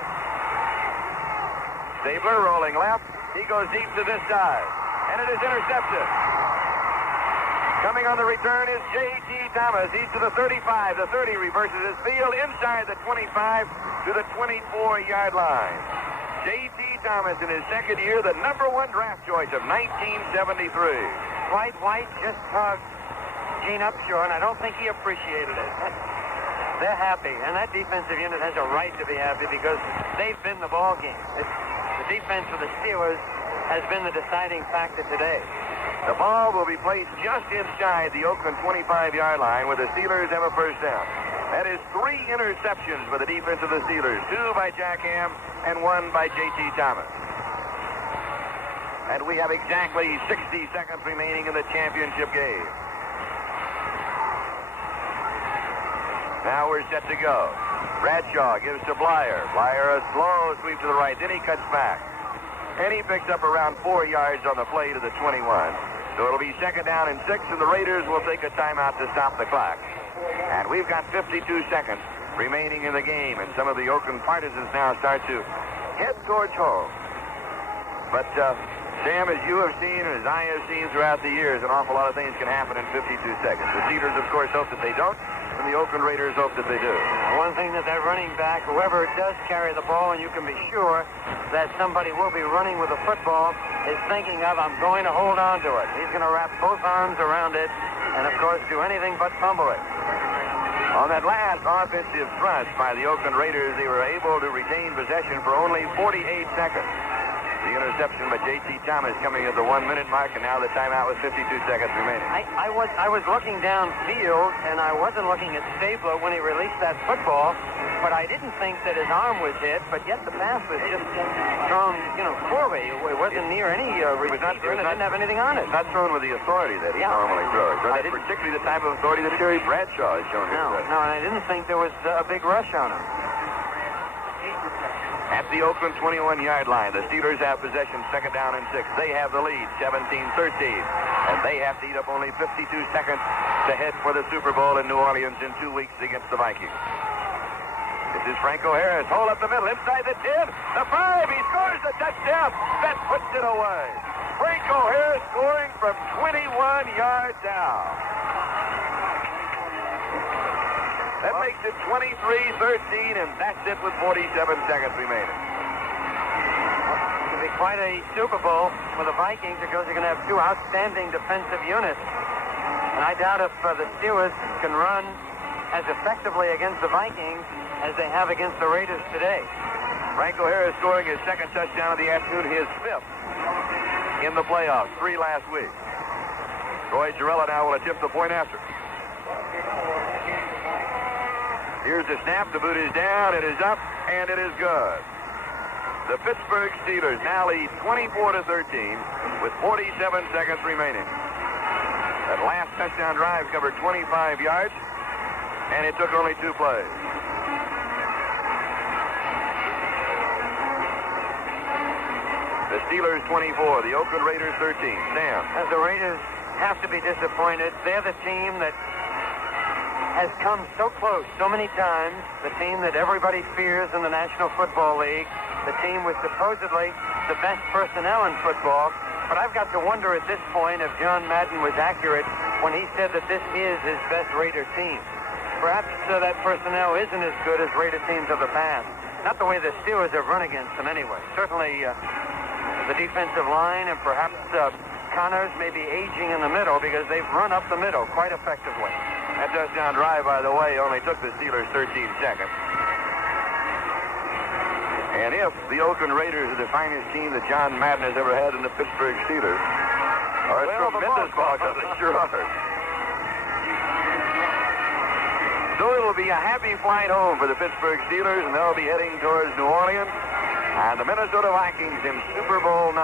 Stabler rolling left. He goes deep to this side, and it is intercepted. Coming on the return is J.T. Thomas. He's to the 35. The 30 reverses his field inside the 25 to the 24-yard line. J.T. Thomas, in his 2nd year, the #1 draft choice of 1973. Dwight White just hugged Gene Upshaw, and I don't think he appreciated it. They're happy, and that defensive unit has a right to be happy because they've been the ball game. The defense for the Steelers has been the deciding factor today. The ball will be placed just inside the Oakland 25-yard line, where the Steelers have a 1st down. That is 3 interceptions by the defense of the Steelers. 2 by Jack Ham and 1 by J.T. Thomas. And we have exactly 60 seconds remaining in the championship game. Now we're set to go. Bradshaw gives to Blyer. Blyer a slow sweep to the right. Then he cuts back. And he picks up around 4 yards on the play to the 21. So it'll be 2nd down and 6, and the Raiders will take a timeout to stop the clock. And we've got 52 seconds remaining in the game, and some of the Oakland partisans now start to head towards home. But Sam, as you have seen and as I have seen throughout the years, an awful lot of things can happen in 52 seconds. The Steelers, of course, hope that they don't, and the Oakland Raiders hope that they do. One thing that they're running back, whoever does carry the ball, and you can be sure that somebody will be running with a football, is thinking of, I'm going to hold on to it. He's going to wrap both arms around it and, of course, do anything but fumble it. On that last offensive thrust by the Oakland Raiders, they were able to retain possession for only 48 seconds. The interception by J.T. Thomas coming at the 1-minute mark, and now the timeout with 52 seconds remaining. I was looking downfield, and I wasn't looking at Stabler when he released that football, but I didn't think that his arm was hit, but yet the pass was just thrown, poorly. It wasn't near any receiver, and it didn't have anything on it. Not thrown with the authority that he normally throws. That's particularly the type of authority that Terry Bradshaw has shown himself. No, and I didn't think there was a big rush on him. At the Oakland 21-yard line, the Steelers have possession, second down and 6. They have the lead, 17-13. And they have to eat up only 52 seconds to head for the Super Bowl in New Orleans in 2 weeks against the Vikings. This is Franco Harris. Hole up the middle, inside the 10, the 5. He scores the touchdown. That puts it away. Franco Harris scoring from 21 yards out. That makes it 23-13, and that's it with 47 seconds remaining. It'll be quite a Super Bowl for the Vikings because you're going to have two outstanding defensive units. And I doubt if the Steelers can run as effectively against the Vikings as they have against the Raiders today. Franco Harris scoring his second touchdown of the afternoon, his 5th in the playoffs, 3 last week. Roy Girella now will attempt the point after. Here's the snap. The boot is down. It is up, and it is good. The Pittsburgh Steelers now lead 24-13 with 47 seconds remaining. That last touchdown drive covered 25 yards, and it took only 2 plays. The Steelers 24, the Oakland Raiders 13. Sam. As the Raiders have to be disappointed. They're the team that has come so close so many times, the team that everybody fears in the National Football League, the team with supposedly the best personnel in football. But I've got to wonder at this point if John Madden was accurate when he said that this is his best Raider team. Perhaps that personnel isn't as good as Raider teams of the past. Not the way the Steelers have run against them anyway. Certainly the defensive line and perhaps Connors may be aging in the middle because they've run up the middle quite effectively. That touchdown drive, by the way, only took the Steelers 13 seconds. And if the Oakland Raiders are the finest team that John Madden has ever had in the Pittsburgh Steelers, are a tremendous ball club, they sure are. So it'll be a happy flight home for the Pittsburgh Steelers, and they'll be heading towards New Orleans. And the Minnesota Vikings in Super Bowl 9.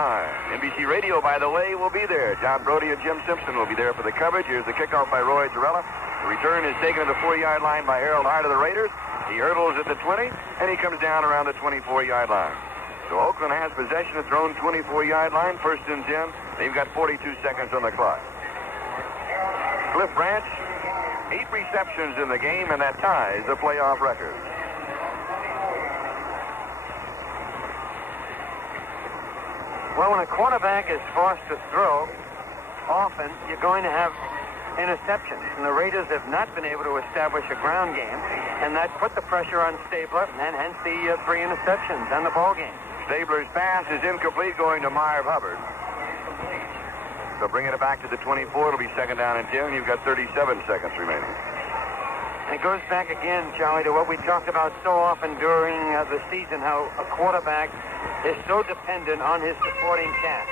NBC Radio, by the way, will be there. John Brody and Jim Simpson will be there for the coverage. Here's the kickoff by Roy Girella. The return is taken to the 4-yard line by Harold Hart of the Raiders. He hurdles at the 20, and he comes down around the 24-yard line. So Oakland has possession of their own 24-yard line. First and 10. They've got 42 seconds on the clock. Cliff Branch, 8 receptions in the game, and that ties the playoff record. Well, when a quarterback is forced to throw, often you're going to have interceptions. And the Raiders have not been able to establish a ground game, and that put the pressure on Stabler, and hence the 3 interceptions and the ball game. Stabler's pass is incomplete, going to Marv Hubbard. So bringing it back to the 24, it'll be second down and 10. You've got 37 seconds remaining. It goes back again, Charlie, to what we talked about so often during the season, how a quarterback is so dependent on his supporting cast.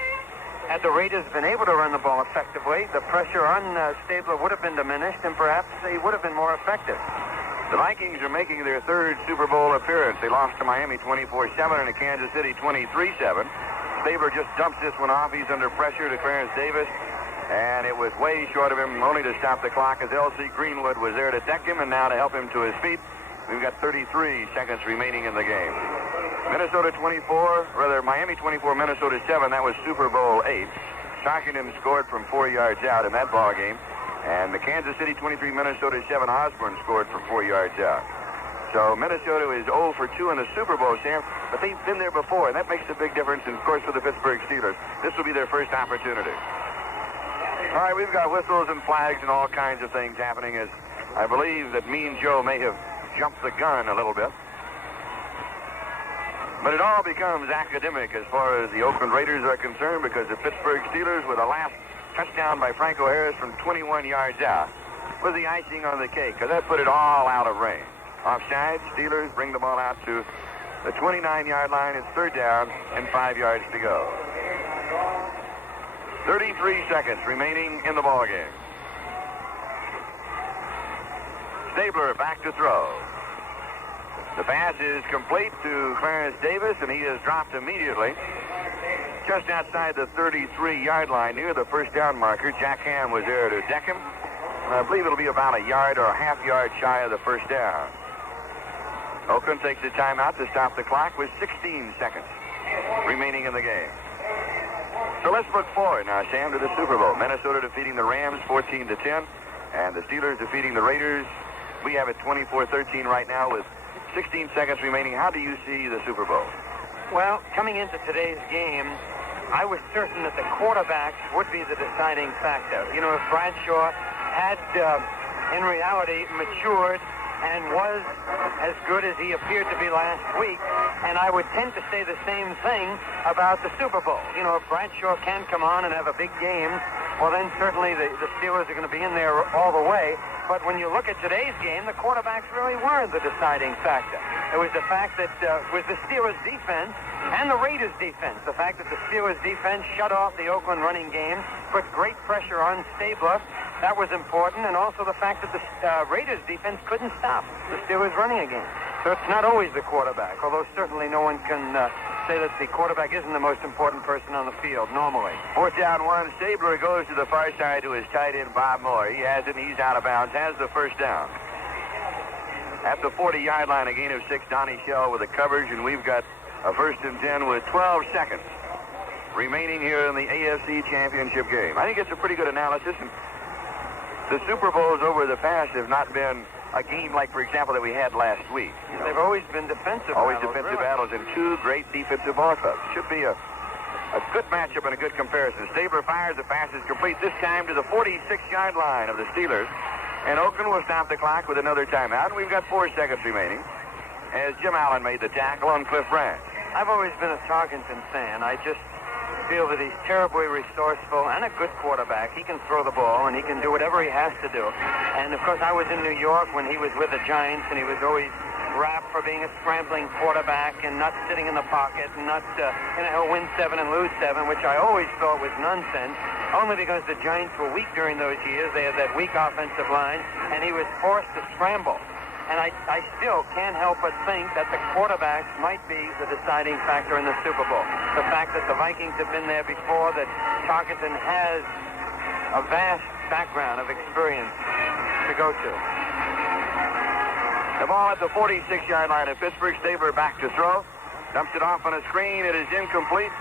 Had the Raiders been able to run the ball effectively, the pressure on Stabler would have been diminished, and perhaps they would have been more effective. The Vikings are making their 3rd Super Bowl appearance. They lost to Miami 24-7 and to Kansas City 23-7. Stabler just dumps this one off. He's under pressure to Clarence Davis, and it was way short of him, only to stop the clock as L.C. Greenwood was there to deck him, and now to help him to his feet. We've got 33 seconds remaining in the game. Miami 24, Minnesota 7. That was Super Bowl 8. Sharkington scored from 4 yards out in that ball game. And the Kansas City 23, Minnesota 7. Osborne scored from 4 yards out. So Minnesota is 0 for 2 in the Super Bowl, Sam. but they've been there before, and that makes a big difference. And, of course, for the Pittsburgh Steelers, this will be their first opportunity. All right, we've got whistles and flags and all kinds of things happening as I believe that Mean Joe may have jumped the gun a little bit. But it all becomes academic as far as the Oakland Raiders are concerned, because the Pittsburgh Steelers, with a last touchdown by Franco Harris from 21 yards out, was the icing on the cake, because that put it all out of range. Offside, Steelers bring the ball out to the 29-yard line. It's third down and 5 yards to go. 33 seconds remaining in the ball game. Stabler back to throw. The pass is complete to Clarence Davis, and he is dropped immediately just outside the 33-yard line near the first down marker. Jack Ham was there to deck him. I believe it'll be about a yard or a half yard shy of the first down. Oakland takes a timeout to stop the clock with 16 seconds remaining in the game. So let's look forward now, Sam, to the Super Bowl. Minnesota defeating the Rams 14-10, and the Steelers defeating the Raiders. We have it 24-13 right now with 16 seconds remaining. How do you see the Super Bowl? Well, coming into today's game, I was certain that the quarterbacks would be the deciding factor. You know, if Bradshaw had, in reality, matured and was as good as he appeared to be last week, and I would tend to say the same thing about the Super Bowl. You know, if Bradshaw can come on and have a big game, well, then certainly the Steelers are going to be in there all the way. But when you look at today's game, the quarterbacks really weren't the deciding factor. It was the fact that with the Steelers' defense and the Raiders' defense, the fact that the Steelers' defense shut off the Oakland running game, put great pressure on Stabler, that was important, and also the fact that the Raiders' defense couldn't stop the Steelers running again. So it's not always the quarterback, although certainly no one can say that the quarterback isn't the most important person on the field normally. Fourth down one. Stabler goes to the far side to his tight end, Bob Moore. He has it, and he's out of bounds, has the first down. At the 40-yard line, a gain of 6, Donnie Shell with the coverage, and we've got a 1st and 10 with 12 seconds remaining here in the AFC Championship game. I think it's a pretty good analysis, and the Super Bowls over the past have not been a game like, for example, that we had last week. You know, they've always been defensive always battles. Defensive really. battles and two great defensive ball clubs. Should be a good matchup and a good comparison. Stabler fires, the pass is complete, this time to the 46-yard line of the Steelers. And Oakland will stop the clock with another timeout. And we've got 4 seconds remaining as Jim Allen made the tackle on Cliff Branch. I've always been a Tarkenton fan. I just feel that he's terribly resourceful and a good quarterback. He can throw the ball, and he can do whatever he has to do. And, of course, I was in New York when he was with the Giants, and he was always rapped for being a scrambling quarterback and not sitting in the pocket and not, he'll win 7 and lose 7, which I always thought was nonsense, only because the Giants were weak during those years. They had that weak offensive line, and he was forced to scramble. And I still can't help but think that the quarterbacks might be the deciding factor in the Super Bowl. The fact that the Vikings have been there before, that Tarkenton has a vast background of experience to go to. The ball at the 46-yard line of Pittsburgh. Stabler back to throw. Dumps it off on a screen. It is incomplete.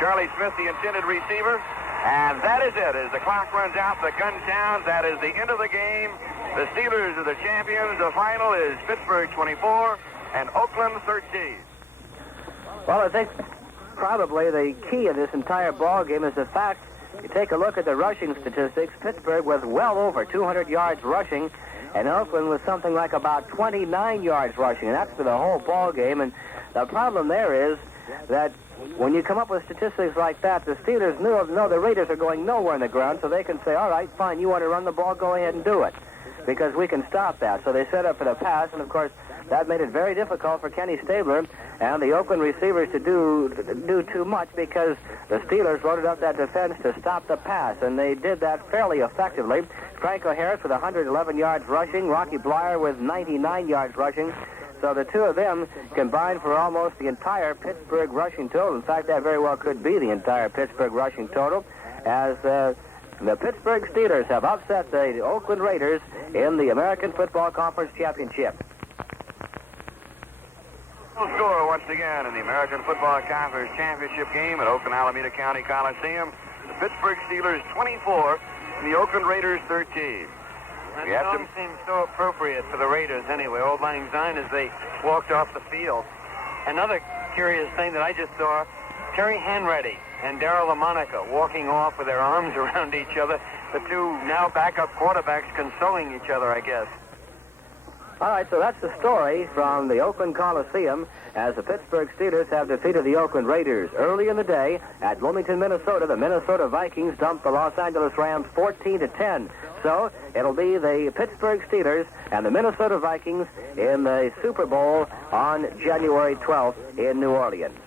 Charlie Smith, the intended receiver. And that is it. As the clock runs out, the gun sounds. That is the end of the game. The Steelers are the champions. The final is Pittsburgh 24 and Oakland 13. Well, I think probably the key of this entire ball game is the fact, you take a look at the rushing statistics, Pittsburgh was well over 200 yards rushing, and Oakland was something like about 29 yards rushing, and that's for the whole ball game. And the problem there is that when you come up with statistics like that, the Steelers know the Raiders are going nowhere on the ground, so they can say, all right, fine, you want to run the ball, go ahead and do it, because we can stop that. So they set up for the pass, and of course, that made it very difficult for Kenny Stabler and the Oakland receivers to do too much, because the Steelers loaded up that defense to stop the pass, and they did that fairly effectively. Franco Harris with 111 yards rushing, Rocky Bleier with 99 yards rushing. So the two of them combined for almost the entire Pittsburgh rushing total. In fact, that very well could be the entire Pittsburgh rushing total, as the Pittsburgh Steelers have upset the Oakland Raiders in the American Football Conference Championship. Score once again in the American Football Conference Championship game at Oakland Alameda County Coliseum. The Pittsburgh Steelers 24 and the Oakland Raiders 13. That song seems so appropriate for the Raiders anyway. Old Lang Syne as they walked off the field. Another curious thing that I just saw. Terry Hanratty and Darryl LaMonica walking off with their arms around each other. The two now backup quarterbacks consoling each other, I guess. All right, so that's the story from the Oakland Coliseum as the Pittsburgh Steelers have defeated the Oakland Raiders. Early in the day at Bloomington, Minnesota, the Minnesota Vikings dumped the Los Angeles Rams 14-10. So it'll be the Pittsburgh Steelers and the Minnesota Vikings in the Super Bowl on January 12th in New Orleans.